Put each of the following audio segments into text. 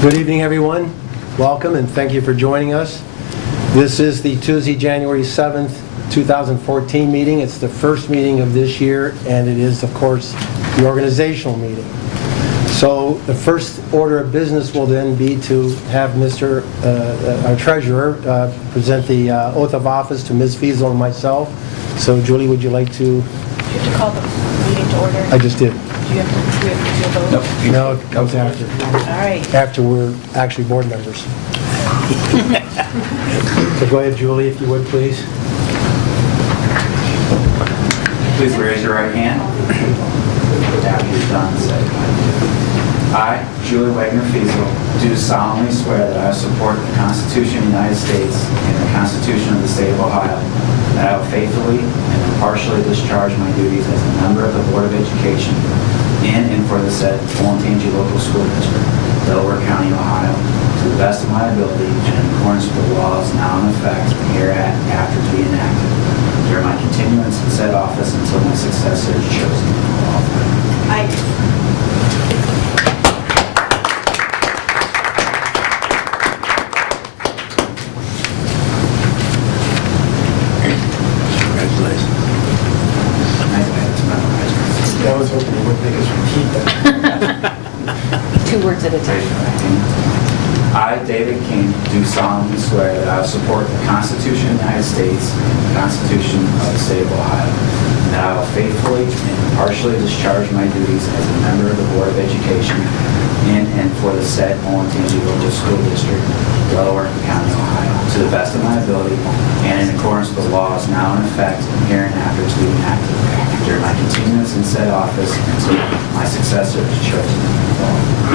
Good evening, everyone. Welcome and thank you for joining us. This is the Tuesday, January 7th, 2014 meeting. It's the first meeting of this year, and it is, of course, the organizational meeting. So the first order of business will then be to have our treasurer present the oath of office to Ms. Fiesel and myself. So Julie, would you like to? You have to call the meeting to order. I just did. Do you have to do a vote? Nope. No, it comes after. All right. After we're actually board members. So go ahead, Julie, if you would, please. Please raise your right hand. After you're done, say, I, Julie Wagner-Fiesel, do solemnly swear that I will support the Constitution of the United States and the Constitution of the State of Ohio, that I will faithfully and impartially discharge my duties as a member of the Board of Education in and for the said Olentangy Local School District, Delaware County, Ohio, to the best of my ability and in accordance with the laws now in effect and hereafter to be enacted, during my continuance in said office until my successor is chosen and qualified. I was hoping you wouldn't make us repeat that. 2 words at a time. I, David King, do solemnly swear that I will support the Constitution of the United States and the Constitution of the State of Ohio, and that I will faithfully and impartially discharge my duties as a member of the Board of Education in and for the said Olentangy Local School District, Delaware County, Ohio, to the best of my ability and in accordance with the laws now in effect and hereinafter to be enacted, during my continuance in said office until my successor is chosen and qualified.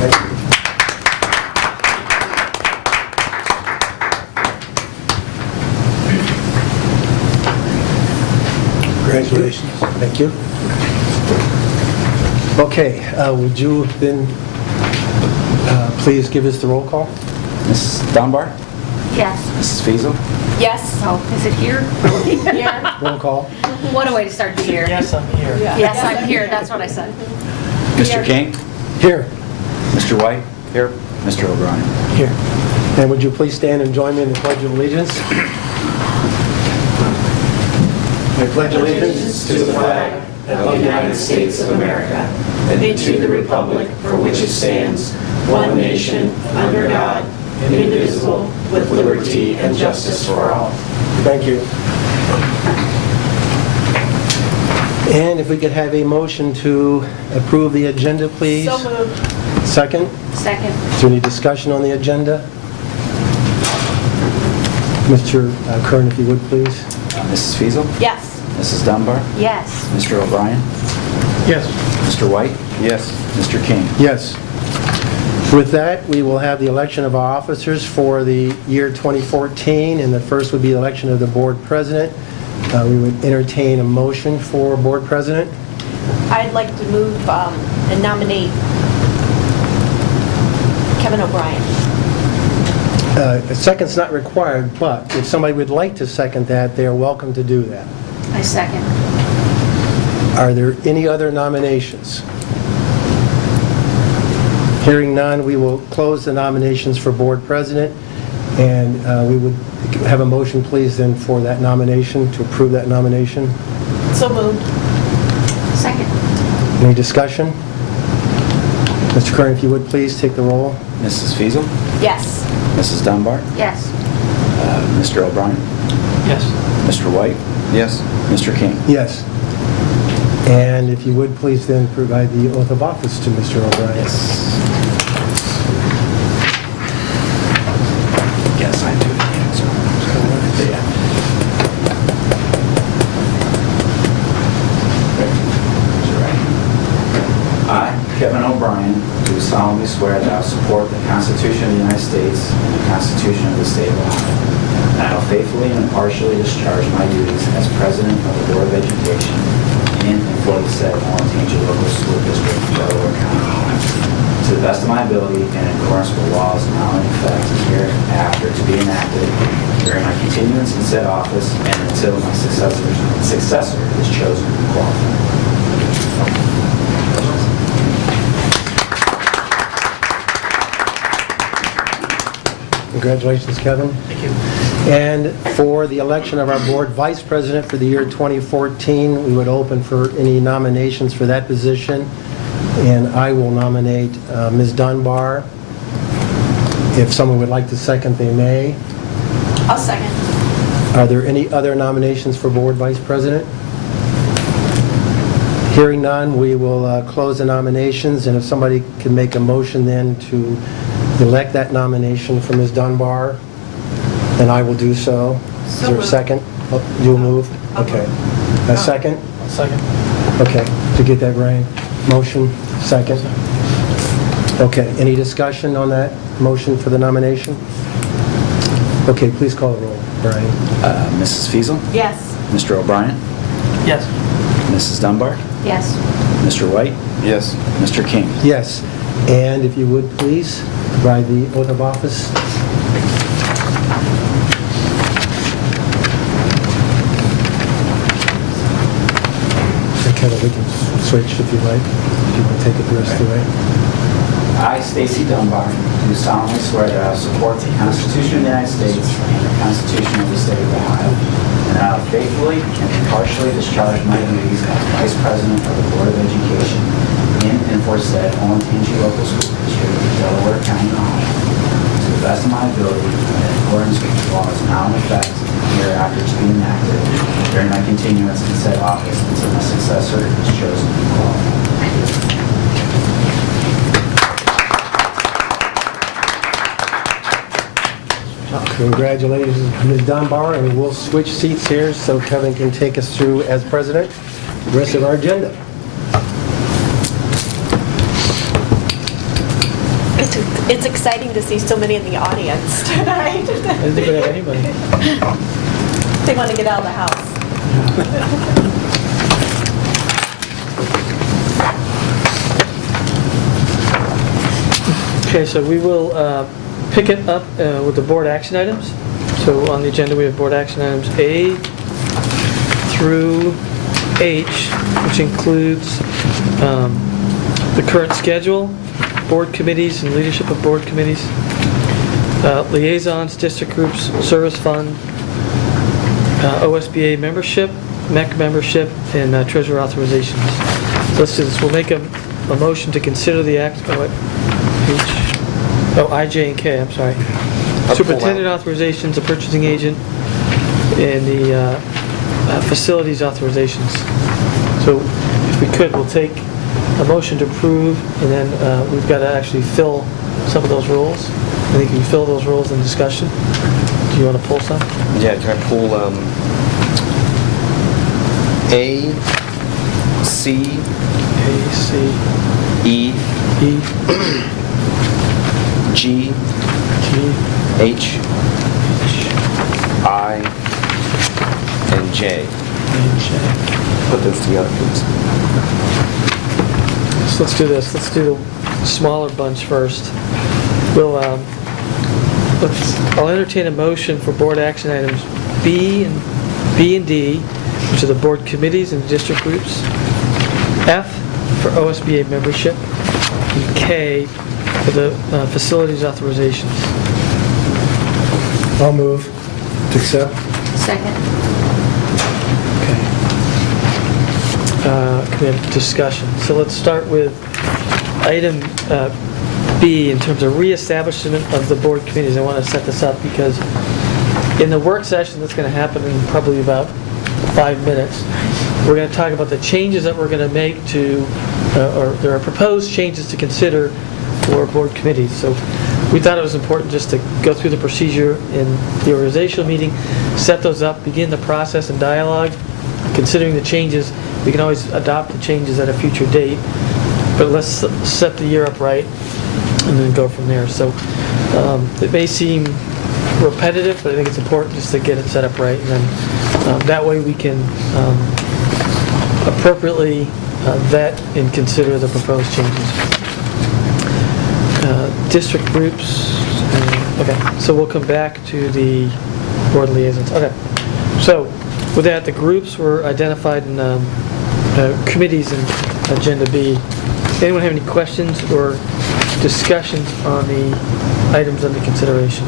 Thank you. Congratulations. Thank you. Okay, would you then please give us the roll call? Mrs. Dunbar? Yes. Mrs. Fiesel? Yes. Oh, is it here? Here. Roll call. What a way to start the year. Yes, I'm here. Yes, I'm here. That's what I said. Mr. King? Here. Mr. White? Here. Mr. O'Brien? Here. And would you please stand and join me in the Pledge of Allegiance? I pledge allegiance to the flag of the United States of America and to the republic for which it stands, one nation, under God, indivisible, with liberty and justice for all. Thank you. And if we could have a motion to approve the agenda, please. So moved. Second? Second. Is there any discussion on the agenda? Mr. Kern, if you would, please. Mrs. Fiesel? Yes. Mrs. Dunbar? Yes. Mr. O'Brien? Yes. Mr. White? Yes. Mr. King? Yes. With that, we will have the election of our officers for the year 2014, and the first would be the election of the board president. We would entertain a motion for board president. I'd like to move and nominate Kevin O'Brien. A second's not required, but if somebody would like to second that, they are welcome to do that. I second. Are there any other nominations? Hearing none, we will close the nominations for board president, and we would have a motion, please, then, for that nomination, to approve that nomination. So moved. Second. Any discussion? Mr. Kern, if you would please take the roll. Mrs. Fiesel? Yes. Mrs. Dunbar? Yes. Mr. O'Brien? Yes. Mr. White? Yes. Mr. King? Yes. And if you would please then provide the oath of office to Mr. O'Brien. Yes, I do. Yeah. I, Kevin O'Brien, do solemnly swear that I will support the Constitution of the United States and the Constitution of the State of Ohio, and I will faithfully and impartially discharge my duties as President of the Board of Education in and for the said Olentangy Local School District, Delaware County, Ohio, to the best of my ability and in accordance with the laws now in effect and hereafter to be enacted during my continuance in said office and until my successor is chosen and qualified. Congratulations, Kevin. Thank you. And for the election of our board vice president for the year 2014, we would open for any nominations for that position. And I will nominate Ms. Dunbar. If someone would like to second, they may. I'll second. Are there any other nominations for board vice president? Hearing none, we will close the nominations, and if somebody can make a motion then to elect that nomination for Ms. Dunbar, then I will do so. Is there a moved. second? Oh, you'll move? Okay. A second? Second. Okay. Did you get that, Brian? Motion, second? Okay. Any discussion on that motion for the nomination? Okay, please call the roll, Brian. Mrs. Fiesel, Yes. Mr. O'Brien, Yes. Mrs. Dunbar, Yes. Mr. White, Yes. Mr. King. Yes. And if you would, please, provide the oath of office. Kevin, we can switch if you like, if you want to take it the rest of the way. I, Stacy Dunbar, do solemnly swear that I will support the Constitution of the United States and the Constitution of the State of Ohio, and I will faithfully and impartially discharge my duties as Vice President of the Board of Education in and for said Olentangy Local School District of Delaware County, Ohio, to the best of my ability and in accordance with the laws now in effect and hereafter to be enacted during my continuance in said office until my successor is chosen and qualified. Congratulations, Ms. Dunbar, and we'll switch seats here so Kevin can take us through, as president, the rest of our agenda. It's exciting to see so many in the audience tonight. I didn't think we had anybody. They want to get out of the house. Okay, so we will pick it up with the board action items. So on the agenda, we have board action items A through H, which includes the current schedule, board committees and leadership of board committees, liaisons, district groups, service fund, OSBA membership, MEC membership, and treasurer authorizations. So let's do this. We'll make a motion to consider the act, I, J, and K, I'm sorry. Superintendent authorizations, the purchasing agent, and the facilities authorizations. So if we could, we'll take a motion to approve, and then we've got to actually fill some of those roles. I think you fill those roles in discussion. Do you want to pull some? Yeah, can I pull A, C, A, C, E, E, G, G, H, H, I, and J? and J. Put those together, please. So let's do this. Let's do the smaller bunch first. We'll, I'll entertain a motion for board action items B and D, which are the board committees and district groups, F for OSBA membership, and K for the facilities authorizations. I'll move to accept. Second. Okay. Can we have discussion? So let's start with item B in terms of reestablishment of the board committees. I want to set this up because in the work session that's going to happen in probably about 5 minutes, we're going to talk about the changes that we're going to make to, or there are proposed changes to consider for board committees. So we thought it was important just to go through the procedure in the organizational meeting, set those up, begin the process and dialogue. Considering the changes, we can always adopt the changes at a future date, but let's set the year up right and then go from there. So it may seem repetitive, but I think it's important just to get it set up right, and then that way we can appropriately vet and consider the proposed changes. District groups, okay, so we'll come back to the board liaisons. Okay, so with that, the groups were identified in committees in Agenda B. Anyone have any questions or discussions on the items under consideration?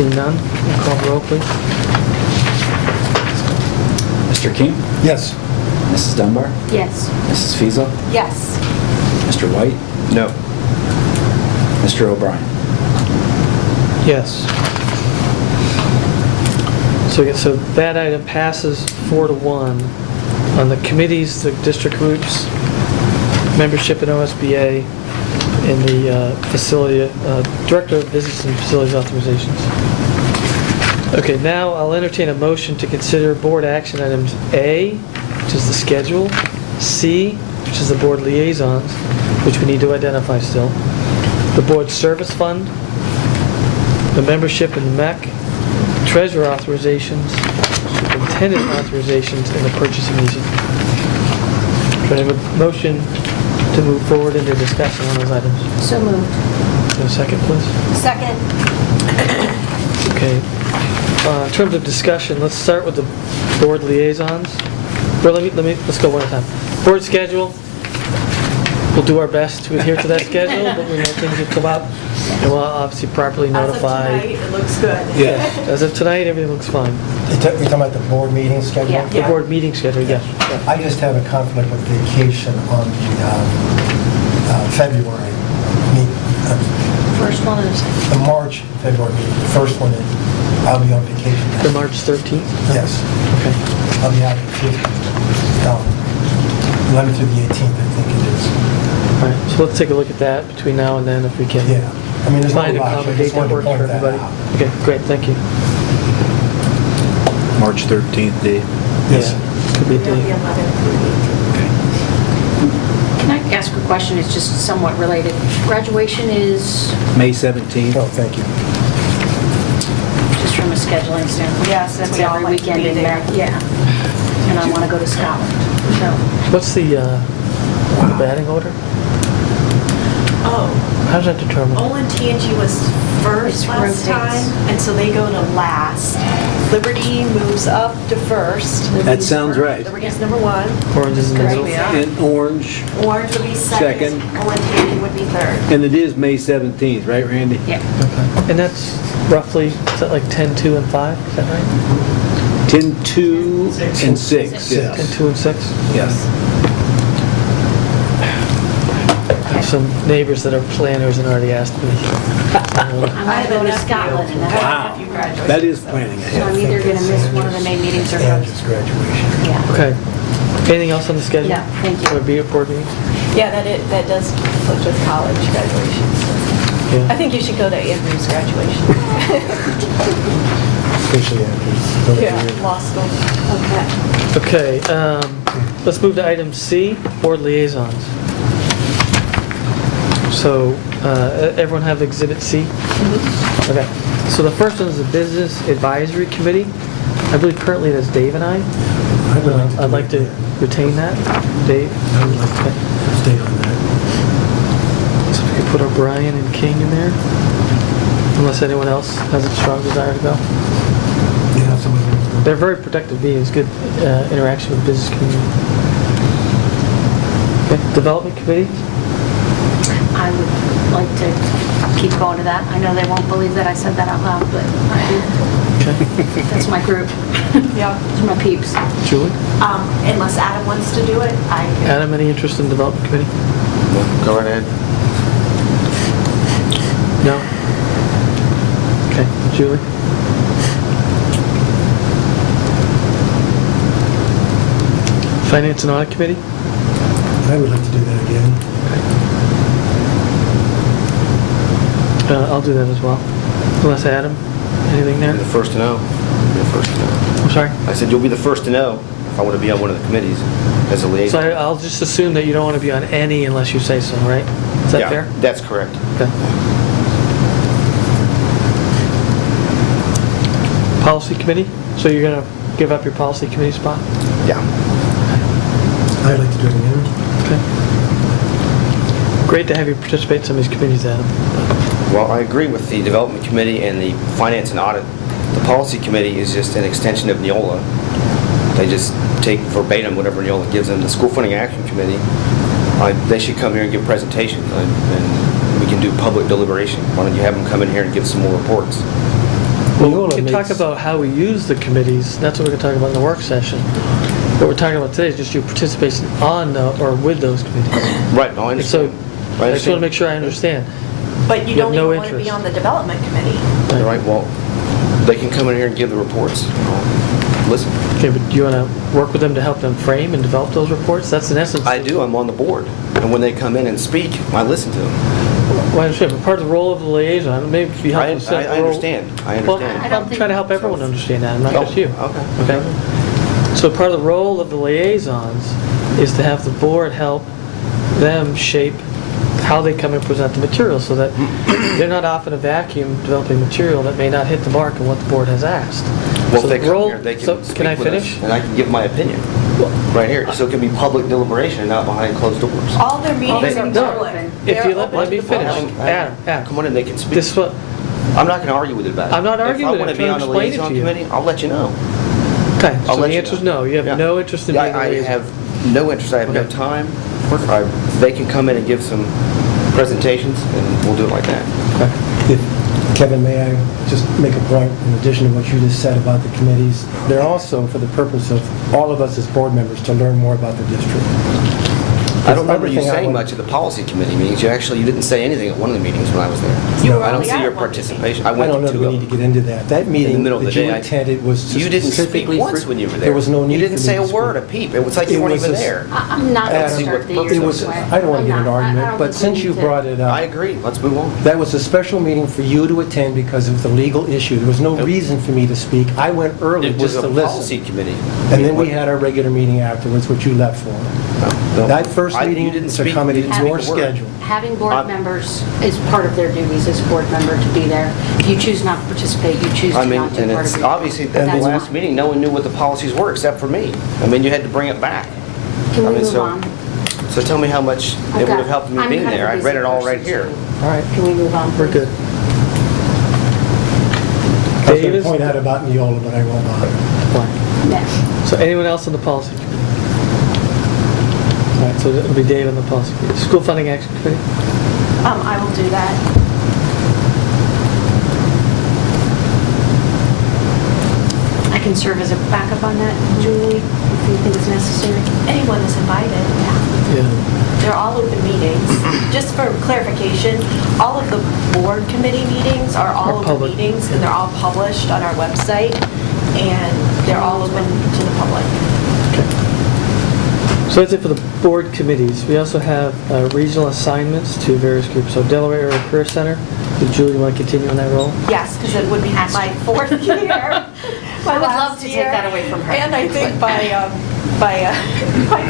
Seeing none, we'll call the roll, please. Mr. King? Yes. Mrs. Dunbar? Yes. Mrs. Fiesel, Yes. Mr. White? No. Mr. O'Brien? Yes. So that item passes 4-1. On the committees, the district groups, membership in OSBA, and the facility, Director of Business and Facilities Authorizations. Okay, now I'll entertain a motion to consider board action items A, which is the schedule, C, which is the board liaisons, which we need to identify still, the board service fund, the membership in the MEC, treasurer authorizations, superintendent authorizations, and the purchasing agent. Can I have a motion to move forward into discussion on those items? So moved. Can I have a second, please? Second. Okay. In terms of discussion, let's start with the board liaisons. Well, let's go one at a time. Board schedule. We'll do our best to adhere to that schedule, but we know things will come up, and we'll obviously properly notify. As of tonight, it looks good. Yes. As of tonight, everything looks fine. You're talking about the board meeting schedule? Yeah. The board meeting schedule, yes. I just have a conflict with vacation on the February meeting, First one and a second. the March, February meeting. The first one is, I'll be on vacation. The March 13th? Yes, Okay. I'll be out the 15th. 11th through the 18th, I think it is. All right, so let's take a look at that between now and then if we can. Yeah, I mean, there's no Find a rush. I common just date that wanted to works for point that everybody. out. Okay, great, thank you. March 13th, Dave. Yes. Yeah, could be a It'll be date. 11 through 18. Can I ask a question? It's just somewhat related. Graduation is May 17th. Oh, thank you. just from a scheduling standpoint. Yes, and That's we all every like to weekend be in there. there. Yeah. And I want to go to Scotland. So, What's the batting order? Oh, How's that determined? Olentangy was It first last rotates. time, and so they go to last. Liberty moves up to first. That sounds right. Liberty's number one. Orange is in the middle. And Orange, Orange would be second. Second. Olentangy would be third. and it is May 17th, right, Randy? yeah. Okay. And that's roughly, is that like 10, 2, and 5? Is that right? 10, 2, and 6. 10, Yes. 2, and 6? Yes. I have some neighbors that are planners and already asked me. I want to go to Scotland. And that's- Wow. That is planning So ahead. I'm either going to miss one of the May meetings or go And to... it's graduation. Yeah. Okay. Anything else on the schedule? No, thank you. Would be a board meeting? Yeah, that does conflict with college graduations. I Yeah. think you should go to Andrew's graduation. Especially after. Yeah, law school. Okay. Okay, let's move to item C, board liaisons. So, everyone have Exhibit C? Okay, so the first one is the Business Advisory Committee. I believe currently that's Dave and I. I'd like to retain that. Dave? I would like to stay on that. So if we could put O'Brien and King in there, unless anyone else has a strong desire to go. Yeah, somebody else. They're very productive meetings, good interaction with business community. Okay, Development Committee? I would like to keep going to that. I know they won't believe that I said that out loud, but I do. Okay. That's my group. Yeah. Those are my peeps. Julie? Unless Adam wants to do it, I can. Adam, any interest in Development Committee? Go right ahead. No? Okay, Julie? Finance and Audit Committee? I would like to do that again. I'll do that as well. Unless Adam, anything there? Be the first to know. Be the first to know. I'm sorry? I said you'll be the first to know if I want to be on one of the committees as a So liaison. I'll just assume that you don't want to be on any unless you say so, right? Is that Yeah, fair? That's correct. Okay. Policy Committee? So you're going to give up your Policy Committee spot? Yeah. I'd like to do it again. Okay. Great to have you participate in some of these committees, Adam. Well, I agree with the development committee and the finance and audit. The policy committee is just an extension of Neola. They just take verbatim whatever Neola gives them. The school funding action committee, they should come here and give presentations, and we can do public deliberation. Why don't you have them come in here and give some more reports? Well, Neola we can talk makes- about how we use the committees, that's what we're gonna talk about in the work session. What we're talking about today is just your participation on or with those committees. Right, no, I And so, understand. I just wanna make sure I understand. But you You have don't no even want to be interest. on the development committee. All right, well, they can come in here and give the reports. Listen, Okay, but do you wanna work with them to help them frame and develop those reports? That's in essence. I do, I'm on the board. And when they come in and speak, I listen to them. Well, I understand, but part of the role of the liaison, maybe it'd be I helpful to set the role. understand, I Well, understand. I'm trying to help everyone understand that, not Oh, just you. okay. Okay? So part of the role of the liaisons is to have the board help them shape how they come and present the material, so that they're not off in a vacuum developing material that may not hit the mark of what the board has asked. Well, So if they the come role- here, they so can speak can I with us, finish? and I can give my opinion, right here. So it can be public deliberation, not behind closed doors. All their meetings are No, public. if you They're let open me to the finish. public. Adam, Come on in, they can speak. this is what, I'm not going to argue with it about it. I'm not arguing with it, I'm If I trying want to to be on the explain it liaison to you. committee, I'll let you know. okay, I'll so let the you answer is know. no, you have Yeah. no interest in being the I liaison. have no interest, I have no Okay. time. They can come in and give some presentations, and we'll do it like that. Okay. Kevin, may I just make a point in addition to what you just said about the committees? They're also for the purpose of all of us as board members to learn more about the district. I don't remember you Everything I saying want- much at the policy committee meetings. You didn't say anything at one of the meetings when I was there. You were I don't only see at your one meeting. participation. I I went don't know to that two we of need to them. get into that. That meeting middle of that the you day, attended was You didn't speak specifically once for- when you were there. There was no need You didn't for me say to a speak. word, a peep. It was like you It weren't was even a- there. I'm not going to Adam, start the year It this was, way. I don't want I'm to get in an not. I argument, don't but think we since need you to- brought it I up, agree. Let's move on. that was a special meeting for you to attend because of the legal issue. There was no Nope. reason for me to speak. I went early It was just a to policy listen. committee. And then we had our regular meeting afterwards, which you left for. No. That first You meeting didn't was speak- you accommodated didn't to your speak a word. schedule. Having board I'm- members is part of their duties as a board member to be there. If you choose not to participate, you choose I to mean, not do and part it's of your... obviously at And the then- last meeting, no one knew what the policies were except for me. I mean, you had to bring it back. Can I we mean, move so- on? So tell me how much I've it would got- have helped me I'm being kind of there. a I busy read it all person, right here. too. All right, Can we move on, we're please? good. I was going Davis? to point out about Neola, but I won't bother. Fine. Next. So anyone else on the policy committee? All right, so it'll be Dave on the policy committee. School funding action committee? I will do that. I can serve as a backup on that, Julie, if you think it's necessary. Anyone is invited. Yeah. They're all open meetings. Just for clarification, all of the board committee meetings are all Are open public. meetings, and they're all published on our website, and they're all open to the public. Okay. So that's it for the board committees. We also have regional assignments to various groups. So Delaware Area Career Center, did Julie want to continue on that role? Yes, because it would be my fourth year. I would love to take that away from her. And I think by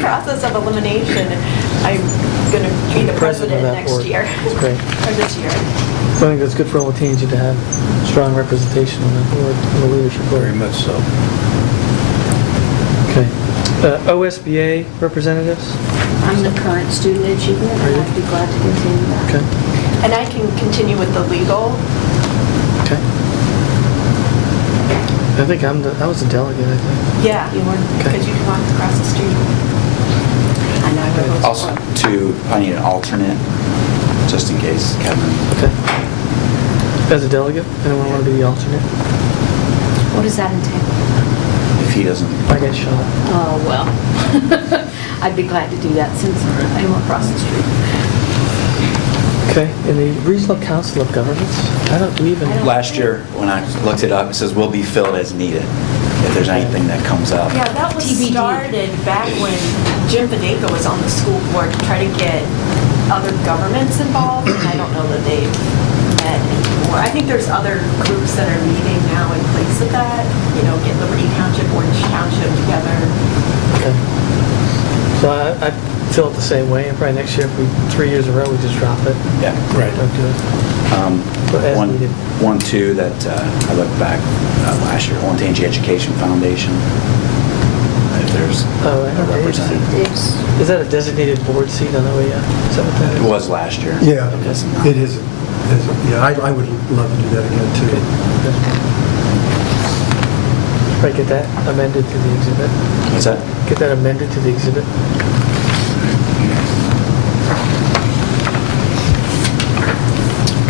process of elimination, I'm going to be the president that next board. year. That's great. Or this year. So I think that's good for Olentangy to have strong representation on the board, on the leadership board. Very much so. Okay. OSBA representatives? I'm the current student achievement, Are and you? I'd be glad to continue that. Okay. And I can continue with the legal. Okay. I think I was a delegate, I think. Yeah, you were, because you can walk across the street. I know, I will Also, support. I need an alternate, just in case Kevin. Okay. As a delegate, anyone want to be the alternate? What does that entail? If he doesn't, I get shot. Oh, well. I'd be glad to do that since I'm across the street. Okay, in the Regional Council of Governments, I don't even, last year, when I looked it up, it says will be filled as needed, if there's anything that comes up. Yeah, that was TBD. started back when Jim Fedeko was on the school board to try to get other governments involved, and I don't know that they've met anymore. I think there's other groups that are meeting now in place of that, get Liberty Township, Orange Township together. okay. So I feel it the same way, and probably next year, if we, 3 years in a row, we just drop it. Yeah. Right. Don't do it. But as needed. One, too, that I looked back last year, Olentangy Education Foundation, if there's Oh, I a know Dave's representative. It's, Is that a designated board seat on OEF? Is that what that It is? was last year. Yeah, It is now. it is. Yeah, I would love to do that again, too. Right, get that amended to the exhibit. What's that? Get that amended to the exhibit.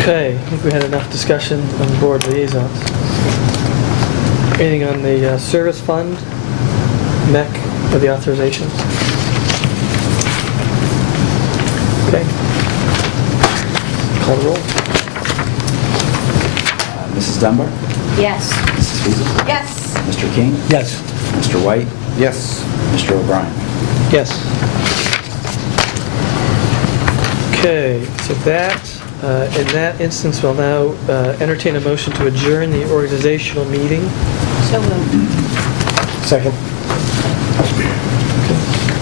Okay, I think we had enough discussion on board liaisons. Anything on the service fund, MEC, or the authorizations? Okay. Call the roll. Mrs. Dunbar? Yes. Mrs. Feasel? Yes. Mr. King? Yes. Mr. White? Yes. Mr. O'Brien? Yes. Okay, so that, in that instance, we'll now entertain a motion to adjourn the organizational meeting. So moved. Second.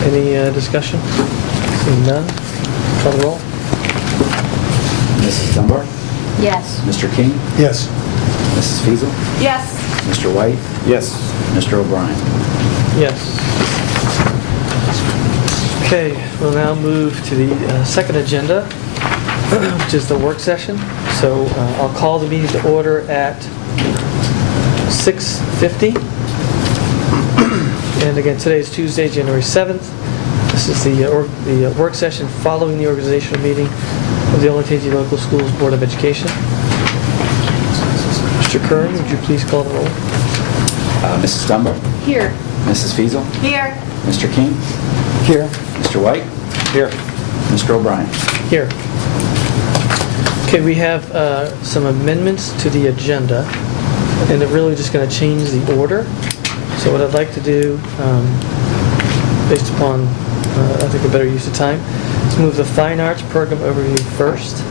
Any discussion? Seeing none, call the roll. Mrs. Dunbar? Yes. Mr. King? Yes. Mrs. Feasel? Yes. Mr. White? Yes. Mr. O'Brien? Yes. Okay, we'll now move to the second agenda, which is the work session. So I'll call the meeting to order at 6:50. And again, today is Tuesday, January 7th. This is the work session following the organizational meeting of the Olentangy Local Schools Board of Education. Mr. Kern, would you please call the roll? Mrs. Dunbar? Here. Mrs. Feasel? Here. Mr. King? Here. Mr. White? Here. Mr. O'Brien? Here. Okay, we have some amendments to the agenda, and they're really just going to change the order. So what I'd like to do, based upon, I think, a better use of time, is move the Fine Arts Program overview first,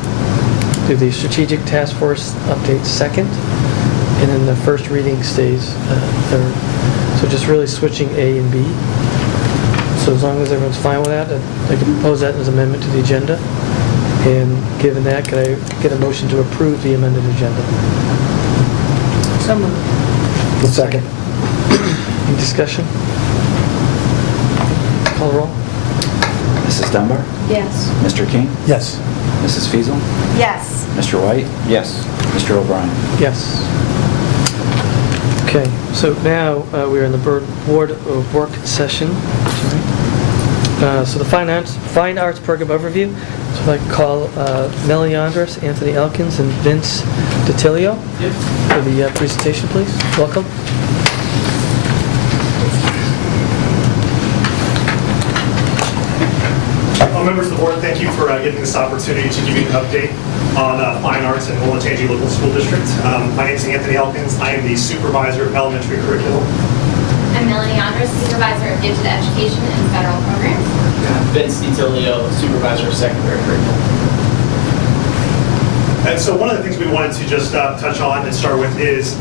do the Strategic Task Force update second, and then the first reading stays third. So just really switching A and B. So as long as everyone's fine with that, I can propose that as an amendment to the agenda. And given that, could I get a motion to approve the amended agenda? So moved. The second. Any discussion? Call the roll. Mrs. Dunbar? Yes. Mr. King? Yes. Mrs. Feasel? Yes. Mr. White? Yes. Mr. O'Brien? Yes. Okay, so now we're in the board of work session. So the Fine Arts Program overview. So I'd like to call Melanie Andres, Anthony Elkins, and Vince DiTilio for the presentation, please. Welcome. Members of the board, thank you for giving this opportunity to give you an update on fine arts in Olentangy Local School District. My name is Anthony Elkins. I am the supervisor of elementary curriculum. I'm Melanie Andres, supervisor of Gifted Education and Federal Programs. Vince DiTilio, supervisor of secondary curriculum. And so one of the things we wanted to just touch on and start with is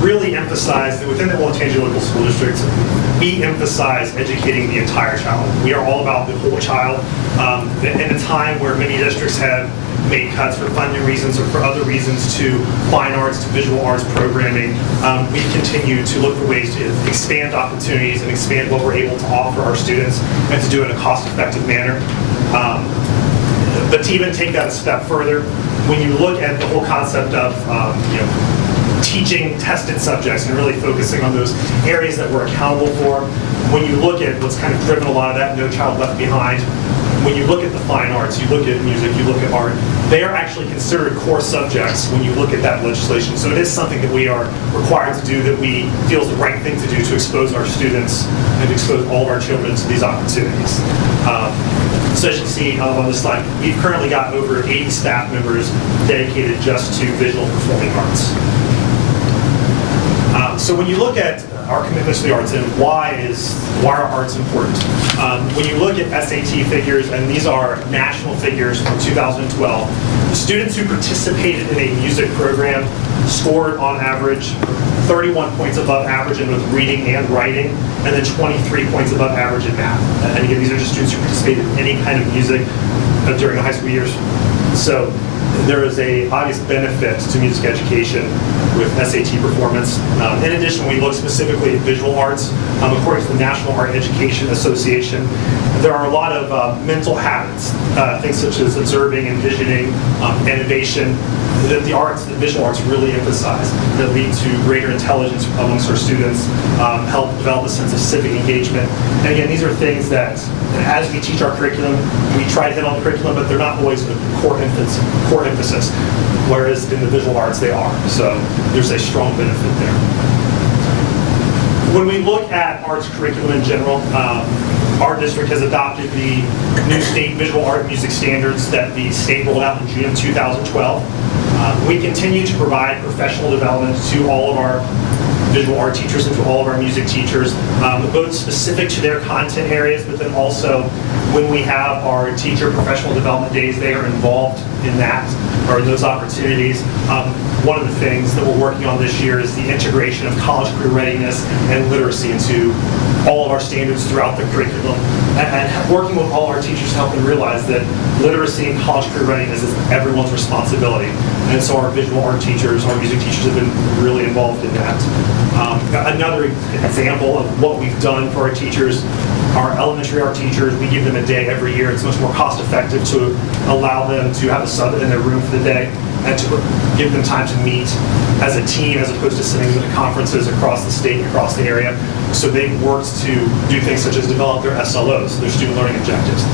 really emphasize that within the Olentangy Local School District, we emphasize educating the entire child. We are all about the whole child. In a time where many districts have made cuts for funding reasons or for other reasons to fine arts, to visual arts programming, we continue to look for ways to expand opportunities and expand what we're able to offer our students and to do it in a cost-effective manner. But to even take that a step further, when you look at the whole concept of teaching tested subjects and really focusing on those areas that we're accountable for, when you look at what's kind of driven a lot of that, No Child Left Behind, when you look at the fine arts, you look at music, you look at art, they are actually considered core subjects when you look at that legislation. So it is something that we are required to do, that we feel is the right thing to do to expose our students and to expose all of our children to these opportunities. So as you can see on this slide, we've currently got over 80 staff members dedicated just to visual performing arts. So when you look at our commitments to the arts and why are arts important? When you look at SAT figures, and these are national figures from 2012, the students who participated in a music program scored on average 31 points above average in both reading and writing, and then 23 points above average in math. And again, these are just students who participated in any kind of music during the high school years. So there is a obvious benefit to music education with SAT performance. In addition, we look specifically at visual arts. According to the National Art Education Association, there are a lot of mental habits, things such as observing, envisioning, innovation, that the visual arts really emphasize, that lead to greater intelligence amongst our students, help develop a sense of civic engagement. And again, these are things that, as we teach our curriculum, we try to hit on the curriculum, but they're not always a core emphasis, whereas in the visual arts they are. So there's a strong benefit there. When we look at arts curriculum in general, our district has adopted the new state visual art and music standards that the state rolled out in June of 2012. We continue to provide professional development to all of our visual art teachers and to all of our music teachers, both specific to their content areas, but then also when we have our teacher professional development days, they are involved in that, or in those opportunities. One of the things that we're working on this year is the integration of college career readiness and literacy into all of our standards throughout the curriculum, and working with all our teachers to help them realize that literacy and college career readiness is everyone's responsibility. And so our visual art teachers, our music teachers have been really involved in that. Another example of what we've done for our teachers, our elementary art teachers, we give them a day every year. It's much more cost effective to allow them to have a sub in their room for the day and to give them time to meet as a team as opposed to sitting in conferences across the state and across the area. So they've worked to do things such as develop their SLOs, their student learning objectives.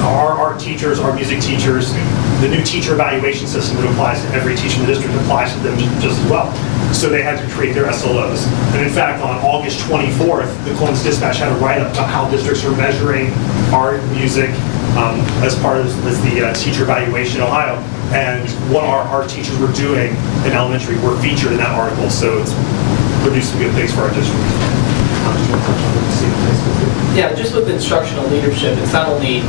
Our art teachers, our music teachers, the new teacher evaluation system that applies to every teacher in the district applies to them just as well. So they had to create their SLOs. And in fact, on August 24th, the Columbus Dispatch had a write-up about how districts are measuring art, music, as part of the teacher evaluation in Ohio. And what our art teachers were doing in elementary were featured in that article. So it's produced some good things for our district. Yeah, just with instructional leadership, it's not only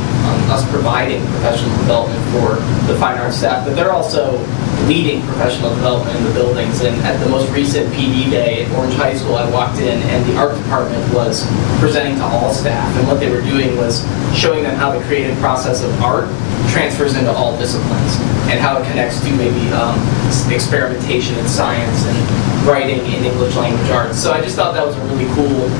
us providing professional development for the fine arts staff, but they're also leading professional development in the buildings. And at the most recent PD day at Orange High School, I walked in and the art department was presenting to all staff. And what they were doing was showing them how the creative process of art transfers into all disciplines and how it connects to maybe experimentation in science and writing in English language arts. So I just thought that was a really cool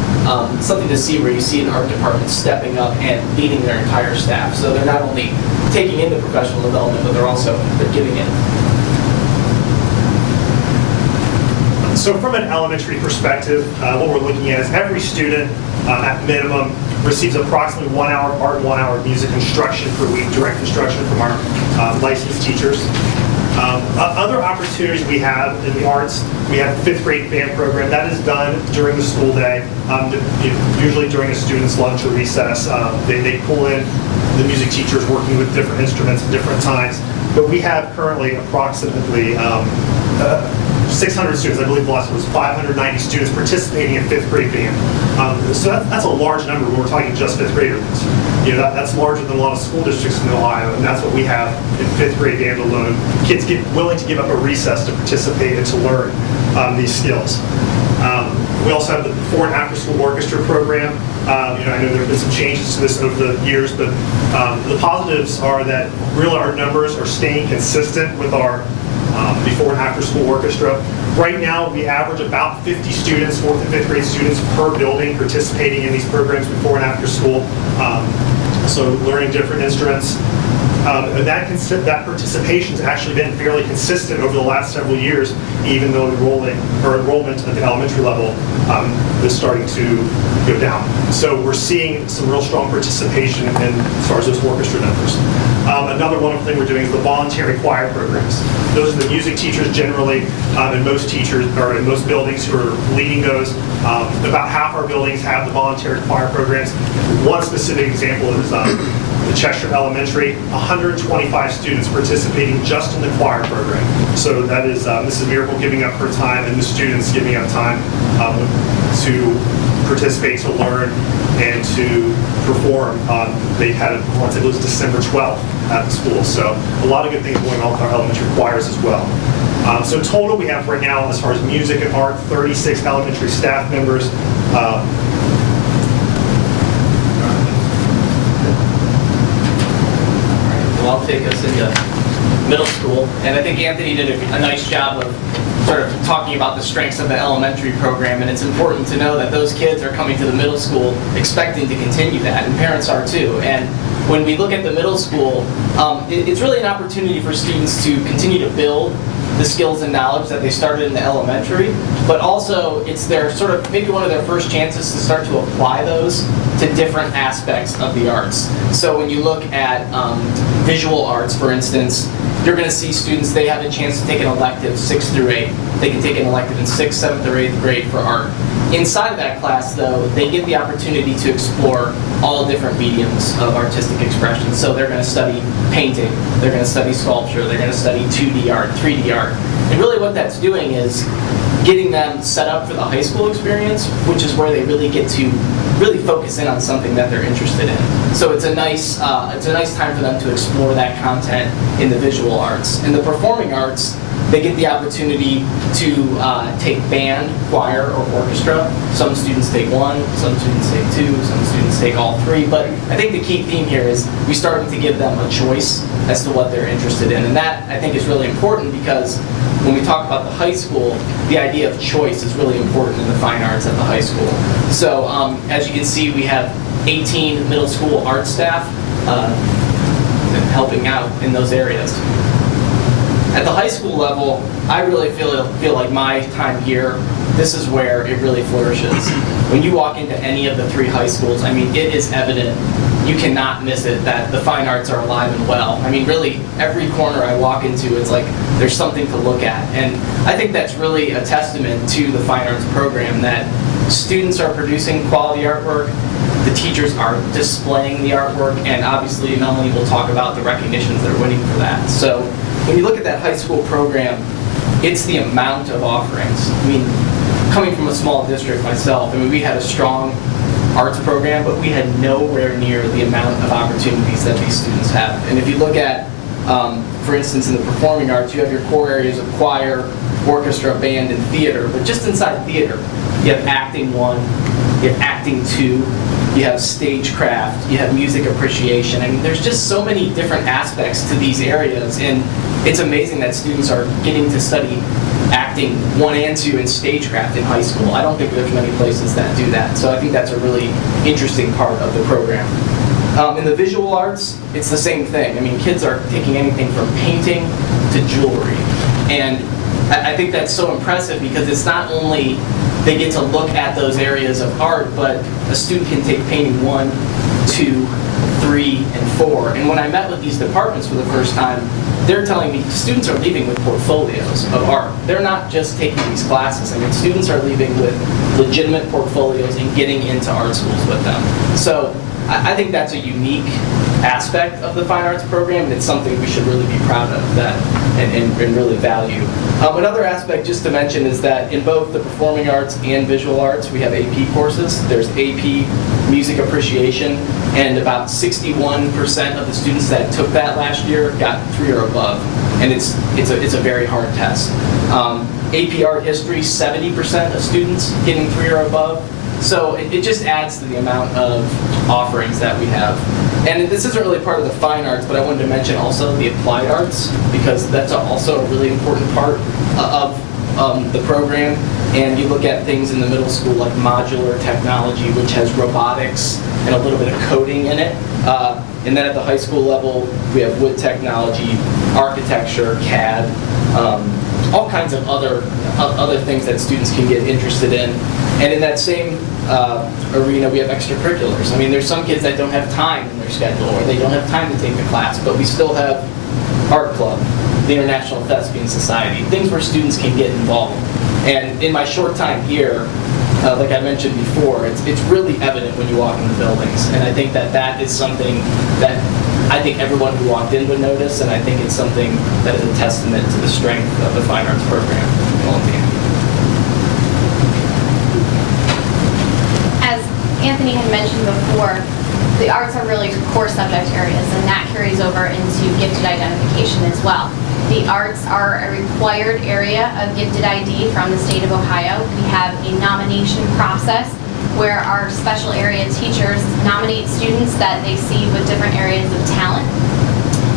something to see, where you see an art department stepping up and leading their entire staff. So they're not only taking in the professional development, but they're giving it. So from an elementary perspective, what we're looking at is every student at minimum receives approximately 1 hour of art and 1 hour of music instruction per week, direct instruction from our licensed teachers. Other opportunities we have in the arts, we have the 5th grade band program. That is done during the school day, usually during a student's lunch or recess. They pull in the music teachers working with different instruments at different times. But we have currently approximately 600 students. I believe the last one was 590 students participating in 5th grade band. So that's a large number when we're talking just 5th graders. You know, that's larger than a lot of school districts in Ohio, and that's what we have in 5th grade band alone. Kids get willing to give up a recess to participate and to learn these skills. We also have the before and after school orchestra program. I know there have been some changes to this over the years, but the positives are that really our numbers are staying consistent with our before and after school orchestra. Right now, we average about 50 students, 4th and 5th grade students per building participating in these programs before and after school. So learning different instruments. And that participation has actually been fairly consistent over the last several years, even though enrollment at the elementary level is starting to go down. So we're seeing some real strong participation as far as those orchestra numbers. Another wonderful thing we're doing is the voluntary choir programs. Those are the music teachers generally, and most teachers, or in most buildings, who are leading those. About half our buildings have the voluntary choir programs. One specific example is the Cheshire Elementary, 125 students participating just in the choir program. So that is Mrs. Miracle giving up her time and the students giving up time to participate, to learn, and to perform. They had it once, it was December 12th at the school. So a lot of good things going on with our elementary choirs as well. So total we have right now, as far as music and art, 36 elementary staff members. I'll take us into middle school. And I think Anthony did a nice job of sort of talking about the strengths of the elementary program. And it's important to know that those kids are coming to the middle school expecting to continue that, and parents are too. And when we look at the middle school, it's really an opportunity for students to continue to build the skills and knowledge that they started in the elementary, but also it's their sort of maybe one of their first chances to start to apply those to different aspects of the arts. So when you look at visual arts, for instance, you're going to see students, they have a chance to take an elective 6th through 8th. They can take an elective in 6th, 7th, or 8th grade for art. Inside of that class, though, they get the opportunity to explore all different mediums of artistic expression. So they're going to study painting, they're going to study sculpture, they're going to study 2D art, 3D art. And really what that's doing is getting them set up for the high school experience, which is where they really get to really focus in on something that they're interested in. So it's a nice time for them to explore that content in the visual arts. In the performing arts, they get the opportunity to take band, choir, or orchestra. Some students take one, some students take two, some students take all three. But I think the key theme here is we started to give them a choice as to what they're interested in. And that, I think, is really important because when we talk about the high school, the idea of choice is really important in the fine arts at the high school. So as you can see, we have 18 middle school art staff helping out in those areas. At the high school level, I really feel like my time here, this is where it really flourishes. When you walk into any of the 3 high schools, I mean, it is evident, you cannot miss it, that the fine arts are alive and well. I mean, really, every corner I walk into, it's like there's something to look at. And I think that's really a testament to the fine arts program, that students are producing quality artwork, the teachers are displaying the artwork, and obviously Melanie will talk about the recognitions they're winning for that. So when you look at that high school program, it's the amount of offerings. I mean, coming from a small district myself, I mean, we had a strong arts program, but we had nowhere near the amount of opportunities that these students have. And if you look at, for instance, in the performing arts, you have your core areas of choir, orchestra, band, and theater. But just inside theater, you have acting 1, you have acting 2, you have stagecraft, you have music appreciation. I mean, there's just so many different aspects to these areas, and it's amazing that students are getting to study acting 1 and 2 in stagecraft in high school. I don't think there's many places that do that, so I think that's a really interesting part of the program. In the visual arts, it's the same thing. I mean, kids are taking anything from painting to jewelry, and I think that's so impressive because it's not only they get to look at those areas of art, but a student can take painting 1, 2, 3, and 4. And when I met with these departments for the first time, they're telling me students are leaving with portfolios of art. They're not just taking these classes. I mean, students are leaving with legitimate portfolios and getting into art schools with them. So I think that's a unique aspect of the fine arts program, and it's something we should really be proud of and really value. Another aspect just to mention is that in both the performing arts and visual arts, we have AP courses. There's AP Music Appreciation, and about 61% of the students that took that last year got 3 or above, and it's a very hard test. AP Art History, 70% of students getting 3 or above. So it just adds to the amount of offerings that we have. And this isn't really part of the fine arts, but I wanted to mention also the applied arts, because that's also a really important part of the program. And you look at things in the middle school like modular technology, which has robotics and a little bit of coding in it. And then at the high school level, we have wood technology, architecture, CAD, all kinds of other things that students can get interested in. And in that same arena, we have extracurriculars. I mean, there's some kids that don't have time in their schedule, or they don't have time to take the class, but we still have art club, the International Thespian Society, things where students can get involved. And in my short time here, like I mentioned before, it's really evident when you walk in the buildings. And I think that is something that I think everyone who walked in would notice, and I think it's something that is a testament to the strength of the fine arts program in Olentangy. As Anthony had mentioned before, the arts are really core subject areas, and that carries over into gifted identification as well. The arts are a required area of gifted ID from the state of Ohio. We have a nomination process where our special area teachers nominate students that they see with different areas of talent.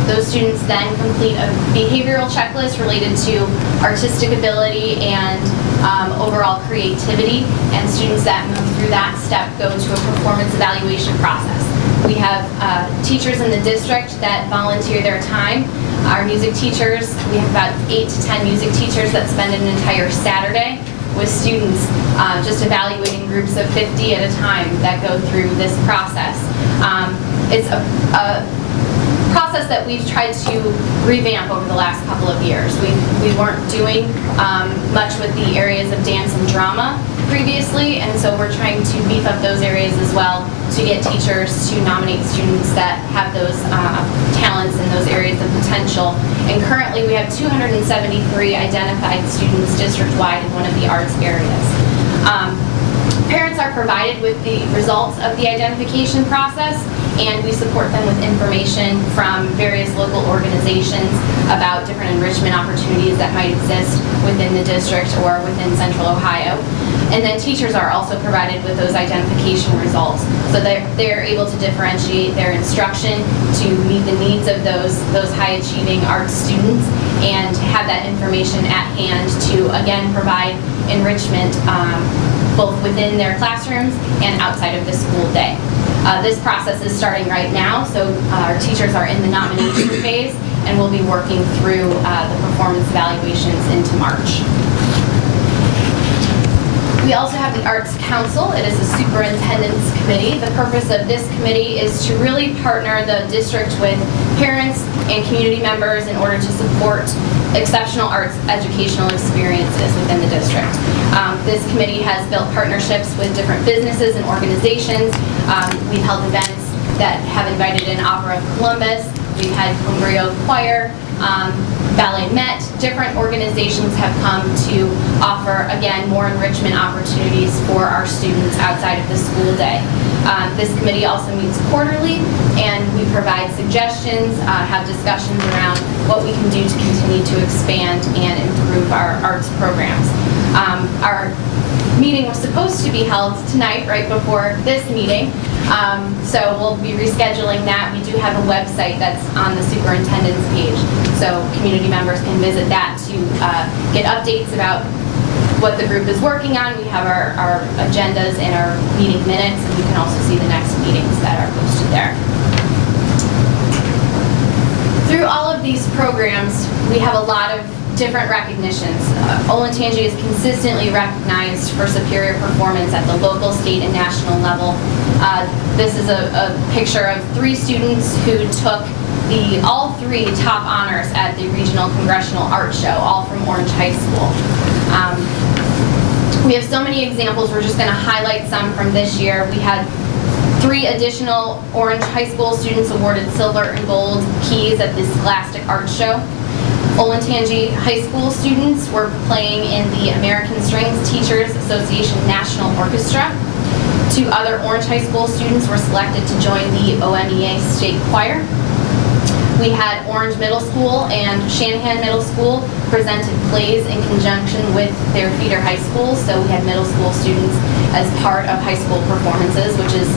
Those students then complete a behavioral checklist related to artistic ability and overall creativity, and students that move through that step go to a performance evaluation process. We have teachers in the district that volunteer their time. Our music teachers, we have about 8 to 10 music teachers that spend an entire Saturday with students just evaluating groups of 50 at a time that go through this process. It's a process that we've tried to revamp over the last couple of years. We weren't doing much with the areas of dance and drama, previously, and so we're trying to beef up those areas as well to get teachers to nominate students that have those talents in those areas of potential. And currently, we have 273 identified students district-wide in one of the arts areas. Parents are provided with the results of the identification process, and we support them with information from various local organizations about different enrichment opportunities that might exist within the district or within Central Ohio. And then teachers are also provided with those identification results, so they're able to differentiate their instruction to meet the needs of those high-achieving arts students and have that information at hand to, again, provide enrichment both within their classrooms and outside of the school day. This process is starting right now, so our teachers are in the nomination phase, and we'll be working through the performance evaluations into March. We also have the Arts Council. It is a superintendent's committee. The purpose of this committee is to really partner the district with parents and community members in order to support exceptional arts educational experiences within the district. This committee has built partnerships with different businesses and organizations. We've held events that have invited in Opera of Columbus. We've had Cumbrio Choir, Ballet Met. Different organizations have come to offer, again, more enrichment opportunities for our students outside of the school day. This committee also meets quarterly, and we provide suggestions, have discussions around what we can do to continue to expand and improve our arts programs. Our meeting was supposed to be held tonight, right before this meeting, so we'll be rescheduling that. We do have a website that's on the superintendent's page, so community members can visit that to get updates about what the group is working on. We have our agendas and our meeting minutes, and you can also see the next meetings that are posted there. Through all of these programs, we have a lot of different recognitions. Olentangy is consistently recognized for superior performance at the local, state, and national level. This is a picture of 3 students who took all 3 top honors at the Regional Congressional Art Show, all from Orange High School. We have so many examples. We're just going to highlight some from this year. We had 3 additional Orange High School students awarded silver and gold keys at the Scholastic Art Show. Olentangy High School students were playing in the American Strings Teachers Association National Orchestra. 2 other Orange High School students were selected to join the OMEA State Choir. We had Orange Middle School and Shanahan Middle School presented plays in conjunction with their feeder high schools, so we had middle school students as part of high school performances, which is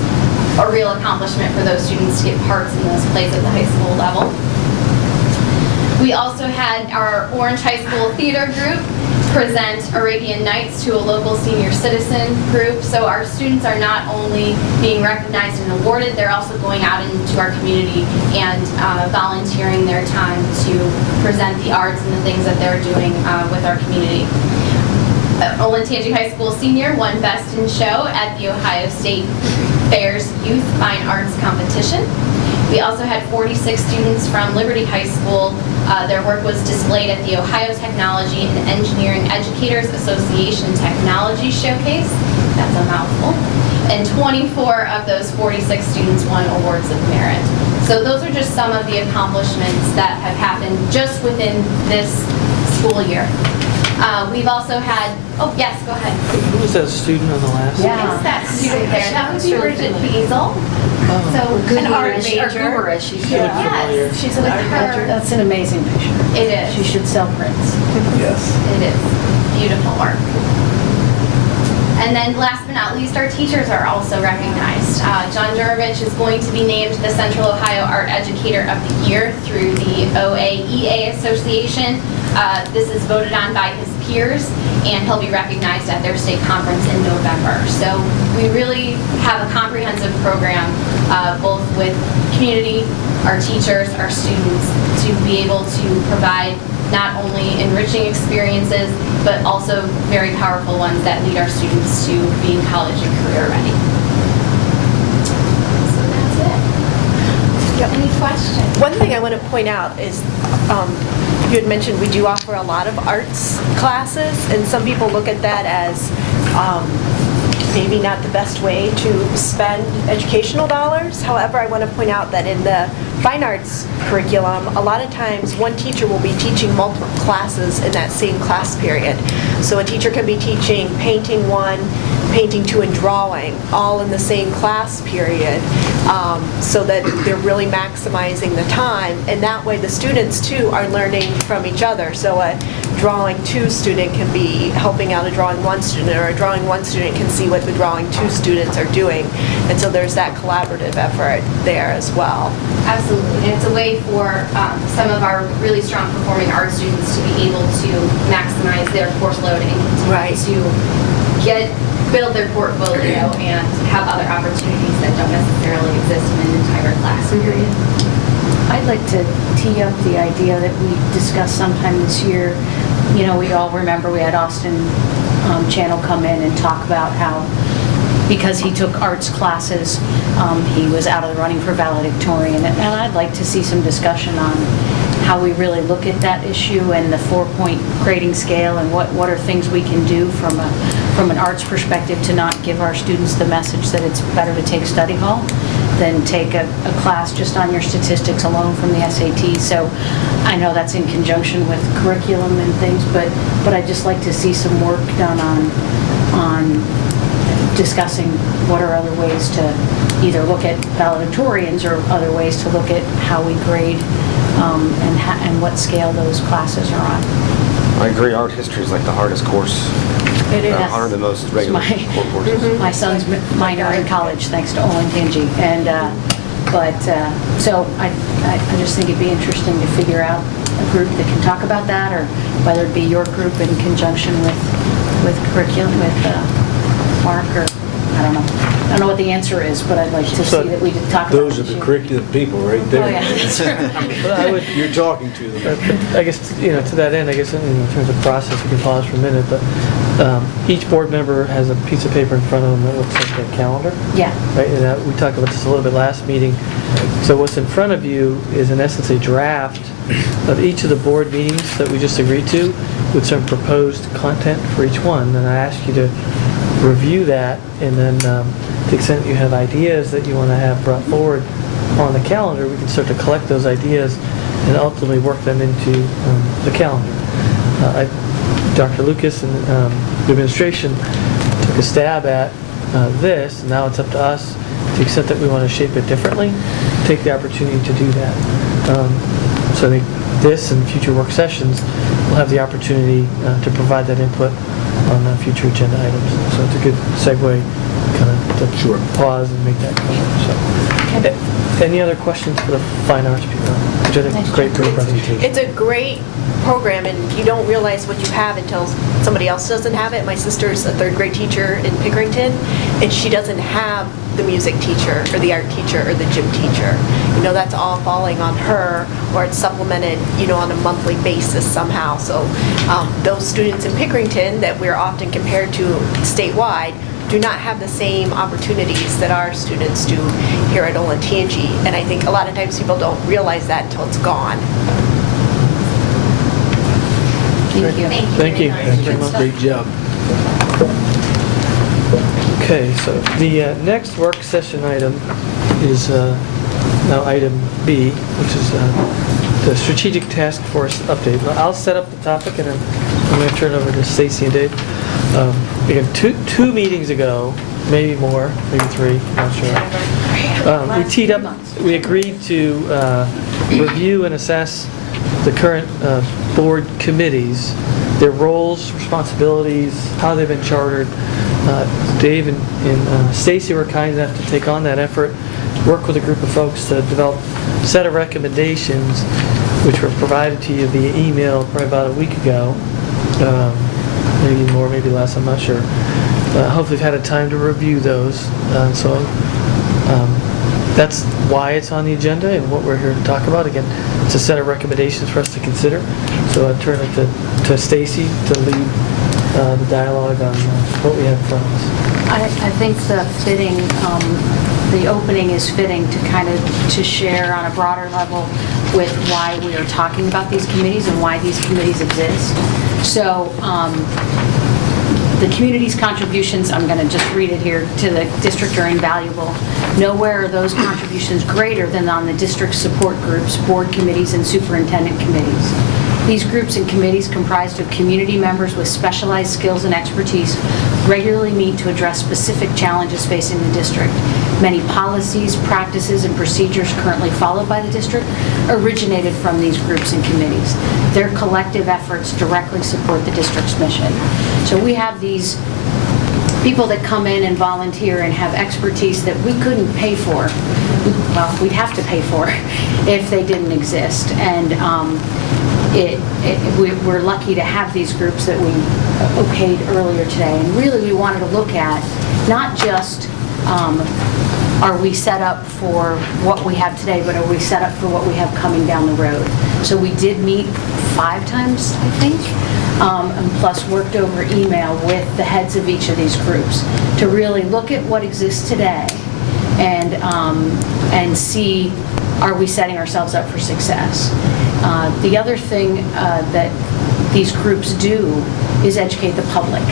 a real accomplishment for those students to get parts in those plays at the high school level. We also had our Orange High School theater group present Arabian Nights to a local senior citizen group. So our students are not only being recognized and awarded, they're also going out into our community and volunteering their time to present the arts and the things that they're doing with our community. Olentangy High School senior won Best in Show at the Ohio State Fair's Youth Fine Arts Competition. We also had 46 students from Liberty High School. Their work was displayed at the Ohio Technology and Engineering Educators Association Technology Showcase. That's a mouthful. And 24 of those 46 students won awards of merit. So those are just some of the accomplishments that have happened just within this school year. We've also had, oh yes, go ahead. Who was that student on the last? Yeah. It's that student there. That would be Bridget Beazle. So an art major. Yes, she's an art major. That's an amazing picture. It is. She should sell prints. Yes. It is. Beautiful work. And then last but not least, our teachers are also recognized. John Durovich is going to be named the Central Ohio Art Educator of the Year through the OAEA Association. This is voted on by his peers, and he'll be recognized at their state conference in November. So we really have a comprehensive program, both with community, our teachers, our students, to be able to provide not only enriching experiences, but also very powerful ones that lead our students to being college and career ready. So that's it. Yep. Any questions? One thing I want to point out is, you had mentioned we do offer a lot of arts classes, and some people look at that as maybe not the best way to spend educational dollars. However, I want to point out that in the fine arts curriculum, a lot of times one teacher will be teaching multiple classes in that same class period. So a teacher can be teaching painting 1, painting 2, and drawing all in the same class period, so that they're really maximizing the time. And that way the students too are learning from each other. So a drawing 2 student can be helping out a drawing 1 student, or a drawing 1 student can see what the drawing 2 students are doing. And so there's that collaborative effort there as well. Absolutely, and it's a way for some of our really strong performing art students to be able to maximize their course load and continue Right. to build their portfolio and have other opportunities that don't necessarily exist in an entire class period. I'd like to tee up the idea that we discussed sometime this year. You know, we all remember we had Austin Channel come in and talk about how, because he took arts classes, he was out of the running for valedictorian. And I'd like to see some discussion on how we really look at that issue and the 4-point grading scale, and what are things we can do from an arts perspective to not give our students the message that it's better to take study hall than take a class just on your statistics alone from the SAT. So I know that's in conjunction with curriculum and things, but I'd just like to see some work done on discussing what are other ways to either look at valedictorians or other ways to look at how we grade and what scale those classes are on. I agree, art history is like the hardest course. It is. Harder than most regular core courses. My son's minor in college, thanks to Olentangy. So I just think it'd be interesting to figure out a group that can talk about that, or whether it be your group in conjunction with curriculum, with Mark, or I don't know. I don't know what the answer is, but I'd like to see that we talk about Those the are the issue. curriculum people right there. Oh, yeah, that's right. But I would, You're talking to them. I guess, to that end, I guess in terms of process, we can pause for a minute, but each board member has a piece of paper in front of them that looks like a calendar. Yeah. Right, and we talked about this a little bit last meeting. So what's in front of you is in essence a draft of each of the board meetings that we just agreed to, with some proposed content for each one. And I ask you to review that, and then to the extent you have ideas that you want to have brought forward on the calendar, we can start to collect those ideas and ultimately work them into the calendar. Dr. Lucas and the administration took a stab at this, and now it's up to us, to the extent that we want to shape it differently, take the opportunity to do that. So I think this and future work sessions will have the opportunity to provide that input on future agenda items. So it's a good segue, kind of to pause and make that comment. So, any other questions for the fine arts people? Which I think is a great presentation. It's a great program, and you don't realize what you have until somebody else doesn't have it. My sister's a 3rd grade teacher in Pickerington, and she doesn't have the music teacher or the art teacher or the gym teacher. That's all falling on her, or it's supplemented, on a monthly basis somehow. So those students in Pickerington that we're often compared to statewide do not have the same opportunities that our students do here at Olentangy. And I think a lot of times people don't realize that until it's gone. Thank you. Thank you. Thank you very much. Great job. Okay, so the next work session item is now item B, which is the Strategic Task Force update. Now, I'll set up the topic, and then I'm going to turn it over to Stacy and Dave. Again, two meetings ago, maybe more, maybe 3, I'm not sure. We teed up, we agreed to review and assess the current board committees, their roles, responsibilities, how they've been chartered. Dave and Stacy were kind enough to take on that effort, work with a group of folks to develop a set of recommendations, which were provided to you via email probably about a week ago. Maybe more, maybe less, I'm not sure. Hopefully you've had a time to review those. So that's why it's on the agenda and what we're here to talk about. Again, it's a set of recommendations for us to consider. So I turn it to Stacy to lead the dialogue on what we have in front of us. I think the opening is fitting to kind of to share on a broader level with why we are talking about these committees and why these committees exist. So The community's contributions, I'm going to just read it here, to the district are invaluable. Nowhere are those contributions greater than on the district support groups, board committees, and superintendent committees. These groups and committees, comprised of community members with specialized skills and expertise, regularly meet to address specific challenges facing the district. Many policies, practices, and procedures currently followed by the district originated from these groups and committees. Their collective efforts directly support the district's mission. So we have these people that come in and volunteer and have expertise that we couldn't pay for. Well, we'd have to pay for if they didn't exist. And we're lucky to have these groups that we okayed earlier today. And really, we wanted to look at not just are we set up for what we have today, but are we set up for what we have coming down the road? So we did meet 5 times, I think, and plus worked over email with the heads of each of these groups to really look at what exists today and see, are we setting ourselves up for success? The other thing that these groups do is educate the public.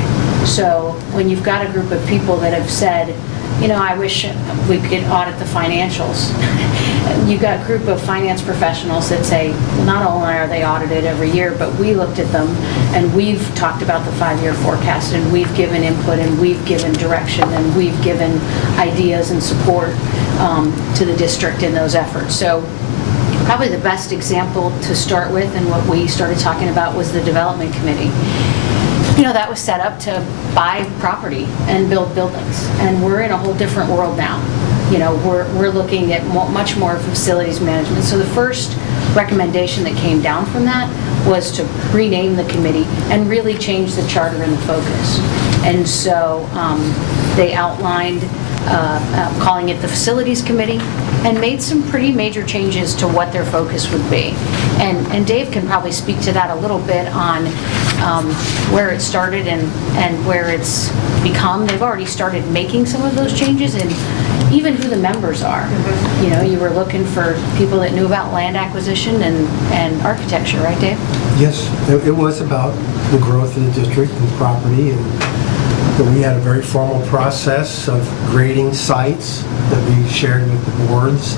So when you've got a group of people that have said, you know, I wish we could audit the financials. You've got a group of finance professionals that say, not only are they audited every year, but we looked at them and we've talked about the 5-year forecast and we've given input and we've given direction and we've given ideas and support to the district in those efforts. So probably the best example to start with and what we started talking about was the development committee. You know, that was set up to buy property and build buildings. And we're in a whole different world now. You know, we're looking at much more facilities management. So the first recommendation that came down from that was to rename the committee and really change the charter and the focus. And so they outlined calling it the Facilities Committee and made some pretty major changes to what their focus would be. And Dave can probably speak to that a little bit on where it started and where it's become. They've already started making some of those changes and even who the members are. You know, you were looking for people that knew about land acquisition and architecture, right, Dave? Yes, it was about the growth of the district and property, and we had a very formal process of grading sites that we shared with the boards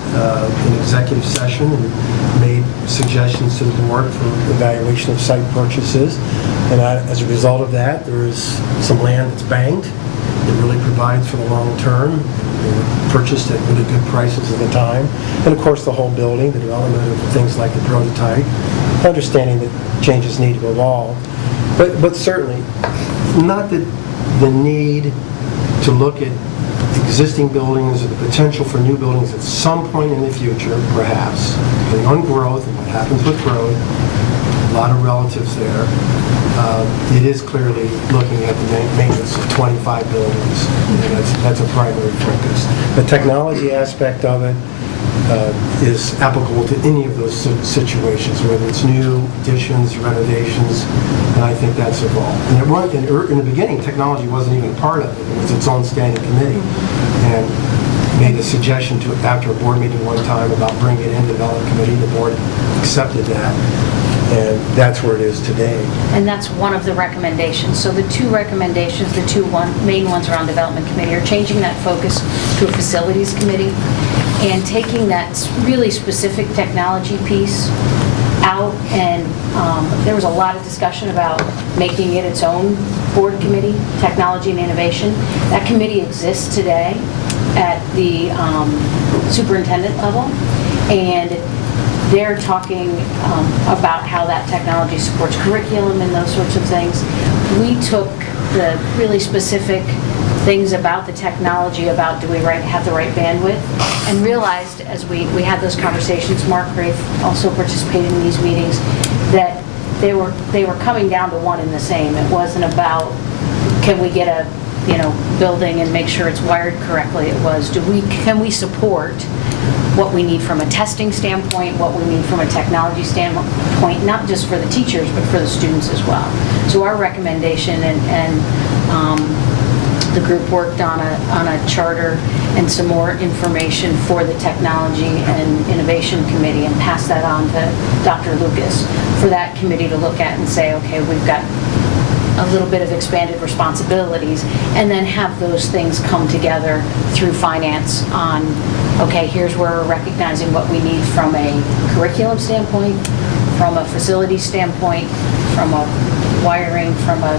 in executive session and made suggestions to the board for evaluation of site purchases. And as a result of that, there is some land that's banked. It really provides for the long term. They were purchased at really good prices at the time. And of course, the whole building, the development of things like the prototype, understanding that changes need to evolve. But certainly, not that the need to look at existing buildings or the potential for new buildings at some point in the future, perhaps, depending on growth and what happens with growth, a lot of relatives there. It is clearly looking at the maintenance of 25 buildings. And that's a primary focus. The technology aspect of it is applicable to any of those situations, whether it's new additions, renovations, and I think that's evolved. And in the beginning, technology wasn't even a part of it. It was its own standing committee. And made a suggestion to after a board meeting one time about bringing it into the development committee. The board accepted that. And that's where it is today. And that's one of the recommendations. So the 2 recommendations, the 2 main ones around development committee are changing that focus to a facilities committee and taking that really specific technology piece out. And there was a lot of discussion about making it its own board committee, technology and innovation. That committee exists today at the superintendent level. And they're talking about how that technology supports curriculum and those sorts of things. We took the really specific things about the technology, about do we have the right bandwidth, and realized as we had those conversations, Mark Grafe also participated in these meetings, that they were coming down to one and the same. It wasn't about can we get a building and make sure it's wired correctly. It was can we support what we need from a testing standpoint, what we need from a technology standpoint, not just for the teachers, but for the students as well. So our recommendation, and the group worked on a charter and some more information for the Technology and Innovation Committee and passed that on to Dr. Lucas for that committee to look at and say, okay, we've got a little bit of expanded responsibilities, and then have those things come together through finance on, okay, here's where we're recognizing what we need from a curriculum standpoint, from a facility standpoint, from a wiring, from a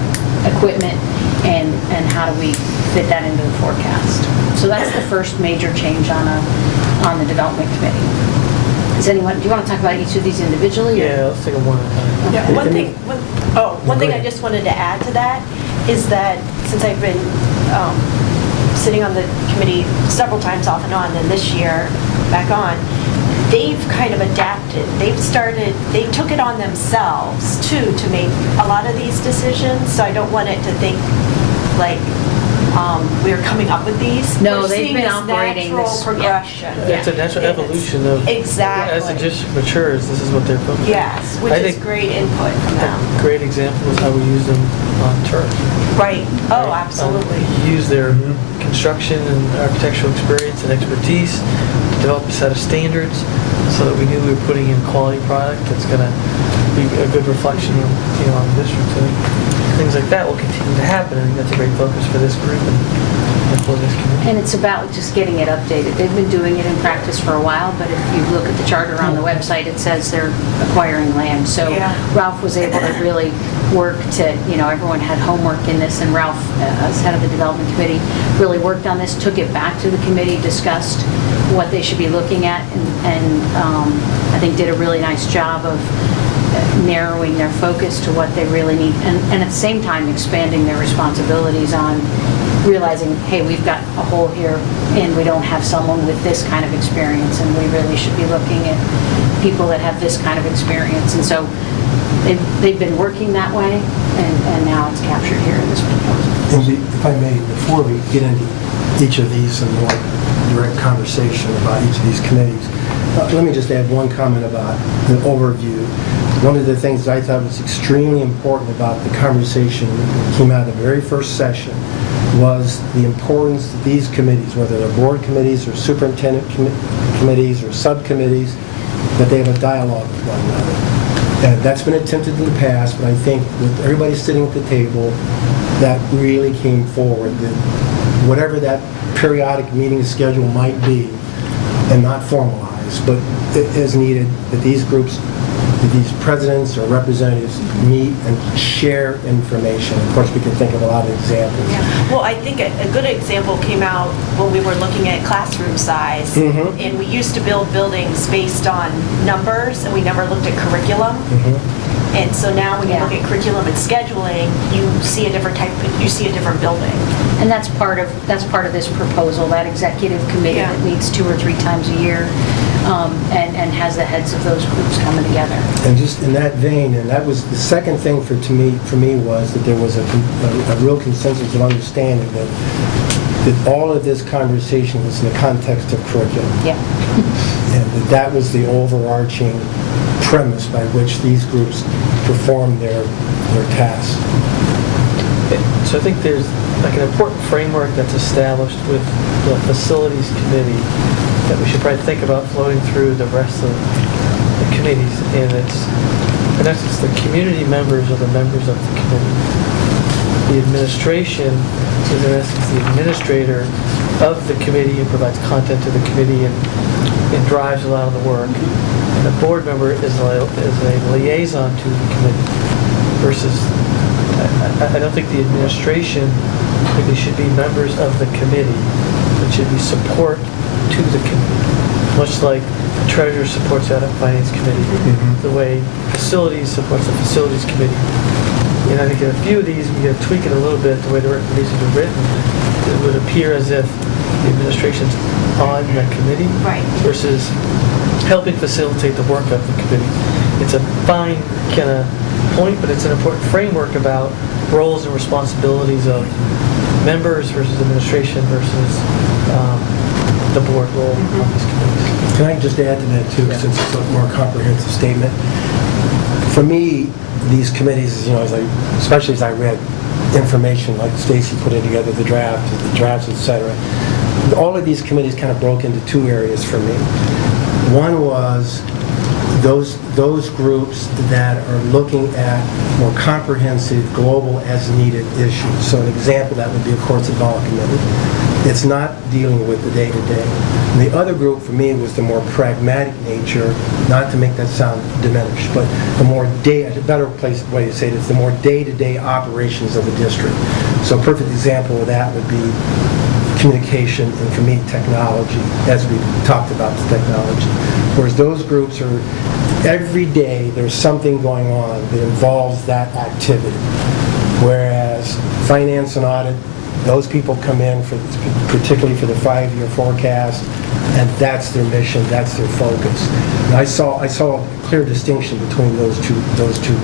equipment, and how do we fit that into the forecast. So that's the first major change on the development committee. Does anyone, do you want to talk about each of these individually? or- Yeah, let's take them one at a time. Yeah, one thing I just wanted to add to that is that since I've been sitting on the committee several times off and on, and this year back on, they've kind of adapted. They took it on themselves too to make a lot of these decisions. So I don't want it to think like we're coming up with these. No, We're they've seeing been this operating natural this- progression. It's a natural It is. evolution of, Exactly. as the district matures, this is what they're focused on. Yes, which I is think great input from them. A great example is how we use them on turf. Right. Oh, Right? absolutely. Use their construction and architectural experience and expertise, develop a set of standards so that we knew we were putting in quality product that's going to be a good reflection of, on the district. So things like that will continue to happen. I think that's a great focus for this group and for this community. And it's about just getting it updated. They've been doing it in practice for a while, but if you look at the charter on the website, it says they're acquiring land. So Yeah. Ralph was able to really work to, everyone had homework in this, and Ralph, as head of the development committee, really worked on this, took it back to the committee, discussed what they should be looking at, and I think did a really nice job of narrowing their focus to what they really need, and at the same time expanding their responsibilities on realizing, hey, we've got a hole here and we don't have someone with this kind of experience, and we really should be looking at people that have this kind of experience. And so they've been working that way, and now it's captured here in this proposal. And if I may, before we get into each of these and more direct conversation about each of these committees, let me just add one comment about the overview. One of the things I thought was extremely important about the conversation that came out of the very first session was the importance that these committees, whether they're board committees or superintendent committees or subcommittees, that they have a dialogue with one another. And that's been attempted in the past, but I think with everybody sitting at the table, that really came forward, that whatever that periodic meeting schedule might be, and not formalized, but it is needed, that these groups, that these presidents or representatives meet and share information. Of course, we can think of a lot of examples. Yeah. Well, I think a good example came out when we were looking at classroom size. Mhm. And we used to build buildings based on numbers, and we never looked at curriculum. And so now when you Yeah. look at curriculum and scheduling, you see a different building. And that's part of this proposal, that executive committee Yeah. that meets 2 or 3 times a year, and has the heads of those groups coming together. And just in that vein, and that was the second thing for me was that there was a real consensus of understanding that all of this conversation was in the context of curriculum. Yeah. And that was the overarching premise by which these groups perform their tasks. So I think there's like an important framework that's established with the facilities committee that we should probably think about floating through the rest of the committees. And it's, in essence, the community members are the members of the committee. The administration is, in essence, the administrator of the committee and provides content to the committee and drives a lot of the work. And the board member is a liaison to the committee versus, I don't think the administration really should be members of the committee. It should be support to the committee, much like the treasurer supports that finance committee, the way facilities supports the facilities committee. And I think in a few of these, we gotta tweak it a little bit, the way the recommendations are written. It would appear as if the administration's on the committee Right. versus helping facilitate the work of the committee. It's a fine kind of point, but it's an important framework about roles and responsibilities of members versus administration versus the board role on these committees. Can I just add to that too, Yeah. since it's a more comprehensive statement? For me, these committees, especially as I read information like Stacy put it together, the drafts, et cetera, all of these committees kind of broke into 2 areas for me. One was those groups that are looking at more comprehensive, global as needed issues. So an example that would be, of course, the development committee. It's not dealing with the day-to-day. And the other group for me was the more pragmatic nature, not to make that sound diminished, but the more a better way to say it is the more day-to-day operations of the district. So a perfect example of that would be communication and for me technology, as we talked about the technology. Whereas those groups are, every day there's something going on that involves that activity. Whereas finance and audit, those people come in for, particularly for the 5-year forecast, and that's their mission, that's their focus. And I saw a clear distinction between those two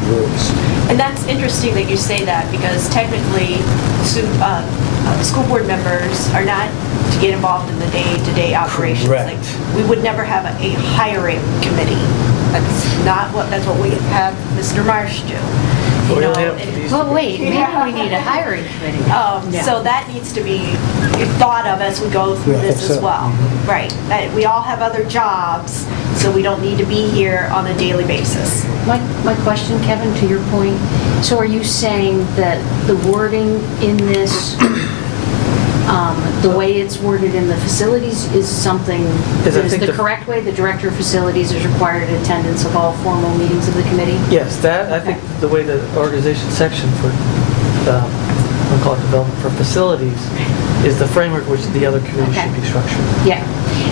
groups. And that's interesting that you say that, because technically, school board members are not to get involved in the day-to-day operations. Correct. Like, we would never have a hiring committee. That's what we have Mr. Marsh do. You We know, only have and- these- Well, wait, maybe we need a hiring committee. Yeah. So that needs to be thought of as we go through Yeah, I this think as so. well. Right. That we all have other jobs, so we don't need to be here on a daily basis. My question, Kevin, to your point, so are you saying that the wording in this, the way it's worded in the facilities is something, Is I is think the the- correct way? The director of facilities is required attendance of all formal meetings of the committee? Yes, that, I think the way the organization section for, I'll call it development for facilities, is the framework which the other committees Okay. should be structured. Yeah,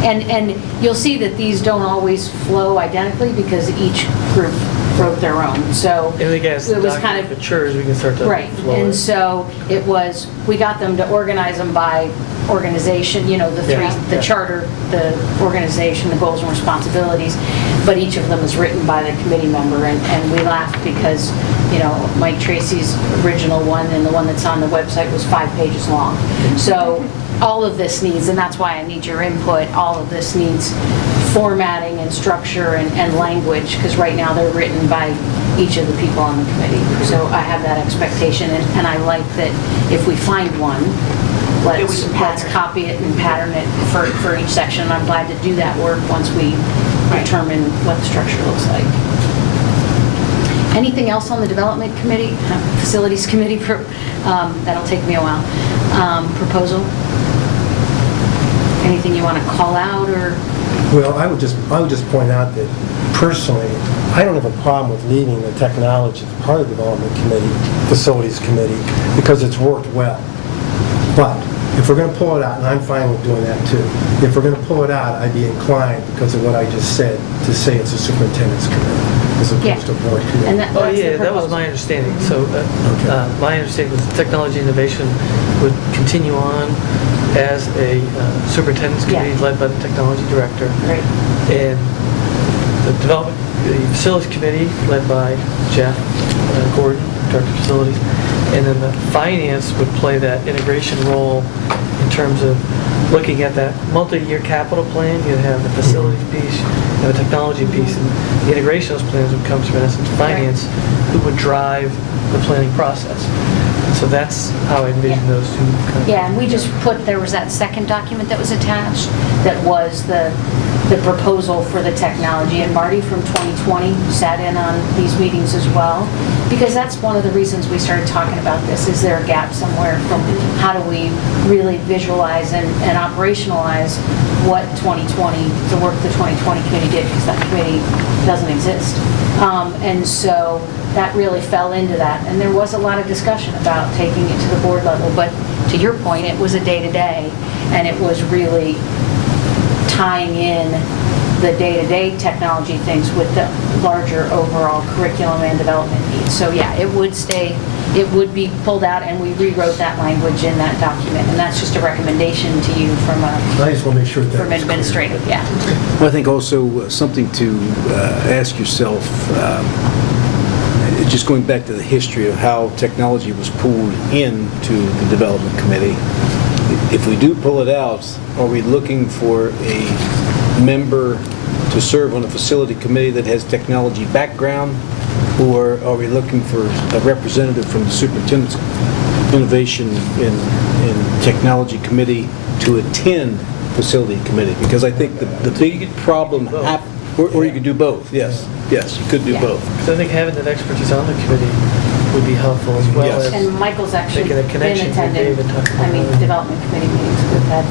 and you'll see that these don't always flow identically because each group wrote their own, so. And I think as the it was kind document of matures, we can start to Right, flow and it. so it was, we got them to organize them by organization, you know, the three, Yeah, the yeah. charter, the organization, the goals and responsibilities, but each of them is written by the committee member, and we laughed because, you know, Mike Tracy's original one and the one that's on the website was 5 pages long. So all of this needs, and that's why I need your input, all of this needs formatting and structure and language, because right now they're written by each of the people on the committee. So I have that expectation, and I like that if we find one, let's copy it and pattern it for each section. I'm glad to do that work once we determine what the structure looks like. Anything else on the development committee, facilities committee, that'll take me a while, proposal? Anything you want to call out, or? Well, I would just point out that personally, I don't have a problem with leaving the technology as part of the development committee, facilities committee, because it's worked well. But if we're going to pull it out, and I'm fine with doing that too, if we're going to pull it out, I'd be inclined, because of what I just said, to say it's a superintendent's committee as opposed to a board committee. And Oh, that's the yeah, that was proposal. my understanding. So Okay. my understanding was technology innovation would continue on as a superintendent's Yeah. committee led by the technology director. Right. And the development, the facilities committee led by Jeff Gordon, director of facilities. And then the finance would play that integration role in terms of looking at that multi-year capital plan. You'd have the facilities piece, you have a technology piece, and the integration of those plans would come from, in essence, finance, who would drive the planning process. And so that's how I envision those two kind of. Yeah, and we just put, there was that second document that was attached that was the proposal for the technology. And Marty from 2020 sat in on these meetings as well, because that's one of the reasons we started talking about this. Is there a gap somewhere from how do we really visualize and operationalize what 2020, the work the 2020 committee did, because that committee doesn't exist. And so that really fell into that. And there was a lot of discussion about taking it to the board level. But to your point, it was a day-to-day, and it was really tying in the day-to-day technology things with the larger overall curriculum and development needs. So yeah, it would stay, it would be pulled out, and we rewrote that language in that document. And that's just a recommendation to you from I just want to make sure that from it's clear. administrative, yeah. Well, I think also something to ask yourself, just going back to the history of how technology was pulled into the development committee. If we do pull it out, are we looking for a member to serve on a facility committee that has technology background? Or are we looking for a representative from the superintendent's innovation and technology committee to attend facility committee? Because I think the big problem Or you could do both, yes. Yes, you could do Yeah. both. Because I think having that expertise on the committee would be helpful as well Yes. as. And Michael's actually Making a been connection with attending, David talking I mean, about it. development committee meetings, we've had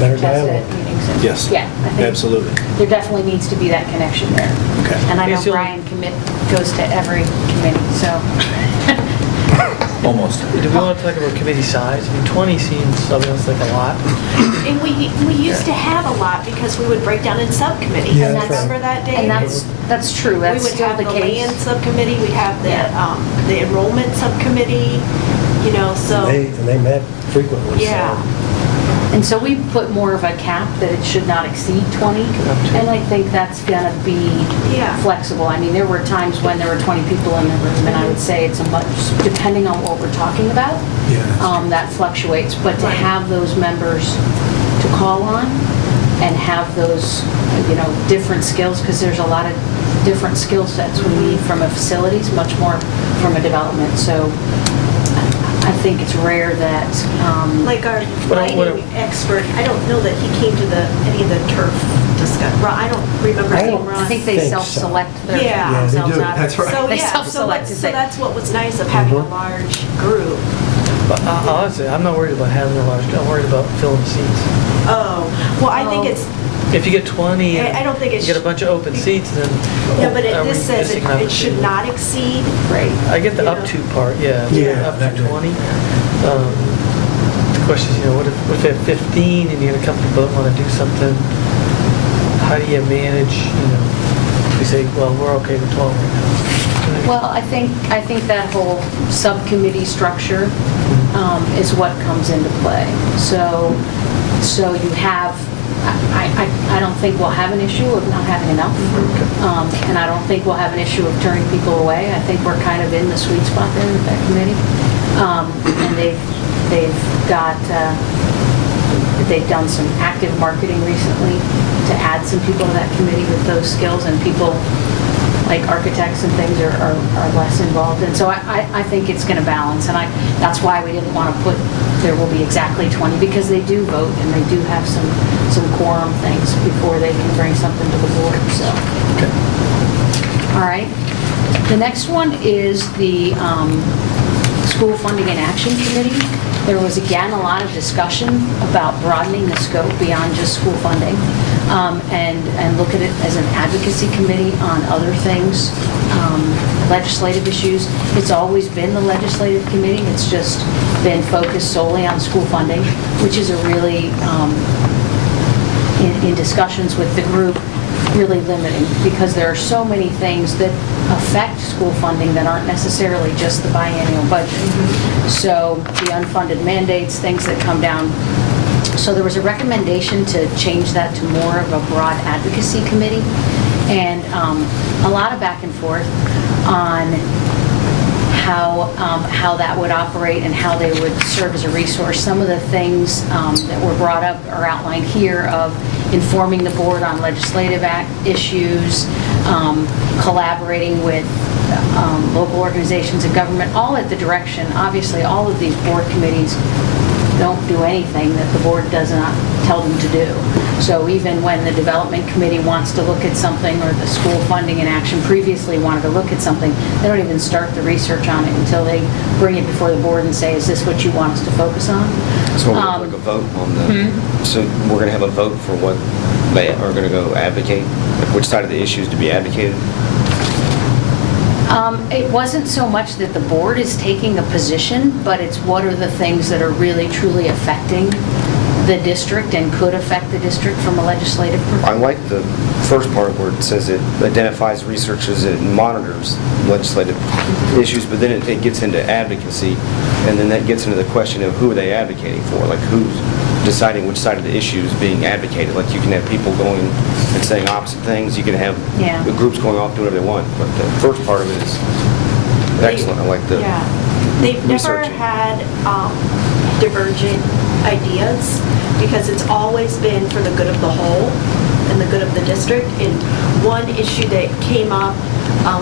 Better tested dialogue. meetings. and- Yes. Yeah, I think Absolutely. there definitely needs to be that connection there. Okay. And I know Yes, you'll- Brian goes to every committee, so. Almost. Do we want to talk about committee size? I mean, 20 seems, something like a lot. And we used to have a lot because we would break down in subcommittees. Yeah, And that's Remember right. that, Dave? And that's true, We that's would still have the the case. land subcommittee, we'd have Yeah. the enrollment subcommittee, you know, so, And they met frequently. so- yeah. And so we put more of a cap that it should not exceed 20, and I think that's gonna be Yeah. flexible. I mean, there were times when there were 20 people in the room, and I would say it's a much, depending on what we're talking about, Yeah, that's that fluctuates. But to Right. have those members to call on and have those, different skills, because there's a lot of different skill sets we need from a facilities, much more from a development. So I think it's rare that, Like our What- lighting expert, I don't know that he came to any of the turf discussion. I don't remember I seeing don't Ron. I think they think so. self-select their Yeah. Yeah, they themselves do. out. That's right. So, They yeah, self-select so that's what was nice of having a large group. But honestly, I'm not worried about having a large, I'm worried about filling the seats. Oh, well, I think Oh. it's, If you get 20, I don't think you it get a should- bunch of open seats, then. yeah, but are we this says missing an it should opportunity? not exceed. Right. I get the you up know. to part, yeah. Yeah, Up that- to 20. The question is, what if they have 15 and you have a couple people that want to do something? How do you manage, we say, well, we're okay with 12 right now. Well, I think that whole subcommittee structure is what comes into play. So you have, I don't think we'll have an issue of not having enough. And I don't think we'll have an issue of turning people away. I think we're kind of in the sweet spot there with that committee. And they've done some active marketing recently to add some people to that committee with those skills, and people like architects and things are less involved. And so I think it's going to balance, and that's why we didn't want to put, there will be exactly 20, because they do vote and they do have some quorum things before they can bring something to the board, so. All right. The next one is the School Funding and Action Committee. There was, again, a lot of discussion about broadening the scope beyond just school funding, and look at it as an advocacy committee on other things, legislative issues. It's always been the legislative committee. It's just been focused solely on school funding, which is a really, in discussions with the group, really limiting, because there are so many things that affect school funding that aren't necessarily just the biennial budget. So the unfunded mandates, things that come down. So there was a recommendation to change that to more of a broad advocacy committee, and a lot of back and forth on how that would operate and how they would serve as a resource. Some of the things that were brought up are outlined here, of informing the board on legislative issues, collaborating with local organizations and government, all at the direction. Obviously, all of these board committees don't do anything that the board does not tell them to do. So even when the development committee wants to look at something, or the school funding and action previously wanted to look at something, they don't even start the research on it until they bring it before the board and say, is this what you want us to focus on? So we'll have like a vote on the, so we're going to have a vote for what they are going to go advocate, like which side of the issues to be advocated? It wasn't so much that the board is taking a position, but it's what are the things that are really truly affecting the district and could affect the district from a legislative I perspective. like the first part where it says it identifies, researches, it monitors legislative issues, but then it gets into advocacy, and then that gets into the question of who are they advocating for, like who's deciding which side of the issue is being advocated. Like you can have people going and saying opposite things, you can have Yeah. the groups going off doing whatever they want, but the first part of it is excellent. I like the Yeah. They've never researching. had divergent ideas, because it's always been for the good of the whole and the good of the district. And one issue that came up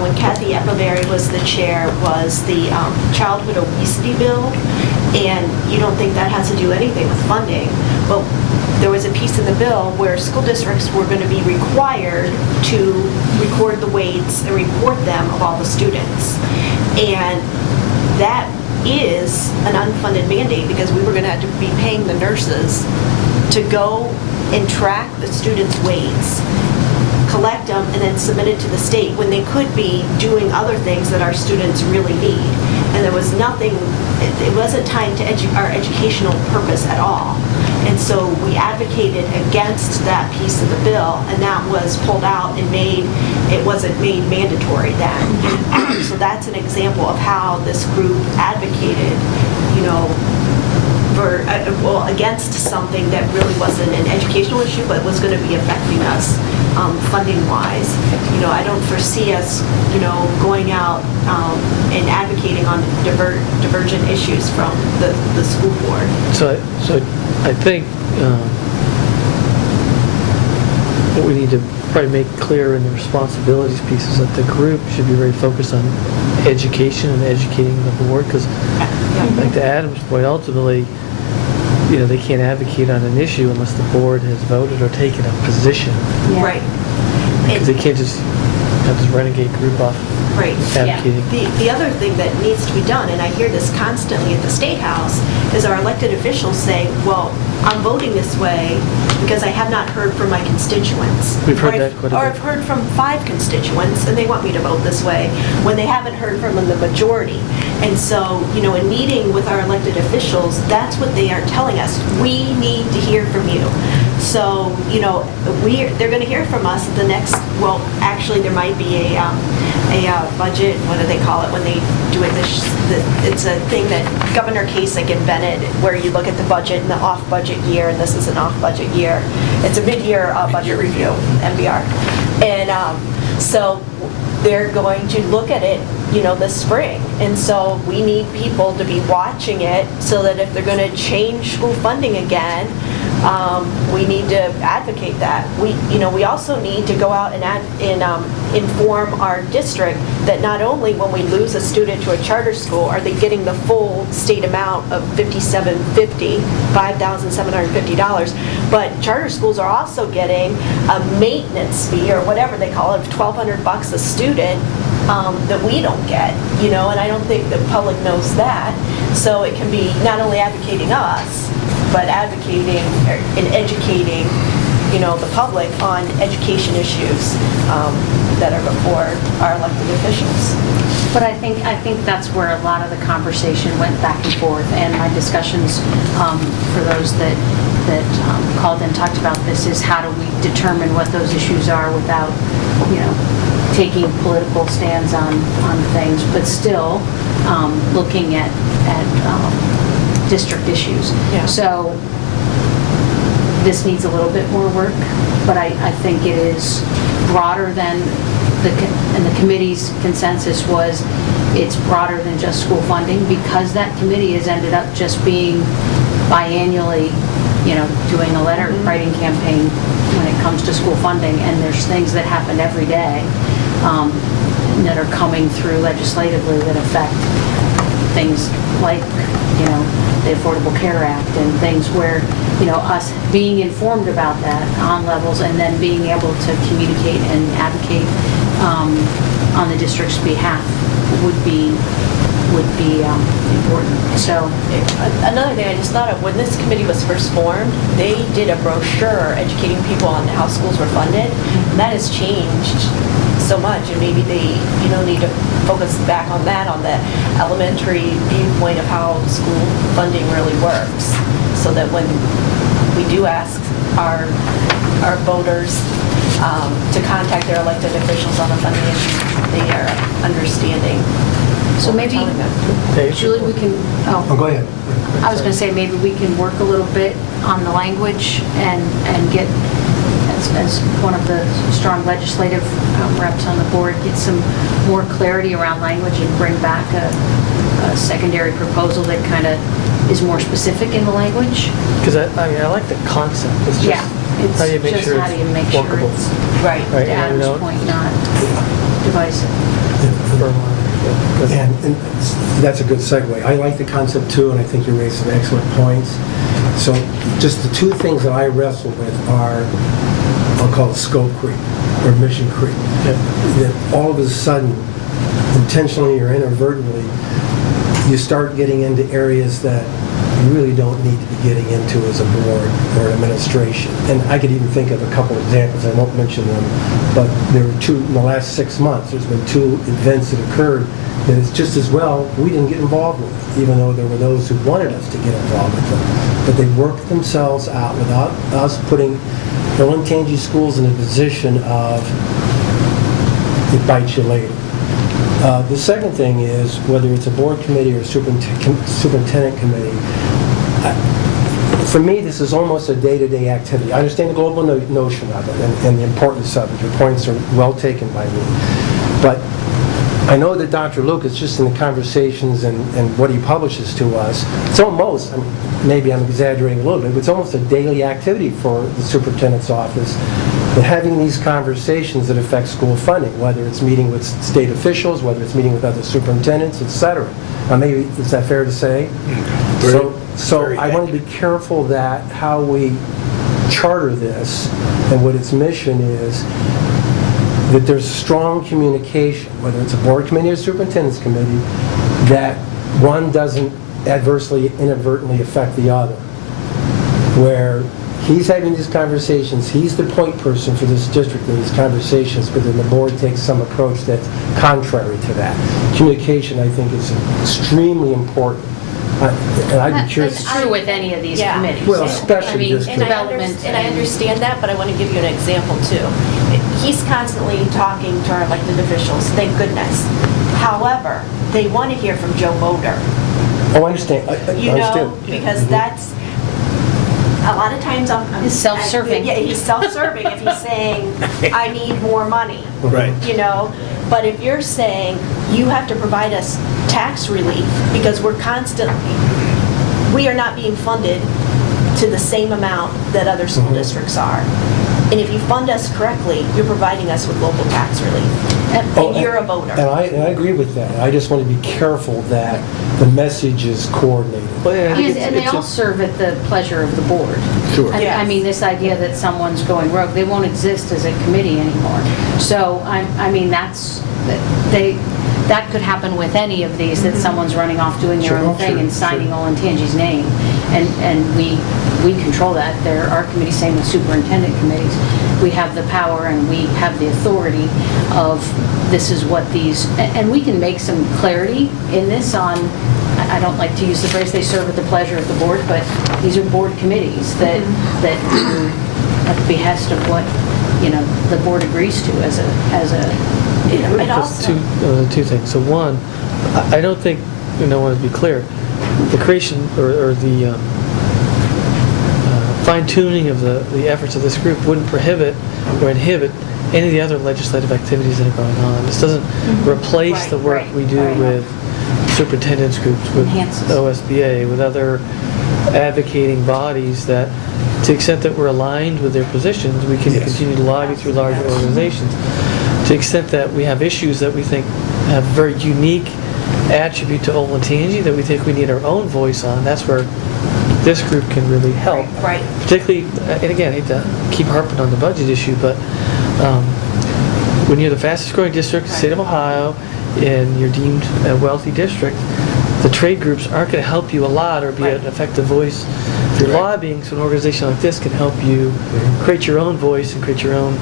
when Kathy Eppaberry was the chair was the childhood obesity bill. And you don't think that has to do anything with funding, but there was a piece in the bill where school districts were going to be required to record the weights and report them of all the students. And that is an unfunded mandate because we were going to have to be paying the nurses to go and track the students' weights, collect them, and then submit it to the state when they could be doing other things that our students really need. And there was nothing, it wasn't tied to our educational purpose at all. And so we advocated against that piece of the bill, and that was pulled out and it wasn't made mandatory then. So that's an example of how this group advocated, against something that really wasn't an educational issue, but was going to be affecting us funding-wise. I don't foresee us, going out and advocating on divergent issues from the school board. So I think what we need to probably make clear in the responsibilities piece is that the group should be very focused on education and educating the board, because like to Adam's point, ultimately, they can't advocate on an issue unless the board has voted or taken a position. Yeah. Right. Because they can't just have this renegade group off Right. advocating. The other thing that needs to be done, and I hear this constantly at the State House, is our elected officials say, well, I'm voting this way because I have not heard from my constituents. We've heard Or that quite a Or bit. I've heard from 5 constituents, and they want me to vote this way, when they haven't heard from the majority. And so, in meeting with our elected officials, that's what they are telling us. We need to hear from you. So, they're going to hear from us at the next, well, actually, there might be a budget, what do they call it when they do it? It's a thing that Governor Kasich invented, where you look at the budget in the off-budget year, and this is an off-budget year. It's a mid-year budget review, MBR. And so they're going to look at it, this spring. And so we need people to be watching it so that if they're going to change school funding again, we need to advocate that. We also need to go out and inform our district that not only when we lose a student to a charter school are they getting the full state amount of $5,750, but charter schools are also getting a maintenance fee or whatever they call it, of $1,200 a student that we don't get, and I don't think the public knows that. So it can be not only advocating us, but advocating and educating, the public on education issues that are before our elected officials. But I think that's where a lot of the conversation went back and forth, and my discussions for those that called and talked about this is how do we determine what those issues are without, taking political stands on things, but still looking at district issues. Yeah. So this needs a little bit more work, but I think it is broader than and the committee's consensus was it's broader than just school funding, because that committee has ended up just being biannually, doing a letter writing campaign when it comes to school funding, and there's things that happen every day that are coming through legislatively that affect things like, the Affordable Care Act and things where, us being informed about that on levels and then being able to communicate and advocate on the district's behalf would be important. So Another thing I just thought of, when this committee was first formed, they did a brochure educating people on how schools were funded. And that has changed so much, and maybe they, need to focus back on that, on the elementary viewpoint of how school funding really works, so that when we do ask our voters to contact their elected officials on the funding issue, they are understanding. So what we're maybe, telling them. Julie, we can, Oh, go ahead. I was going to say maybe we can work a little bit on the language and get, as one of the strong legislative reps on the board, get some more clarity around language and bring back a secondary proposal that kind of is more specific in the language. Because I like the concept. It's just It's how do you make just sure how do you make it's sure workable. it's, Right. Right, to and we Adam's don't- point, not divisive. For a while. And that's a good segue. I like the concept too, and I think you raised some excellent points. So just the two things that I wrestle with are, I'll call it scope creep or mission creep. That all of a sudden, intentionally or inadvertently, you start getting into areas that you really don't need to be getting into as a board or an administration. And I could even think of a couple examples, I won't mention them, but there were two, in the last 6 months, there's been two events that occurred that it's just as well we didn't get involved with, even though there were those who wanted us to get involved with them. But they worked themselves out without us putting Olentangy schools in a position of it bites you later. The second thing is, whether it's a board committee or superintendent committee, for me, this is almost a day-to-day activity. I understand the global notion of it and the importance of it. Your points are well taken by me. But I know that Dr. Lucas, just in the conversations and what he publishes to us, it's almost, maybe I'm exaggerating a little bit, but it's almost a daily activity for the superintendent's office. But having these conversations that affect school funding, whether it's meeting with state officials, whether it's meeting with other superintendents, et cetera. Maybe, is that fair to say? So I want to be careful that how we charter this and what its mission is, that there's strong communication, whether it's a board committee or superintendent's committee, that one doesn't adversely, inadvertently affect the other. Where he's having these conversations, he's the point person for this district in these conversations, but then the board takes some approach that's contrary to that. Communication, I think, is extremely important. And I'd be curious. That's true with any of these Yeah. committees. Well, especially I mean, district. development. And I understand that, but I want to give you an example too. He's constantly talking to our elected officials, thank goodness. However, they want to hear from Joe Boder. Oh, I understand. I You understand. know, because that's, a lot of times I'm... He's self-serving. Yeah, he's self-serving if he's saying, I need more money. Right. You know, but if you're saying, you have to provide us tax relief because we are not being funded to the same amount that other school districts are. And if you fund us correctly, you're providing us with local tax relief. And you're a voter. And I agree with that. I just want to be careful that the message is coordinated. Well, yeah, I think And they it's all serve at the pleasure of the board. Sure. I Yes. mean, this idea that someone's going rogue, they won't exist as a committee anymore. So, I mean, that could happen with any of these, that someone's running off doing their Sure, own thing sure, and signing sure. Olentangy's name. And we control that. There are committees, same with superintendent committees. We have the power and we have the authority of this is what these, and we can make some clarity in this on, I don't like to use the phrase they serve at the pleasure of the board, but these are board committees that do at the behest of what, you know, the board agrees to as a It Just also, two things. So one, I don't think, I want to be clear, the creation or the fine-tuning of the efforts of this group wouldn't prohibit or inhibit any of the other legislative activities that are going on. This doesn't replace Right, the work right, we do right. with superintendents groups, with Enhances. OSBA, with other advocating bodies that, to the extent that we're aligned with their positions, we can Yes. continue to lobby through larger organizations. To the extent that we have issues that we think have very unique attribute to Olentangy that we think we need our own voice on, that's where this group can really help. right. Particularly, and again, I hate to keep harping on the budget issue, but when you're the fastest growing district in the state of Ohio and you're deemed a wealthy district, the trade groups aren't going to help you a lot or be an effective voice if you're lobbying. So an organization like this can help you create your own voice and create your own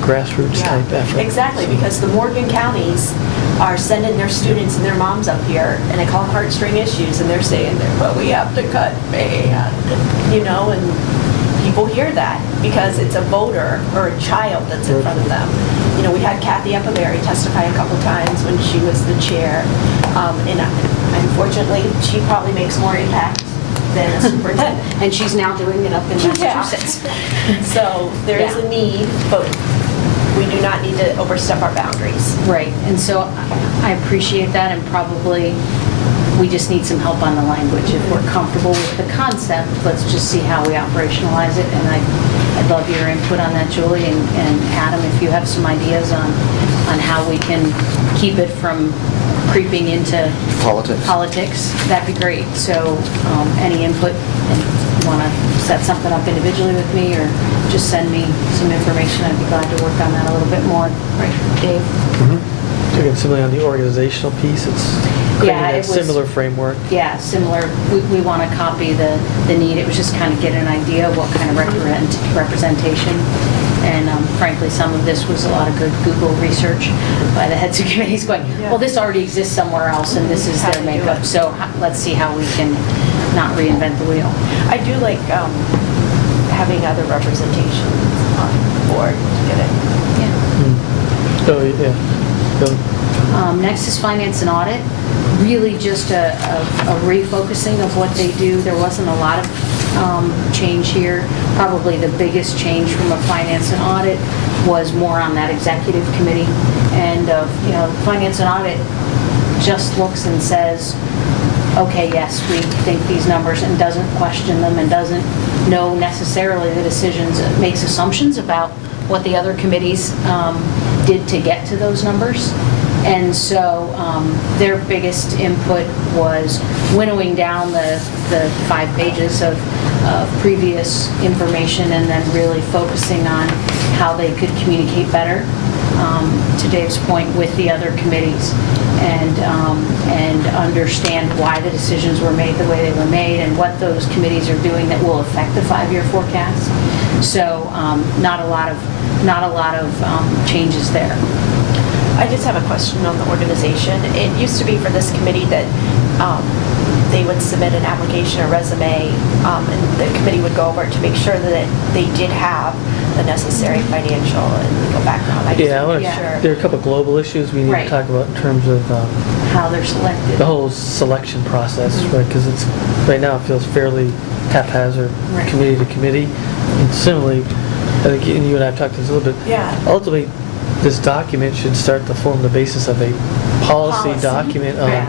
grassroots Yeah, type effort. exactly, because the Morgan counties are sending their students and their moms up here, and I call them heartstring issues, and they're saying, well, we have to cut band, you know, and people hear that because it's a voter or a child that's in front of them. You know, we had Kathy Epiberry testify a couple times when she was the chair, and unfortunately, she probably makes more impact than a superintendent. and she's now doing it up in Yeah. Massachusetts. So there is a need, but we do not need to overstep our boundaries. Right, and so I appreciate that, and probably we just need some help on the language. If we're comfortable with the concept, let's just see how we operationalize it, and I'd love your input on that, Julie, and Adam, if you have some ideas on how we can keep it from creeping into Politics. that'd be great. So any input, and you want to set something up individually with me or just send me some information, I'd be glad to work on that a little bit more. Right, Dave? Again, similarly on the organizational piece, it's creating Yeah, that it was- similar framework. Yeah, similar. We want to copy the need. It was just kind of get an idea of what kind of representation. And frankly, some of this was a lot of good Google research by the heads of committees going, Yeah. well, this already exists somewhere else and this is How their to do makeup. it. So let's see how we can not reinvent the wheel. I do like having other representation on the board to get it. Yeah. So, yeah. Go. Next is finance and audit. Really just a refocusing of what they do. There wasn't a lot of change here. Probably the biggest change from a finance and audit was more on that executive committee. And, finance and audit just looks and says, okay, yes, we think these numbers, and doesn't question them and doesn't know necessarily the decisions. It makes assumptions about what the other committees did to get to those numbers. And so their biggest input was winnowing down the 5 pages of previous information and then really focusing on how they could communicate better, to Dave's point, with the other committees and understand why the decisions were made the way they were made and what those committees are doing that will affect the 5-year forecast. So not a lot of changes there. I just have a question on the organization. It used to be for this committee that they would submit an application or resume, and the committee would go over it to make sure that they did have the necessary financial and legal background. I just Yeah, I want wanna- to be sure. there are a couple global issues we need Right. to talk about in terms of How they're selected. the whole selection process, right? Because it's, right now it feels fairly haphazard, Right. committee to committee. And similarly, I think you and I have talked this a little bit. Yeah. Ultimately, this document should start to form the basis of a policy document on Yes.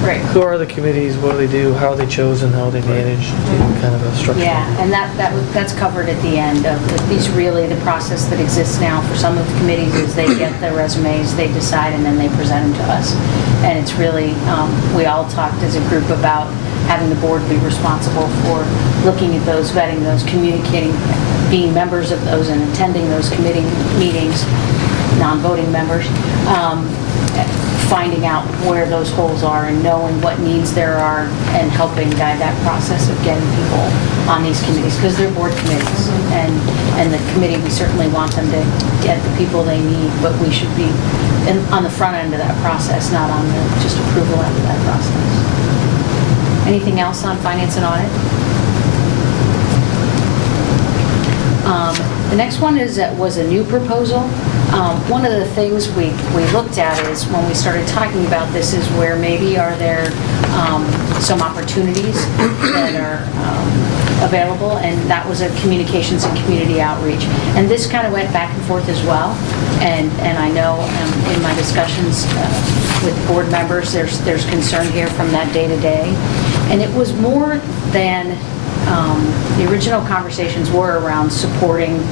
Right. who are the committees, what do they do, how are they chosen, how are they managed, kind of a structure. Yeah, and that's covered at the end of these. Really, the process that exists now for some of the committees is they get the resumes, they decide, and then they present them to us. And it's really, we all talked as a group about having the board be responsible for looking at those, vetting those, communicating, being members of those and attending those committee meetings, non-voting members, finding out where those holes are and knowing what needs there are and helping guide that process of getting people on these committees, because they're board committees. And the committee, we certainly want them to get the people they need, but we should be on the front end of that process, not on the just approval end of that process. Anything else on finance and audit? The next one was a new proposal. One of the things we looked at is when we started talking about this is where maybe are there some opportunities that are available, and that was a communications and community outreach. And this kind of went back and forth as well. And I know in my discussions with board members, there's concern here from that day-to-day. And it was more than the original conversations were around supporting,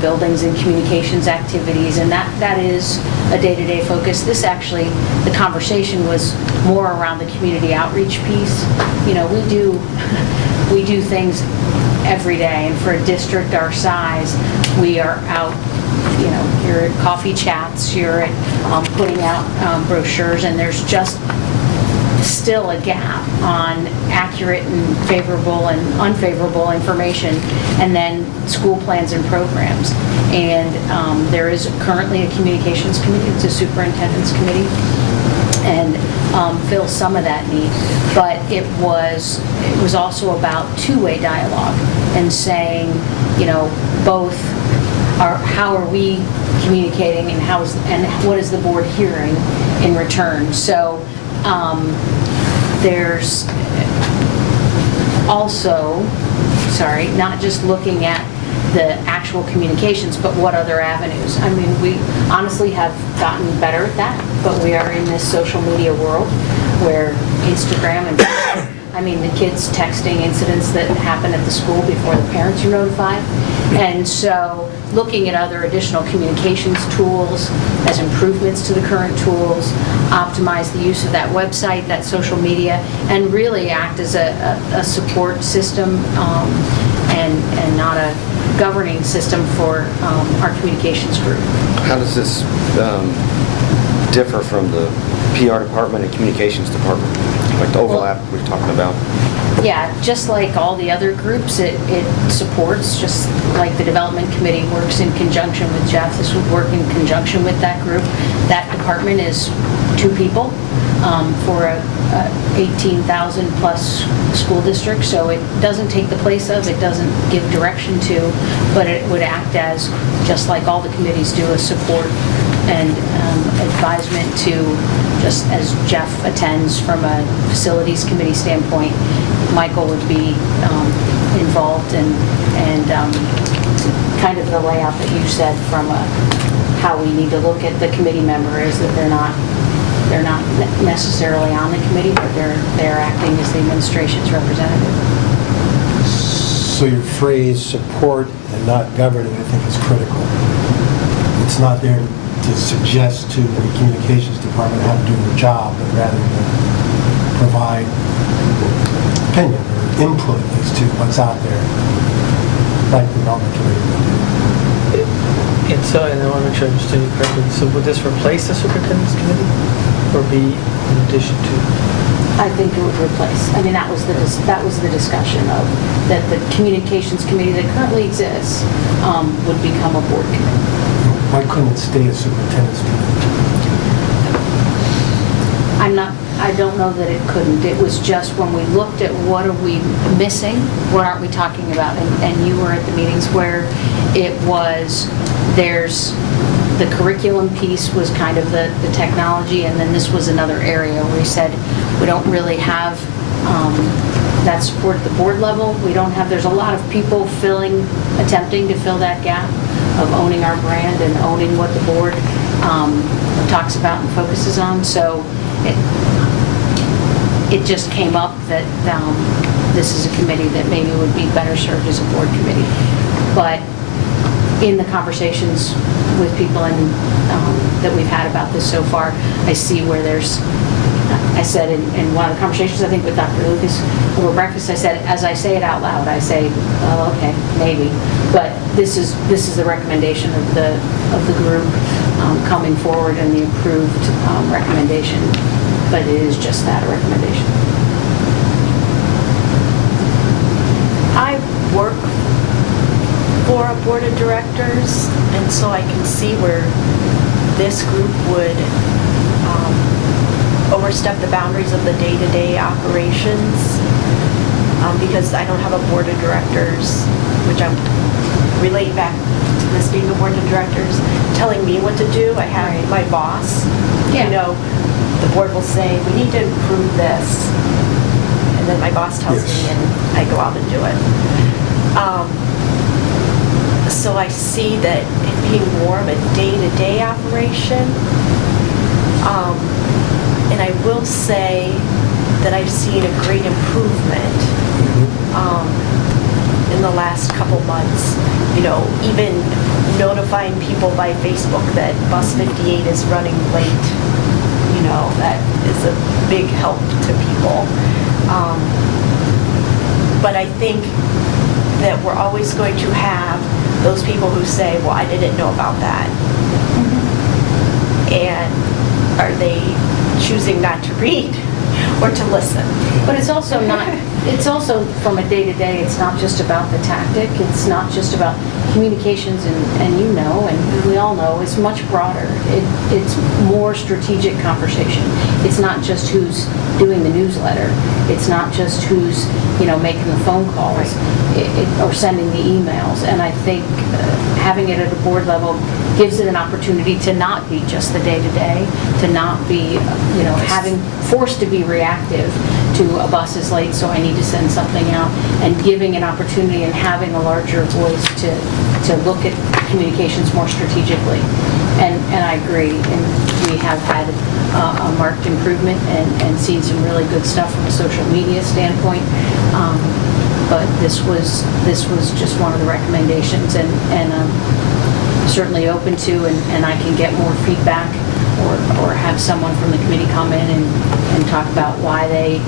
buildings and communications activities, and that is a day-to-day focus. This actually, the conversation was more around the community outreach piece. We do things every day, and for a district our size, we are out, you're at coffee chats, you're at putting out brochures, and there's just still a gap on accurate and favorable and unfavorable information, and then school plans and programs. And there is currently a communications committee, it's a superintendent's committee, and fills some of that need. But it was also about two-way dialogue and saying, both how are we communicating and what is the board hearing in return. So there's also, not just looking at the actual communications, but what other avenues. I mean, we honestly have gotten better at that, but we are in this social media world where Instagram and Facebook, I mean, the kids texting incidents that happen at the school before the parents are notified. And so looking at other additional communications tools as improvements to the current tools, optimize the use of that website, that social media, and really act as a support system and not a governing system for our communications group. How does this differ from the PR department and communications department? Like the overlap we're talking about? Yeah, just like all the other groups, it supports, just like the development committee works in conjunction with Jeff, this would work in conjunction with that group. That department is 2 people for a 18,000 plus school district, so it doesn't take the place of, it doesn't give direction to, but it would act as, just like all the committees do, a support and advisement to, just as Jeff attends from a facilities committee standpoint, Michael would be involved and kind of the layout that you said from how we need to look at the committee member is that they're not necessarily on the committee, but they're acting as the administration's representative. So your phrase support and not governing, I think, is critical. It's not there to suggest to the communications department how to do their job, but rather to provide opinion or input as to what's out there, like the development committee would do. And I want to make sure I understood you correctly. So would this replace the superintendent's committee or be in addition to? I think it would replace. I mean, that was the discussion of that the communications committee that currently exists would become a board committee. Why couldn't it stay a superintendent's committee? I don't know that it couldn't. It was just when we looked at what are we missing, what aren't we talking about, and you were at the meetings where it was, there's the curriculum piece was kind of the technology, and then this was another area where we said we don't really have that support at the board level. We don't have, there's a lot of people attempting to fill that gap of owning our brand and owning what the board talks about and focuses on. So it just came up that this is a committee that maybe would be better served as a board committee. But in the conversations with people that we've had about this so far, I see where there's, I said in one of the conversations, I think with Dr. Lucas over breakfast, I said, as I say it out loud, I say, oh, okay, maybe. But this is the recommendation of the group coming forward and the approved recommendation. But it is just that, a recommendation. I work for a board of directors, and so I can see where this group would overstep the boundaries of the day-to-day operations, because I don't have a board of directors, which I'm relating back to this being a board of directors, telling me what to do. I have my boss. Yeah. You know, the board will say, we need to improve this, and then my boss tells me, and I go out and do it. So I see that it being more of a day-to-day operation. And I will say that I've seen a great improvement in the last couple months. You know, even notifying people by Facebook that bus 58 is running late. You know, that is a big help to people. But I think that we're always going to have those people who say, well, I didn't know about that. And are they choosing not to read or to listen? But it's also from a day-to-day, it's not just about the tactic, it's not just about communications, and you know, and we all know, it's much broader. It's more strategic conversation. It's not just who's doing the newsletter. It's not just who's, making the phone calls or sending the emails. And I think having it at a board level gives it an opportunity to not be just the day-to-day, to not be, having forced to be reactive to a bus is late, so I need to send something out, and giving an opportunity and having a larger voice to look at communications more strategically. And I agree. And we have had a marked improvement and seen some really good stuff from a social media standpoint. But this was just one of the recommendations, and certainly open to, and I can get more feedback or have someone from the committee come in and talk about why they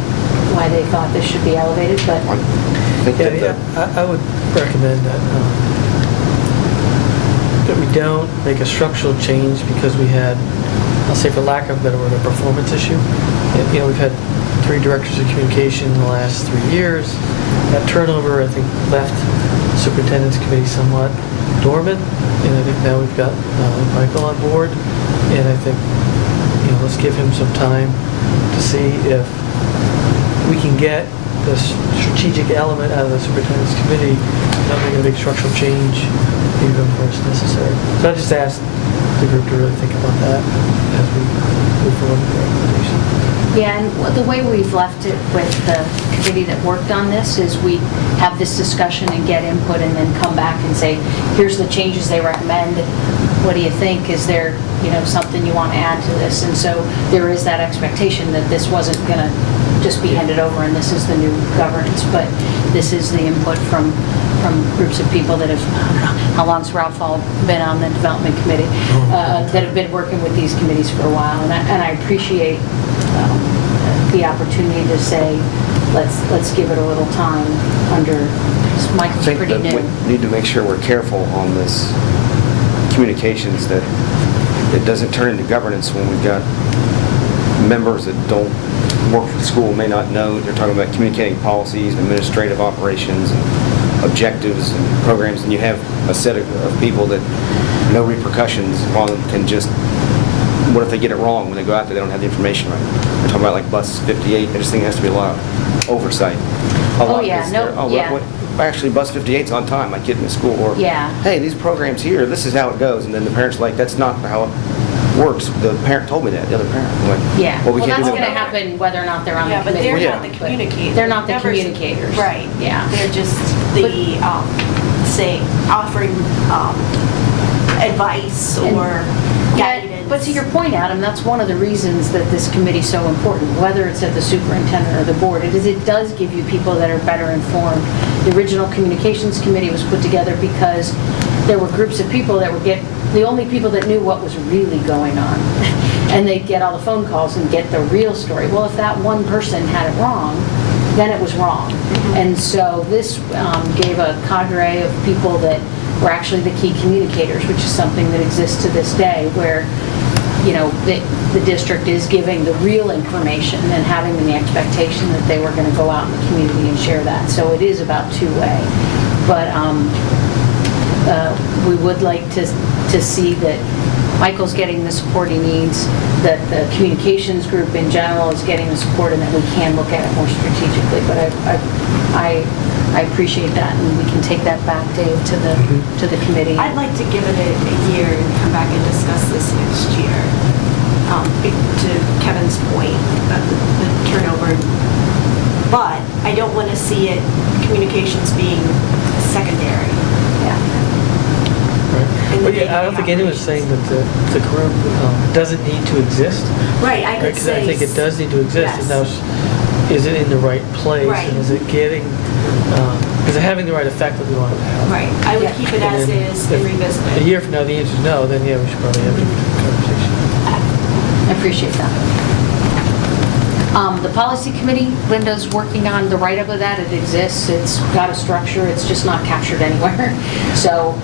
thought this should be elevated, but I think that I would recommend that we don't make a structural change because we had, I'll say for lack of a better word, a performance issue. You know, we've had 3 directors of communication in the last 3 years. That turnover, I think, left the superintendent's committee somewhat dormant, and I think now we've got Michael on board, and I think, you know, let's give him some time to see if we can get the strategic element out of the superintendent's committee without making a big structural change, even where it's necessary. So I just asked the group to really think about that as we move forward with the recommendation. yeah, and the way we've left it with the committee that worked on this is we have this discussion and get input and then come back and say, here's the changes they recommend. What do you think? Is there, you know, something you want to add to this? And so there is that expectation that this wasn't going to just be handed over and this is the new governance, but this is the input from groups of people that have, I don't know, how long's Ralph all been on the development committee, that have been working with these committees for a while, and I appreciate the opportunity to say, let's give it a little time under, because I Michael's think pretty that new. we need to make sure we're careful on this communications, that it doesn't turn into governance when we've got members that don't work for the school, may not know. They're talking about communicating policies, administrative operations, and objectives and programs, and you have a set of people that no repercussions on them can just, what if they get it wrong when they go out there, they don't have the information right? We're talking about like bus 58, I just think there has to be a lot of oversight. A lot yeah, is no, there. Oh, yeah. actually bus 58's on time, my kid in the school, or Yeah. hey, these programs here, this is how it goes, and then the parents are like, that's not how it works. The parent told me that, the other parent. I'm like, Yeah, well, we well, can't that's do going to that. happen whether or not they're on the Yeah, but committee. they're Yeah. not the communicators. They're not the Never- communicators. Right. Yeah. They're just the, say, offering advice And- or Yeah, guidance. but to your point, Adam, that's one of the reasons that this committee's so important, whether it's at the superintendent or the board, it does give you people that are better informed. The original communications committee was put together because there were groups of people that would get, the only people that knew what was really going on. And they'd get all the phone calls and get the real story. Well, if that one person had it wrong, then it was wrong. And so this gave a cadre of people that were actually the key communicators, which is something that exists to this day, where, you know, the district is giving the real information and having the expectation that they were going to go out in the community and share that. So it is about two-way. But we would like to see that Michael's getting the support he needs, that the communications group in general is getting the support, and that we can look at it more strategically. But I appreciate that, and we can take that back, Dave, to the committee. I'd like to give it a year and come back and discuss this next year. To Kevin's point, the turnover. But I don't want to see it, communications being secondary. Yeah. in the Well, yeah, I don't day-to-day think anyone's saying that the group doesn't need to exist. Right, I could 'Cause say. I think it does need to exist. Yes. And now, is it in the right place? Right. And is it getting, is it having the right effect that we want it to have? Right, I would Yeah. keep it And as then is and revisit A it. year from now, the answer is no, then yeah, we should probably have a conversation. I appreciate that. The policy committee, Linda's working on the write-up of that. It exists, it's got a structure, it's just not captured anywhere. So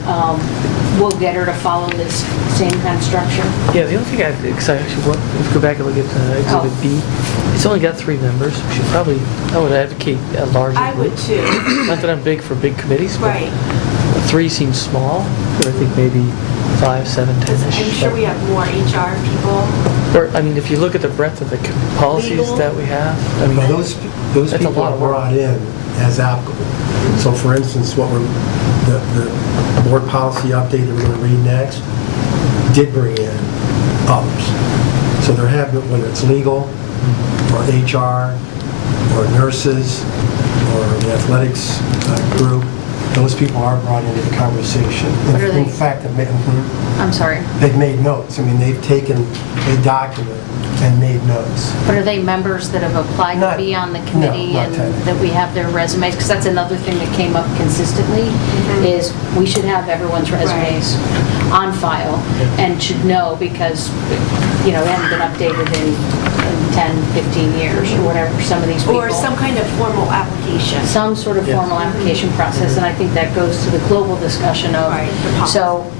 we'll get her to follow this same kind of structure. Yeah, the only thing because I actually want, if you go back and look at Exhibit Oh. B, it's only got 3 members. We should probably, I would advocate a larger I would group. too. Not that I'm big for big committees, but Right, 3 seems small, or I think maybe 5, 7, 10 because I'm sure we have more HR people. Or, I mean, if you look at the breadth of the policies Legal. that we have, I mean, Well, those That's a people lot are of work. brought in as applicable. So for instance, what the board policy update that we're going to read next did bring in others. So there have been, whether it's legal, or HR, or nurses, or the athletics group, those people are brought into the conversation. What are In they? fact, I'm sorry. they've made notes. I mean, they've taken a document and made notes. But are they members that have applied to Not- be on the no, committee not and technically. that we have their resumes? Because that's another thing that came up consistently, is we should have everyone's resumes on file and should know because, they haven't been updated in 10, 15 years or whatever, some of these people. Or some kind of formal application. Some sort of formal application process, and I think that goes to the global discussion of, Right, the policy.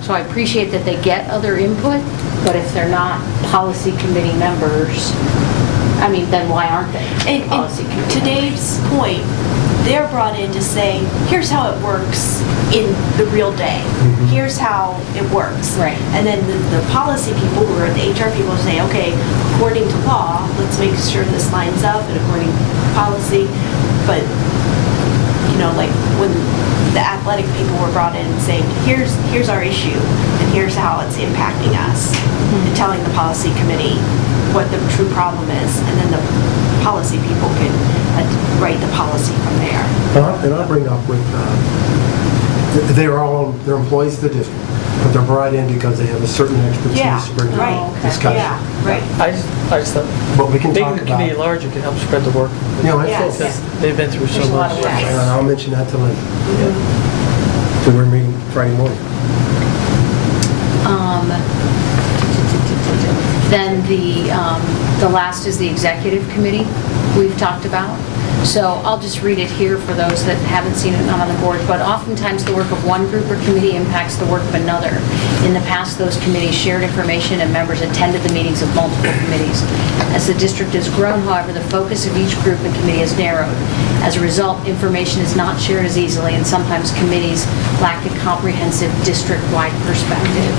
so I appreciate that they get other input, but if they're not policy committee members, I mean, then why aren't they policy And committee to members? Dave's point, they're brought in to say, here's how it works in the real day. Here's how it works. Right. And then the policy people, who are the HR people, say, okay, according to law, let's make sure this lines up and according to policy. But, like when the athletic people were brought in saying, here's our issue and here's how it's impacting us. And telling the policy committee what the true problem is. And then the policy people can write the policy from there. And I'll bring up with, they're employees of the district, but they're brought in because they have a certain expertise to bring to right. Oh, the okay. discussion. Yeah, right. I just thought, But we can making talk the about, committee larger can help spread the work. I Yes. think, Because they've been through so There's a lot much. of work. Yes. and I'll mention that to Linda. So we're meeting Friday morning. Then the last is the executive committee we've talked about. So I'll just read it here for those that haven't seen it, not on the board. But oftentimes, the work of one group or committee impacts the work of another. In the past, those committees shared information and members attended the meetings of multiple committees. As the district has grown, however, the focus of each group and committee has narrowed. As a result, information is not shared as easily, and sometimes committees lack a comprehensive district-wide perspective.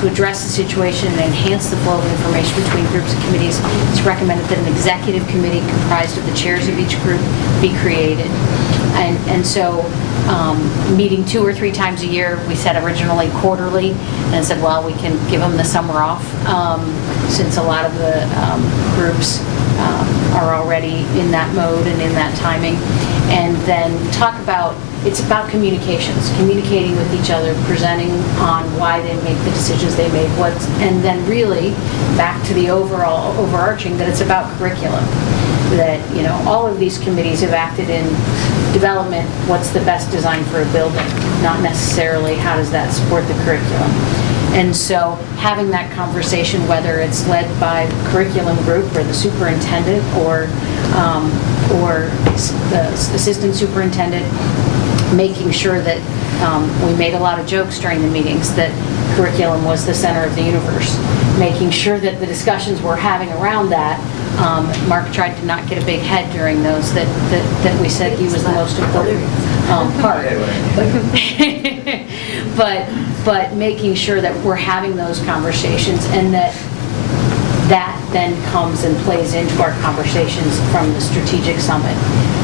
To address the situation and enhance the flow of information between groups and committees, it's recommended that an executive committee comprised of the chairs of each group be created. And so, meeting 2 or 3 times a year, we said originally quarterly, and said, well, we can give them the summer off, since a lot of the groups are already in that mode and in that timing. And then talk about, it's about communications, communicating with each other, presenting on why they make the decisions they made, and then really back to the overall overarching, that it's about curriculum. That, all of these committees have acted in development, what's the best design for a building, not necessarily how does that support the curriculum. And so having that conversation, whether it's led by the curriculum group or the superintendent or the assistant superintendent, making sure that we made a lot of jokes during the meetings that curriculum was the center of the universe, making sure that the discussions we're having around that, Mark tried to not get a big head during those, that we said he was the most important part. But making sure that we're having those conversations and that then comes and plays into our conversations from the strategic summit.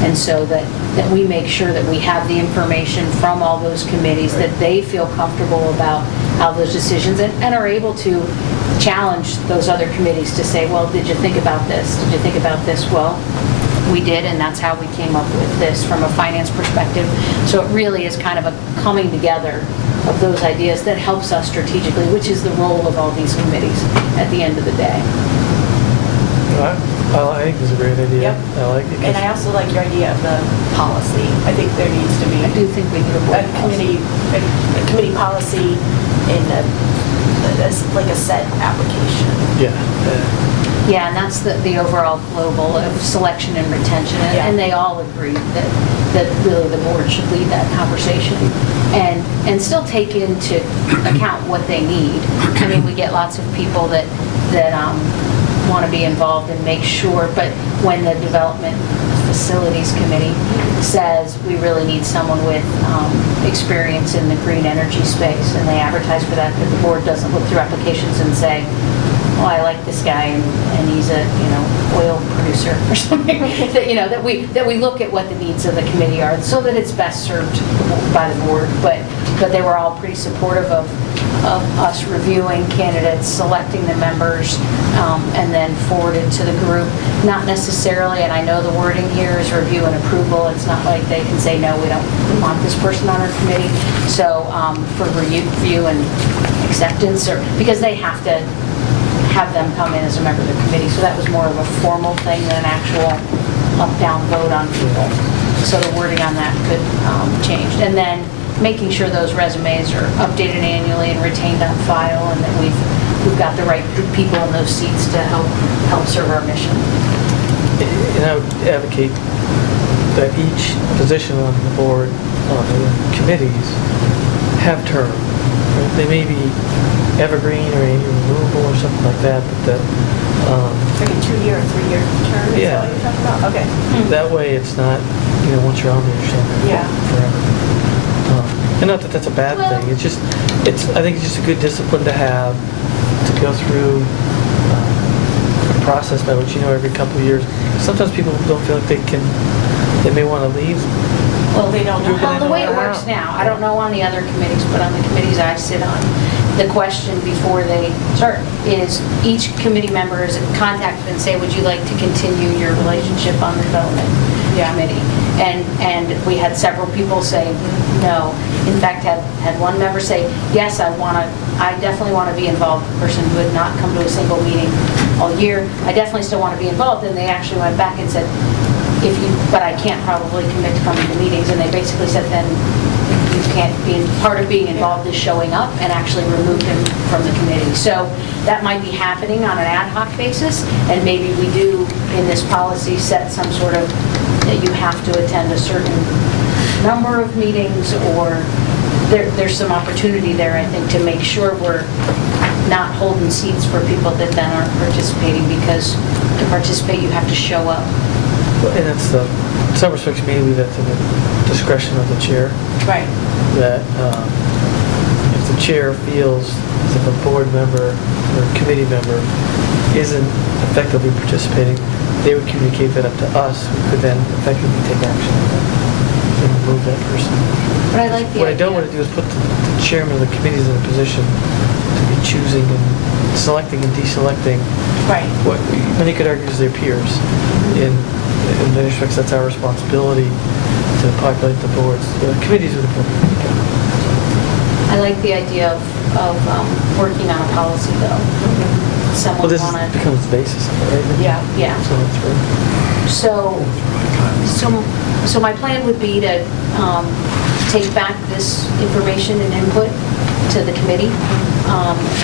And so that we make sure that we have the information from all those committees, that they feel comfortable about how those decisions, and are able to challenge those other committees to say, well, did you think about this? Did you think about this? Well, we did, and that's how we came up with this from a finance perspective. So it really is kind of a coming together of those ideas that helps us strategically, which is the role of all these committees at the end of the day. I think it's a great idea. Yep. I like it. And I also like your idea of the policy. I think there needs to be I do think we need a board policy. a committee policy in like a set application. Yeah. Yeah, and that's the overall global of selection and retention, Yeah. and they all agree that really the board should lead that conversation and still take into account what they need. I mean, we get lots of people that want to be involved and make sure, but when the development facilities committee says we really need someone with experience in the green energy space, and they advertise for that, but the board doesn't look through applications and say, oh, I like this guy and he's a, oil producer or something, that we look at what the needs of the committee are so that it's best served by the board. But they were all pretty supportive of of us reviewing candidates, selecting the members, and then forwarded to the group. Not necessarily, and I know the wording here is review and approval. It's not like they can say, no, we don't want this person on our committee. So for review and acceptance, or because they have to have them come in as a member of the committee. So that was more of a formal thing than an actual up-down vote on people. So the wording on that could change. And then making sure those resumes are updated annually and retained on file, and that we've got the right people in those seats to help serve our mission. And I would advocate that each position on the board, on the committees, have term. Right? They may be evergreen or annual removal or something like that, but that, Like a 2-year or 3-year term, is Yeah. that what you're talking about? Okay. that way it's not, once you're on there, you're staying there Yeah. forever. And not that that's a bad Well- thing, I think it's just a good discipline to have, to go through a process by which, every couple of years. Sometimes people don't feel like they may want to leave. Well, They don't know You're how. gonna the way it know works how. now, I don't know on the other committees, but on the committees I sit on, the question before they start is each committee member is contacted and say, would you like to continue your relationship on the development committee? And we had several people say no. In fact, had one member say, yes, I definitely want to be involved. The person who had not come to a single meeting all year, I definitely still want to be involved. And they actually went back and said, but I can't probably commit to coming to meetings. And they basically said, then you can't be, part of being involved is showing up, and actually remove him from the committee. So that might be happening on an ad hoc basis, and maybe we do, in this policy, set some sort of, that you have to attend a certain number of meetings, or there's some opportunity there, I think, to make sure we're not holding seats for people that then aren't participating, because to participate, you have to show up. And that's in some respects, maybe that's in the discretion of the chair. Right. That if the chair feels as if a board member or a committee member isn't effectively participating, they would communicate that up to us, who could then effectively take action on that and remove that person. But I like the What I don't idea. want to do is put the chairman of the committees in a position to be choosing and selecting and deselecting Right. what many could argue is their peers. In many respects, that's our responsibility to populate the boards. The committees are the committees. I like the idea of working on a policy, though. Well, Someone this want to, becomes the basis of it, right? Yeah. yeah. So that's right. So my plan would be to take back this information and input to the committee,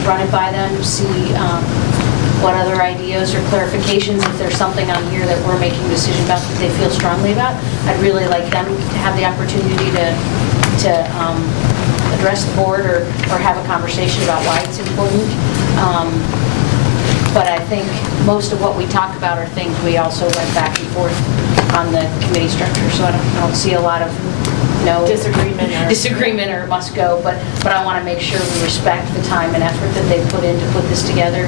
run it by them, see what other ideas or clarifications, if there's something on here that we're making a decision about that they feel strongly about. I'd really like them to have the opportunity to address the board or have a conversation about why it's important. But I think most of what we talk about are things we also went back and forth on the committee structure, so I don't see a lot of disagreement or must go, but I want to make sure we respect the time and effort that they put in to put this together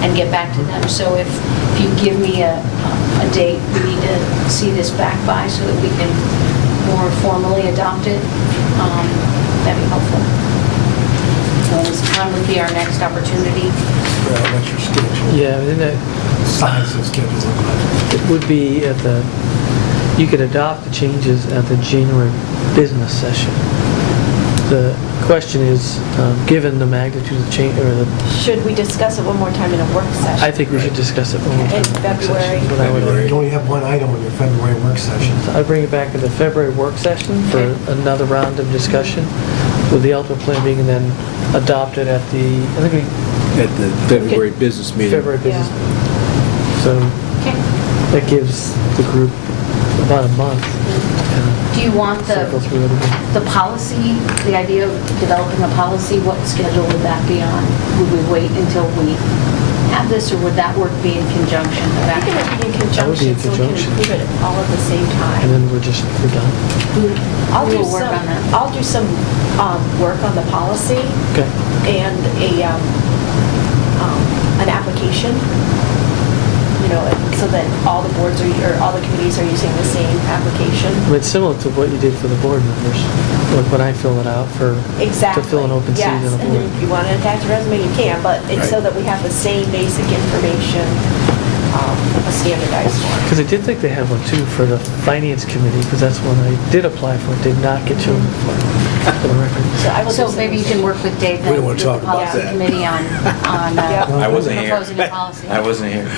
and get back to them. So if you give me a date we need to see this back by so that we can more formally adopt it, that'd be helpful. So this time would be our next opportunity. What's your schedule? Yeah, and then Size of schedule look like? it would be you could adopt the changes at the January business session. The question is, given the magnitude of change, Should we discuss it one more time in a work session? I think we should discuss it one more time. In in the work February. session, is what I would- You only have one item on your February work session. I'd bring it back to the February work session for another round of discussion, with the ultimate plan being then adopted at the, I think At the February business meeting. February business Yeah. meeting. So Okay. that gives the group about a month Do you want to cycle the through it again. policy, the idea of developing a policy, what schedule would that be on? Would we wait until we have this, or would that work be in conjunction? I think it would be in That would be in conjunction, so we can conjunction. approve it all at the same And time. then we're done. I'll do We'll work on that. I'll do some work on the policy Okay. and an application, so that all the boards are, or all the committees are using the same application. I mean, it's similar to what you did for the board members, like when I fill it out for, Exactly. to fill an open seat on Yes, a and then board. if you want to attach a resume, you can, but it's so that we have the same basic information, a standardized one. Because I did think they had one too for the finance committee, because that's one I did apply for, did not get chosen for the record. So I will So just- maybe you can work with Dave We don't then, wanna with talk the about policy that. committee on Yep. I wasn't here. proposing a policy. I wasn't here.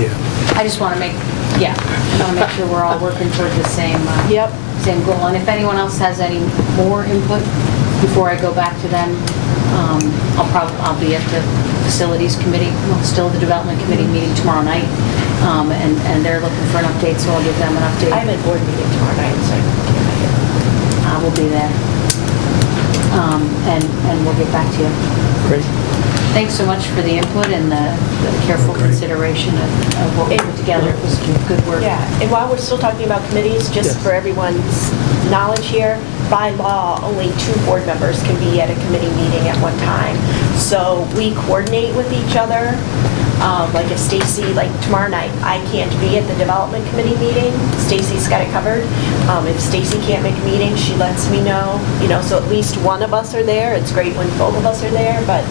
Yeah. I just want to make, I want to make sure we're all working toward the same, Yep. same goal. And if anyone else has any more input before I go back to them, I'll be at the facilities committee, well, still the development committee meeting tomorrow night. And they're looking for an update, so I'll give them an update. I have a board meeting tomorrow night, so I can't make it. I will be there. And we'll get back to you. Great. Thanks so much for the input and the careful Great. consideration of what we put together. It was good work. Yeah, and while we're still talking about committees, just Yes. for everyone's knowledge here, by law, only 2 board members can be at a committee meeting at one time. So we coordinate with each other. Like if Stacy, like tomorrow night, I can't be at the development committee meeting, Stacy's got it covered. If Stacy can't make a meeting, she lets me know, so at least one of us are there. It's great when both of us are there, but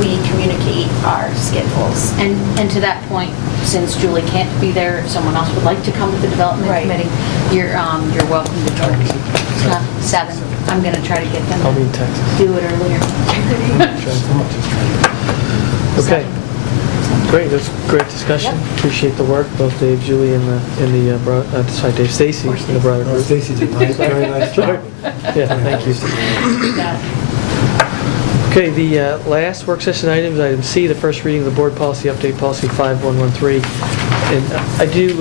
we communicate our schedules. And to that point, since Julie can't be there, if someone else would like to come to the development Right. committee, you're welcome to join. 7. I'm going to try to get them I'll be in to Texas. do it earlier. Okay. Great, that's great discussion. Yep. Appreciate the work, both Dave, Julie, and Dave Stacy, and the broader Oh, group. Stacy did a very nice job. Yeah, thank you. Yeah. Okay, the last work session item is item C, the first reading of the board policy update, policy 5113. And I do,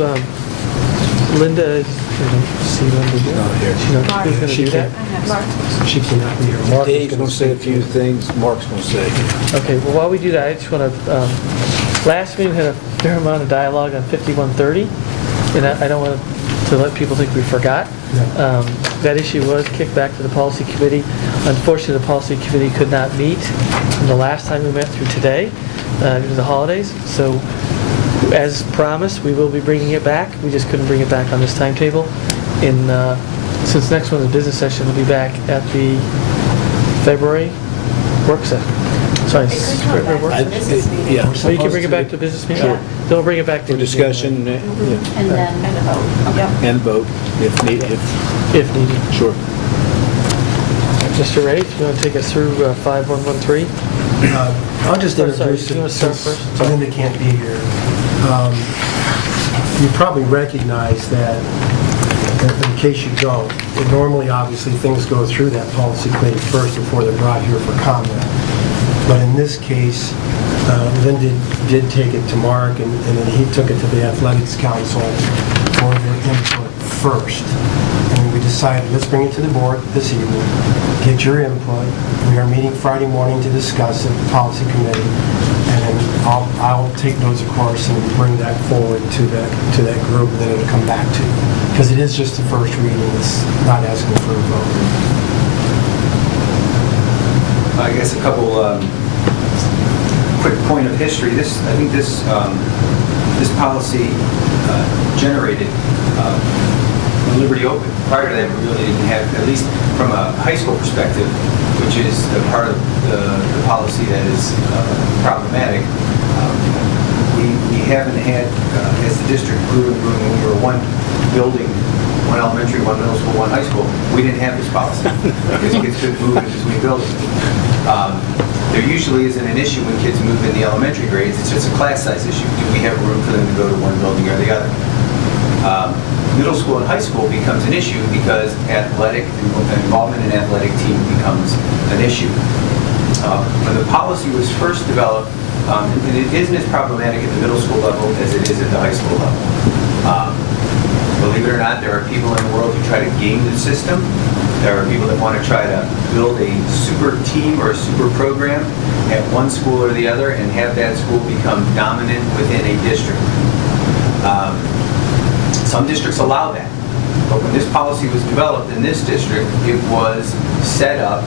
Linda, I don't see Linda here. Not here. She's not, who's going to She do that? can't. She cannot be here. Mark is Dave's gonna going to say a few things, Mark's going to say. Okay, well, while we do that, I just want to, last meeting we had a fair amount of dialogue on 5130, and I don't want to let people think we forgot. No. That issue was kicked back to the policy committee. Unfortunately, the policy committee could not meet the last time we met through today, due to the holidays. So, as promised, we will be bringing it back. We just couldn't bring it back on this timetable. Since next one is business session, we'll be back at the February work session. Sorry, It could come back work to session. business meeting. Yeah. So you can bring it back to business meeting? Sure. Then we'll bring it back to... For discussion And And then, a vote. Yep. and vote if needed. If needed. Sure. Mr. Ray, if you want to take us through 5113? I'll just Oh, sorry, introduce you wanna it start since first? Sorry. Linda can't be here. You probably recognize that, in case you don't, normally, obviously, things go through that policy committee first before they're brought here for comment. But in this case, Linda did take it to Mark, and then he took it to the Athletics Council for their input first. And we decided, let's bring it to the board this evening, get your input. We are meeting Friday morning to discuss it, the policy committee, and then I'll take those, of course, and bring that forward to that group, and then it'll come back to you. Because it is just the first reading, it's not asking for a vote. I guess a couple quick point of history. I think this policy generated when Liberty opened. Prior to that, we really didn't have, at least from a high school perspective, which is the part of the policy that is problematic. We haven't had, as the district grew and grew, when we were one building, one elementary, one middle school, one high school, we didn't have this policy because kids couldn't move in between buildings. There usually isn't an issue when kids move in the elementary grades. It's just a class size issue. Do we have room for them to go to one building or the other? Middle school and high school becomes an issue because involvement in athletic team becomes an issue. When the policy was first developed, and it isn't as problematic at the middle school level as it is at the high school level. Believe it or not, there are people in the world who try to game the system. There are people that want to try to build a super team or a super program at one school or the other and have that school become dominant within a district. Some districts allow that. But when this policy was developed in this district, it was set up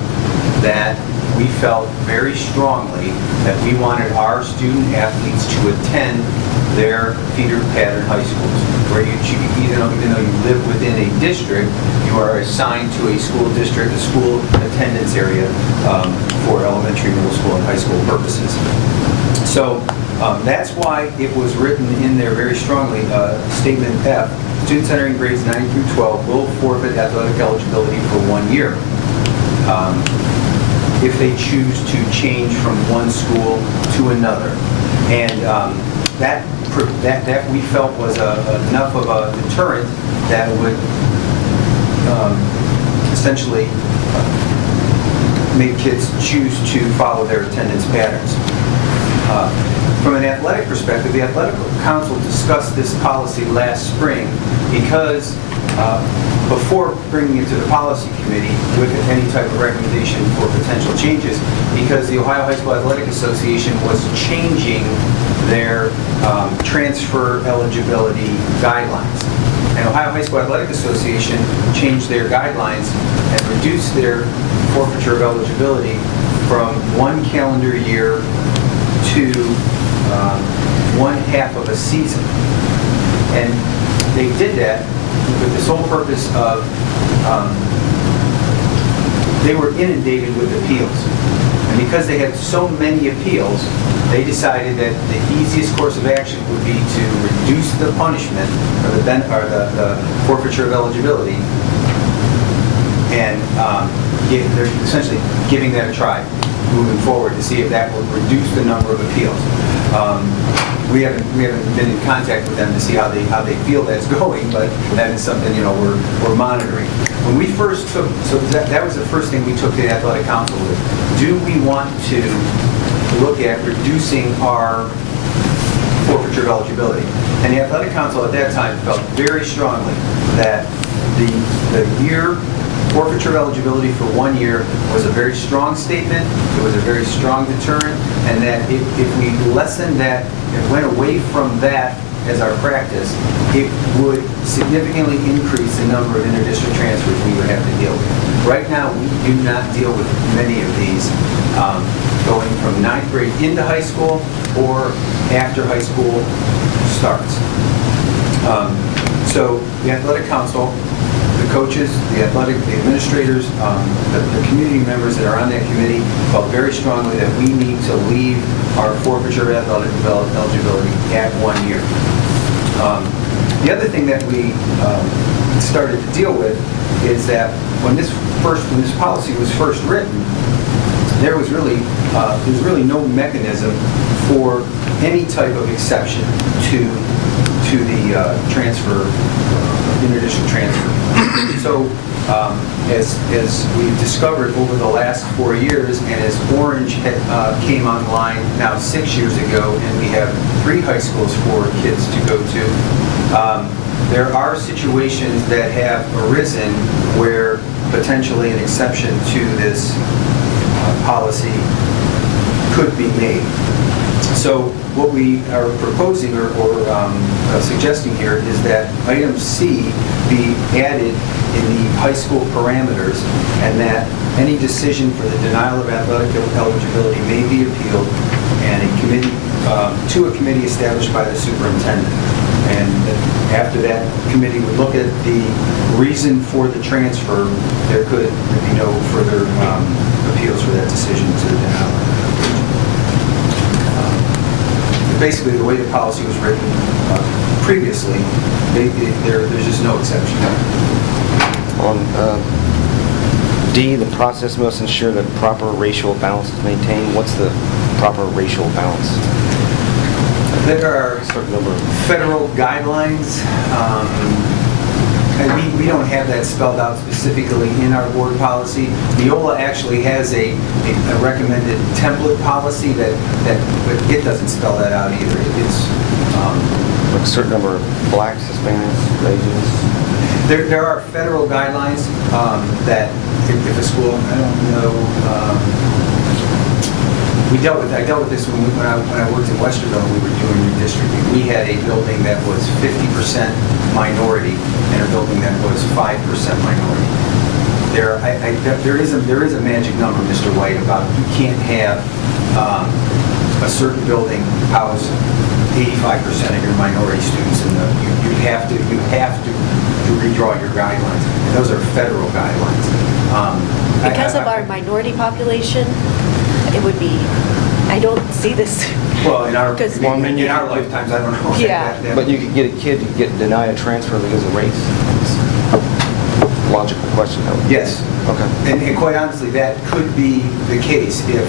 that we felt very strongly that we wanted our student athletes to attend their feeder pattern high schools, where even though you live within a district, you are assigned to a school district, a school attendance area for elementary, middle school, and high school purposes. So that's why it was written in there very strongly, Statement F, students entering grades 9 through 12 will forfeit athletic eligibility for 1 year if they choose to change from one school to another. And that we felt was enough of a deterrent that would essentially make kids choose to follow their attendance patterns. From an athletic perspective, the Athletic Council discussed this policy last spring because before bringing it to the policy committee with any type of recommendation for potential changes, because the Ohio High School Athletic Association was changing their transfer eligibility guidelines. And Ohio High School Athletic Association changed their guidelines and reduced their forfeiture of eligibility from 1 calendar year to 1/2 of a season. And they did that with the sole purpose of, they were inundated with appeals. And because they had so many appeals, they decided that the easiest course of action would be to reduce the punishment or the forfeiture of eligibility, and they're essentially giving that a try moving forward to see if that will reduce the number of appeals. We haven't been in contact with them to see how they feel that's going, but that is something we're monitoring. When we first took, so that was the first thing we took to the Athletic Council with. Do we want to look at reducing our forfeiture of eligibility? And the Athletic Council at that time felt very strongly that the year forfeiture of eligibility for 1 year was a very strong statement, it was a very strong deterrent, and that if we lessened that and went away from that as our practice, it would significantly increase the number of interdistrict transfers we would have to deal with. Right now, we do not deal with many of these going from 9th grade into high school or after high school starts. So the Athletic Council, the coaches, the administrators, the community members that are on that committee felt very strongly that we need to leave our forfeiture of athletic eligibility at 1 year. The other thing that we started to deal with is that when this policy was first written, there was really no mechanism for any type of exception to the transfer, interdistrict transfer. So as we've discovered over the last 4 years, and as Orange came online now 6 years ago, and we have 3 high schools for kids to go to, there are situations that have arisen where potentially an exception to this policy could be made. So what we are proposing or suggesting here is that item C be added in the high school parameters, and that any decision for the denial of athletic eligibility may be appealed and to a committee established by the superintendent. And after that committee would look at the reason for the transfer, there could be no further appeals for that decision to the denial. Basically, the way the policy was written previously, there's just no exception. On D, the process must ensure that proper racial balance is maintained. What's the proper racial balance? There are federal guidelines, and we don't have that spelled out specifically in our board policy. Neola actually has a recommended template policy but it doesn't spell that out either. It's Like a certain number of blacks, Hispanics, Asians? There are federal guidelines that if a school, I don't know, I dealt with this when I worked in Westerville and we were doing redistricting. We had a building that was 50% minority and a building that was 5% minority. there is a magic number, Mr. White, about you can't have a certain building house 85% of your minority students, and you have to redraw your guidelines. And those are federal guidelines. Because of our minority population, it would be, I don't see this. Well, in our Because- lifetimes, I don't know. Yeah. But you could get a kid, you could get denied a transfer because of race. Logical question, though. Yes. Okay. And quite honestly, that could be the case if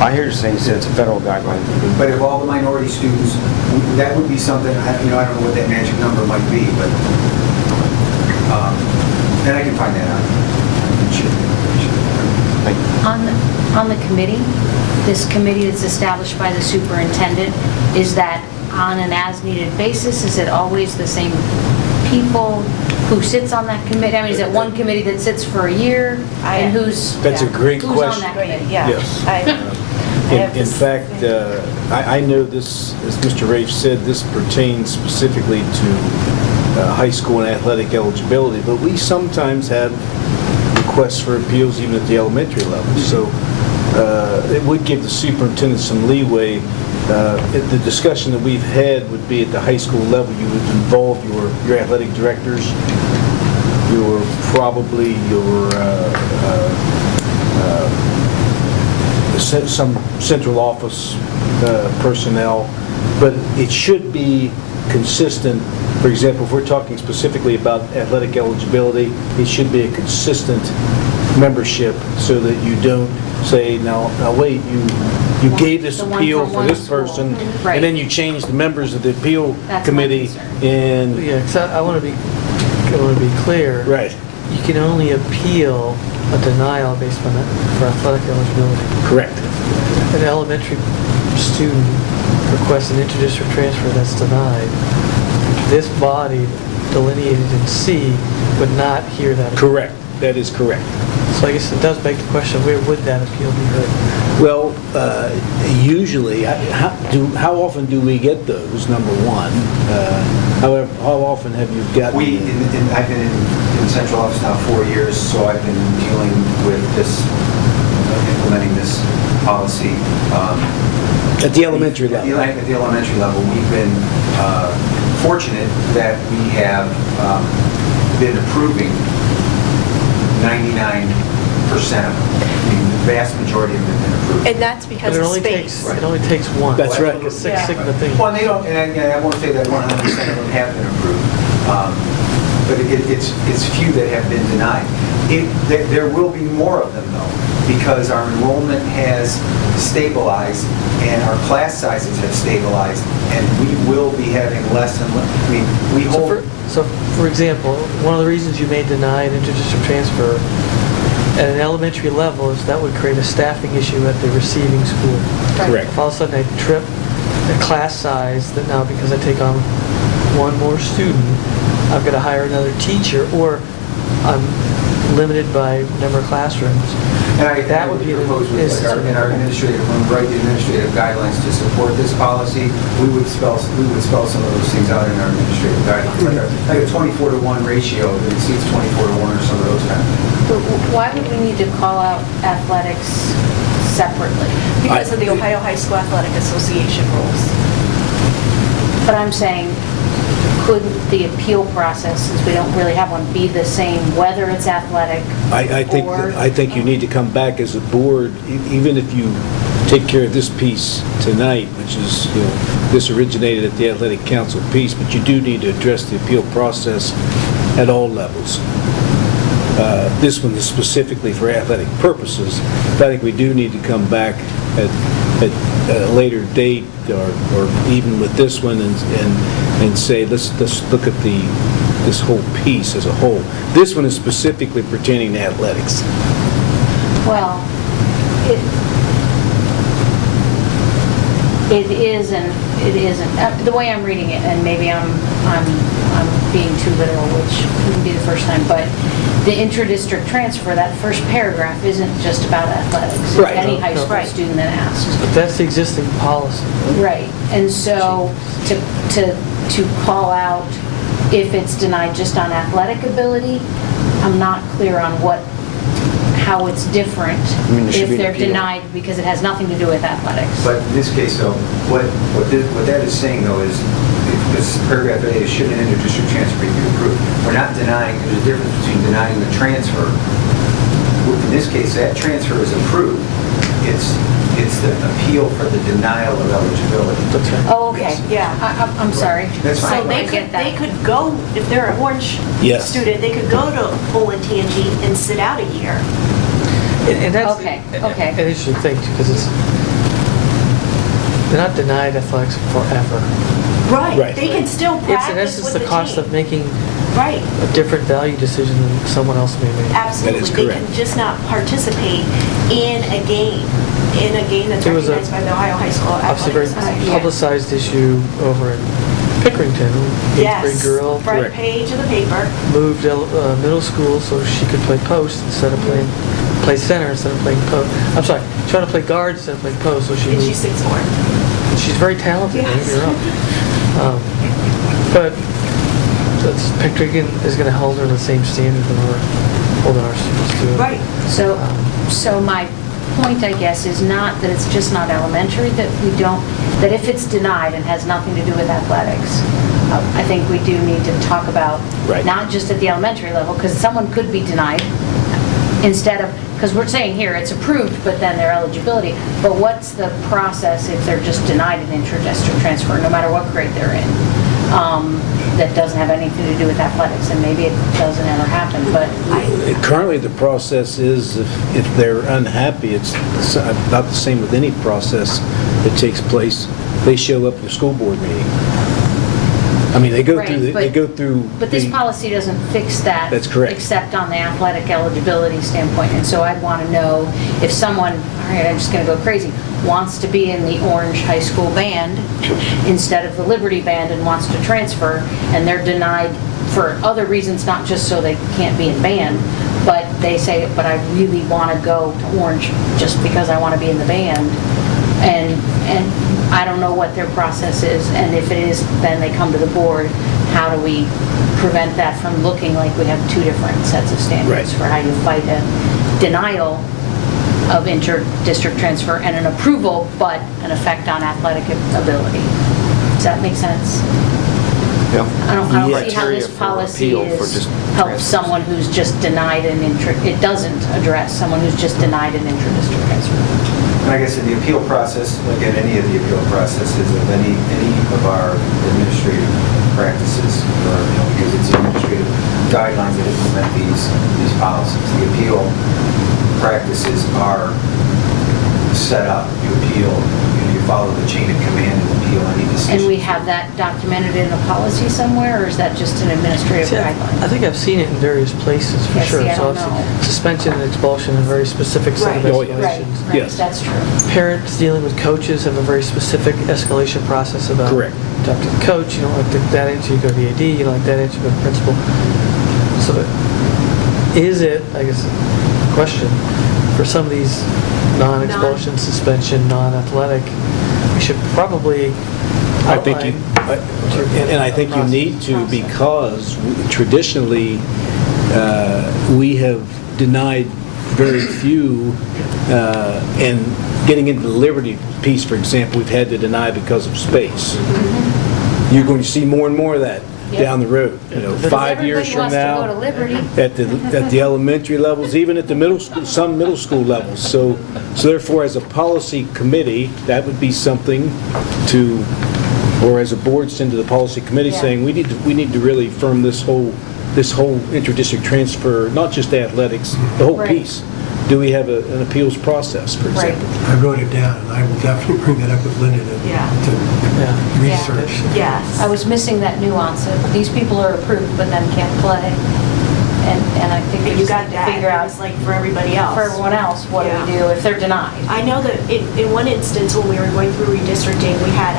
I hear you saying it's a federal guideline. but if all the minority students, that would be something, I don't know what that magic number might be, but, then I can find that out. Thank you. On the committee, this committee that's established by the superintendent, is that on an as-needed basis? Is it always the same people? Who sits on that committee? I mean, is it one committee that sits for a year? And who's? That's a great Who's on question. that committee? Yeah. Yes. I have In this fact, thing. I know this, as Mr. Rafe said, this pertains specifically to high school and athletic eligibility, but we sometimes have requests for appeals even at the elementary level. So it would give the superintendent some leeway. The discussion that we've had would be at the high school level. You would involve your athletic directors, probably your some central office personnel, but it should be consistent. For example, if we're talking specifically about athletic eligibility, it should be a consistent membership so that you don't say, now wait, you gave this The one appeal for for one this school. person, Right. and then you change the members of the appeal That's my committee, concern. and, Yeah, 'cause I want to be clear. right, You can only appeal a denial based on that for athletic eligibility. correct. If an elementary student requests an interdistrict transfer that's denied, this body delineated in C would not hear that. appeal. Correct, that is correct. So I guess it does beg the question, where would that appeal be heard? Well, usually, how often do we get those, number one? However, how often have you gotten? I've been in central office now 4 years, so I've been dealing with this, implementing this policy. At the elementary level? At the elementary level, we've been fortunate that we have been approving 99% of them. I mean, the vast majority of them have been approved. And that's But because it of only space. takes, it only takes one. That's right. Like a Six Yeah. Sigma thing. Well, and they don't, and I won't say that 100% of them have been approved, but it's few that have been denied. There will be more of them though, because our enrollment has stabilized and our class sizes have stabilized, and we will be having less and less. I mean, we hold. So for example, one of the reasons you may deny an interdistrict transfer at an elementary level is that would create a staffing issue at the receiving school. Correct. If all of a sudden I trip the class size, that now because I take on one more student, I've got to hire another teacher, or I'm limited by number of classrooms. And That would be an instance in our administrative, when we write the administrative guidelines to support this policy, we would spell some of those things out in our administrative guidelines, like a 24-to-1 ratio that exceeds 24-to-1 or some of those kind of things. But why would we need to call out athletics separately? Because of the Ohio High School Athletic Association rules. But I'm saying, couldn't the appeal process, since we don't really have one, be the same whether it's athletic or? I think you need to come back as a board, even if you take care of this piece tonight, which is, this originated at the athletic council piece, but you do need to address the appeal process at all levels. This one is specifically for athletic purposes, but I think we do need to come back at a later date, or even with this one, and say, let's look at this whole piece as a whole. This one is specifically pertaining to athletics. Well, it is and it isn't. The way I'm reading it, and maybe I'm being too literal, which wouldn't be the first time, but the intra-district transfer, that first paragraph isn't just about athletics. It's Right. any high school Right. student that asks. But that's the existing policy. Right, and so to call out if it's denied just on athletic ability, I'm not clear on how it's different mean, there should if be an they're appeal. denied because it has nothing to do with athletics. But in this case, though, what that is saying, though, is this paragraph A is should an inter-district transfer be approved. We're not denying, there's a difference between denying the transfer. In this case, that transfer is approved. It's the appeal for the denial of eligibility. That's right. Oh, okay. Yeah. I'm sorry. That's fine. So I they get that. they could go, if they're an Orange Yes. student, they could go to Olentangy and sit out a year. And that's Okay, an okay. interesting thing, too, because they're not denied athletics forever. Right. They can still It's practice in essence with the the cost of team. making Right, a different value decision than someone else may make. absolutely. That is They correct. can just not participate in a game that's There was a- recognized by the Ohio High School Obviously, very Athletic Society. publicized issue over in Pickerington. Eighth grade Yes, girl front Correct. page of the paper. moved middle school so she could play post instead of play center instead of playing post. I'm sorry, trying to play guard instead of playing post. So she And moved. she's 6'4". She's very talented. Don't get me Yes. wrong. But Pickerington is going to hold her to the same standard that we're holding our students to. Right. So my point, I guess, is not that it's just not elementary, that that if it's denied and has nothing to do with athletics, I think we do need to talk about, Right. not just at the elementary level, because someone could be denied instead of, because we're saying here it's approved, but then their eligibility, but what's the process if they're just denied an inter-district transfer, no matter what grade they're in? That doesn't have anything to do with athletics, and maybe it doesn't ever happen, but Currently, the process is, if they're unhappy, it's about the same with any process that takes place. They show up at the school board meeting. I mean, they go Right, through, they go through. But this the- policy doesn't fix that. That's correct. Except on the athletic eligibility standpoint. And so I'd want to know if someone, all right, I'm just going to go crazy, wants to be in the Orange High School band instead of the Liberty band and wants to transfer, and they're denied for other reasons, not just so they can't be in band, but they say, but I really want to go to Orange just because I want to be in the band. And I don't know what their process is, and if it is, then they come to the board. How do we prevent that from looking like we have two different sets of standards Right. for how you fight a denial of inter-district transfer and an approval, but an effect on athletic ability? Does that make sense? Yeah. I don't see how Criteria this for policy appeal for just helps transfers. someone who's just denied it doesn't address someone who's just denied an inter-district transfer. And I guess in the appeal process, like in any of the appeal processes of any of our administrative practices, or, because it's the administrative guidelines that implement these policies, the appeal practices are set up. You appeal, you follow the chain of command and appeal any decision. And we have that documented in a policy somewhere, or is that just an administrative See, I guideline? think I've seen it in various places for Yeah, sure. see, I So don't obviously, know. suspension and expulsion, a very specific set of Right. Oh, yeah. Right, escalations. right, Yes. that's true. Parents dealing with coaches have a very specific escalation process about. Correct. Talk to the coach, you don't like that answer, you go to the AD, you don't like that answer, you go to the principal. So is it, I guess, question, for some of these non-expulsion, suspension, non-athletic, we should probably I think you, outline. and I think you need to, because traditionally, we have denied very few, and getting into the Liberty piece, for example, we've had to deny because of space. You're going to see more and more of that Yep. down the road, 5 years from now. Everybody wants to go to Liberty. At the elementary levels, even at the middle school, some middle school levels. So therefore, as a policy committee, that would be something to, or as a board, send to the policy committee Yeah. saying, we need to really firm this whole inter-district transfer, not just athletics, the whole Right. piece. Do we have an appeals process, for Right. example? I wrote it down, and I will definitely bring that up with Linda Yeah. to Yeah. research. Yes. I was missing that nuance of these people are approved but then can't play. And I think we But you just got need to that. figure out It's like for everybody else. for everyone else, what do we do if they're denied? I know that in one instance, when we were going through redistricting, we had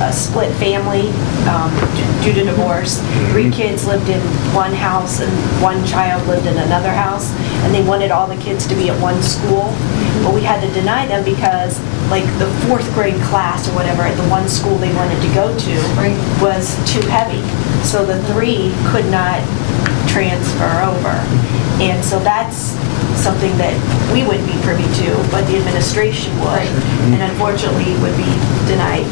a split family due to divorce. 3 kids lived in one house and 1 child lived in another house, and they wanted all the kids to be at one school. But we had to deny them because, like, the 4th grade class or whatever at the one school they wanted to go to Right. was too heavy. So the 3 could not transfer over. And so that's something that we wouldn't be privy to, but the administration would. And unfortunately would be denied,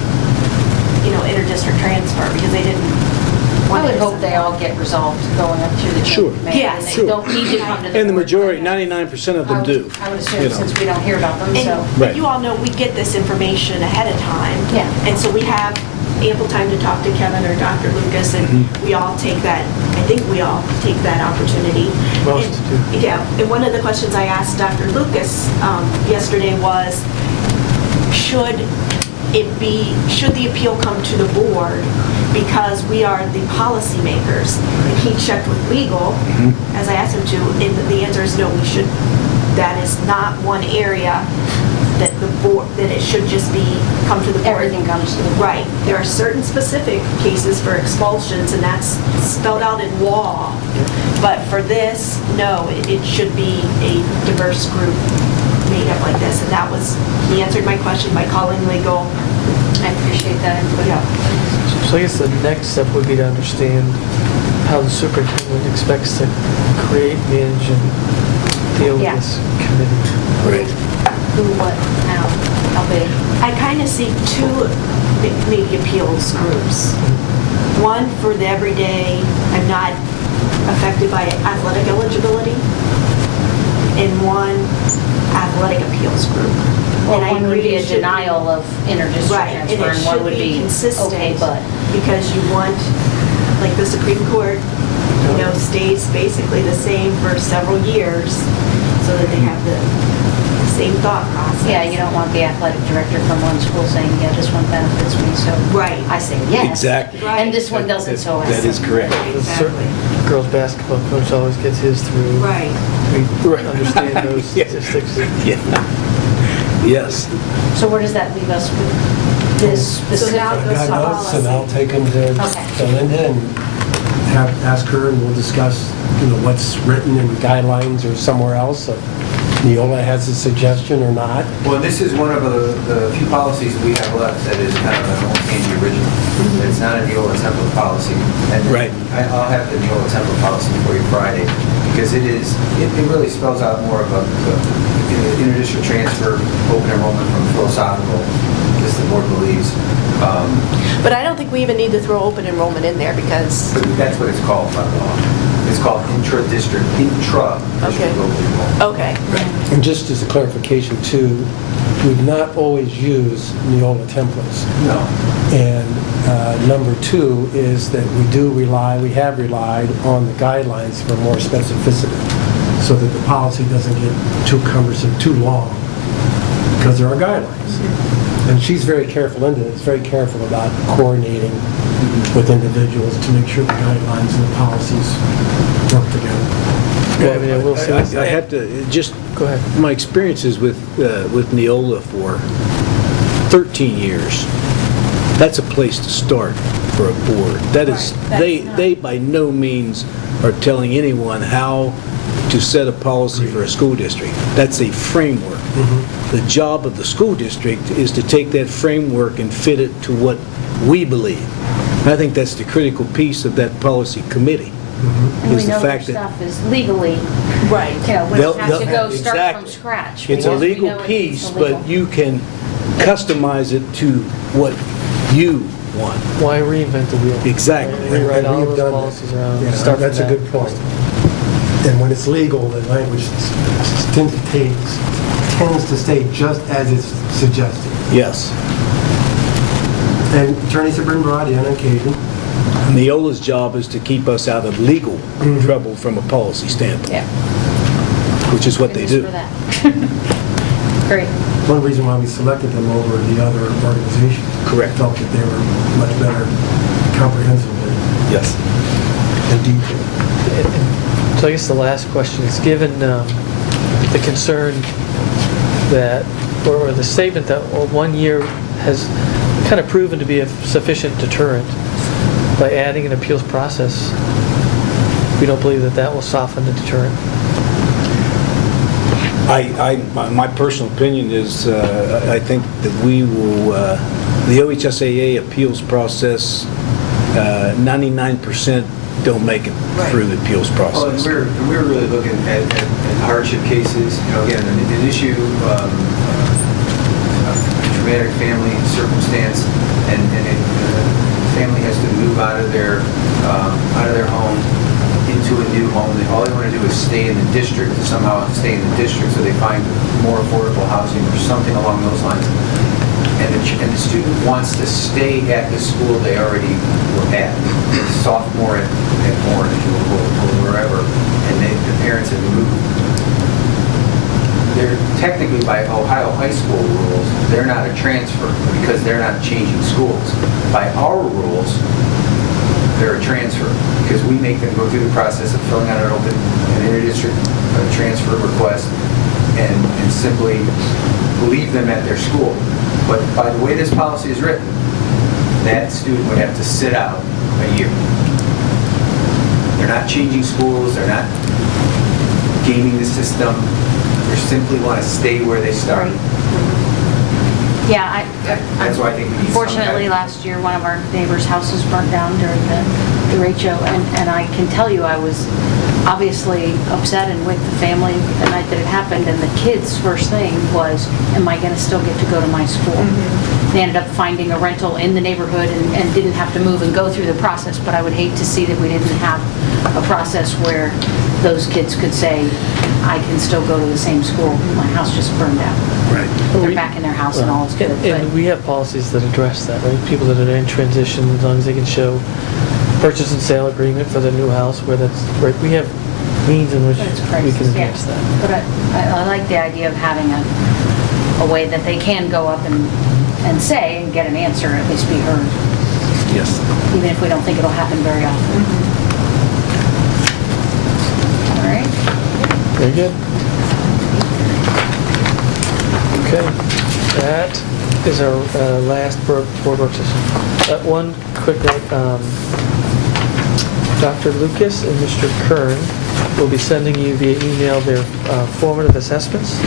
inter-district transfer because they didn't I want would to. hope they all get resolved going up through the chain Sure. of command. Yes. And they Sure. don't need to come to the And the board. majority, 99% of them do. I would you assume know. since we don't hear about them, so. And, Right. but you all know we get this information ahead of time. Yeah. And so we have ample time to talk to Kevin or Dr. Lucas, and we all take that, I think we all take that opportunity. Most And- do. Yeah, and one of the questions I asked Dr. Lucas yesterday was, should the appeal come to the board because we are the policymakers? And he checked with legal, as I asked him to, and the answer is no, we should, that is not one area that the board, that it should just be, come to the board. Everything comes to the board. Right. There are certain specific cases for expulsions, and that's spelled out in law. But for this, no, it should be a diverse group made up like this. And that was, he answered my question by calling legal. I appreciate that input. Yeah. So I guess the next step would be to understand how the superintendent expects to create, manage, and deal with Yeah. this committee. Right. Who, what, how big? I kind of see two maybe appeals groups. One for the everyday, I'm not affected by athletic eligibility, and one athletic appeals group. Well, And I one would agree be a it should denial of inter-district Right, and transfer, it and one should would be be, consistent. okay, but. Because you want, like the Supreme Court, stays basically the same for several years, so that they have the same thought process. Yeah, you don't want the athletic director from one school saying, yeah, this one benefits me, so. Right. I say yes. Exactly. Right. And this one doesn't, so I That say. is correct. A certain girls' basketball coach always gets his through. Right. We understand those Yeah. statistics. Yeah. Yes. So where does that leave us with this So now it specific? goes I to got notes, and I'll policy. take them to Okay. Linda and ask her, and we'll discuss, what's written in guidelines or somewhere else. If Neola has a suggestion or not. Well, this is one of the few policies we have left that is kind of an Olentangy original. It's not a Neola template policy. And Right. I'll have the Neola template policy for you Friday, because it really spells out more of the inter-district transfer, open enrollment from philosophical, as the board believes. But I don't think we even need to throw open enrollment in there because, But that's what it's called by law. It's called intra-district Okay. open enrollment. okay. And just as a clarification too, we've not always used Neola templates. No. And number two is that we have relied on the guidelines for more specificity, so that the policy doesn't get too cumbersome, too long, because there are guidelines. And she's very careful, Linda is very careful about coordinating with individuals to make sure the guidelines and the policies work together. Yeah, I mean, I will say. I have to, just, Go ahead. my experiences with Neola for 13 years, that's a place to start for a board. That is, they by no means are telling anyone how to set a policy for a school district. That's a framework. The job of the school district is to take that framework and fit it to what we believe. I think that's the critical piece of that policy committee. And we is the know their fact that stuff is legally, Right. we They'll- don't have to they'll- go start from exactly. scratch. It's a because we legal know it piece, needs the legal. but you can customize it to what you want. Why reinvent the wheel? Exactly. Rewrite all We've those done that. policies around. Yeah, start from that's a that good point. And when it's legal, the language tends to stay just as it's suggested. Yes. And attorneys have been brought in on occasion. Neola's job is to keep us out of legal trouble from a policy standpoint, Yeah. which is what they Goodness do. for that. Great. One reason why we selected them over the other organizations. Correct. Felt that they were much better comprehensively Yes. and detailed. So I guess the last question is, given the concern that, or the statement that 1 year has kind of proven to be a sufficient deterrent, by adding an appeals process, we don't believe that that will soften the deterrent. My personal opinion is, I think that we will, the OHSAA appeals process, 99% don't make it through the appeals Well, and process. we're really looking at hardship cases, again, an issue, a traumatic family circumstance, and the family has to move out of their home into a new home. All they want to do is stay in the district, to somehow stay in the district, so they find more affordable housing or something along those lines. And the student wants to stay at the school they already were at, sophomore at Orange or wherever, and the parents have moved. They're technically, by Ohio high school rules, they're not a transfer because they're not changing schools. By our rules, they're a transfer because we make them go through the process of filling out an inter-district transfer request and simply leave them at their school. But by the way this policy is written, that student would have to sit out a year. They're not changing schools, they're not gaming the system, they simply want to stay where they started. Yeah, That's why I think we need some Unfortunately, kind of- last year, one of our neighbors' houses burnt down during the derecho, and I can tell you, I was obviously upset and with the family the night that it happened, and the kids' first thing was, am I going to still get to go to my school? They ended up finding a rental in the neighborhood and didn't have to move and go through the process, but I would hate to see that we didn't have a process where those kids could say, I can still go to the same school, my house just burned down. Right. They're back in their house and all is good. And but- we have policies that address that, right? People that are in transition, as long as they can show purchase and sale agreement for the new house where that's, right, we have means in which But it's we crisis, can address yeah. that. But I like the idea of having a way that they can go up and say and get an answer, at least be heard, Yes. even if we don't think it'll happen very often. All right? Very good. Okay, that is our last board work session. One quick note, Dr. Lucas and Mr. Kern will be sending you via email their formative assessments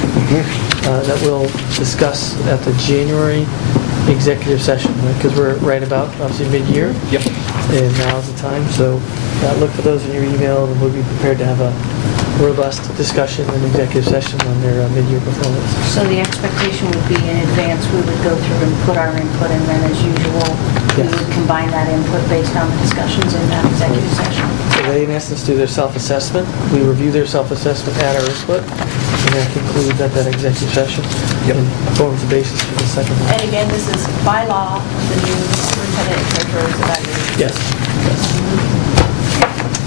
that we'll discuss at the January executive session, because we're right about, obviously, mid-year. Yep. And now's the time, so look for those in your email, and we'll be prepared to have a robust discussion and executive session on their mid-year performance. So the expectation would be in advance, we would go through and put our input, and then as usual, we Yes. would combine that input based on the discussions in that executive session. So they, in essence, do their self-assessment. We review their self-assessment, add our input, and that concludes at that executive session. Yep. And forms the basis for the second one. And again, this is by law, the new superintendent and treasurer's evaluation. Yes.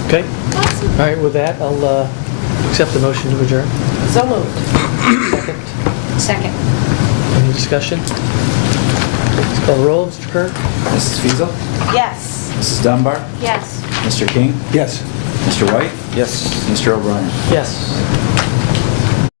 Okay? All right, with that, I'll accept the motion to adjourn. So moved. Second. Second. Any discussion? Let's call the roll, Mr. Kern. Mrs. Fiesel, Yes. Mrs. Dunbar, Yes. Mr. King, Yes. Mr. White, Yes. Mr. O'Brien. Yes.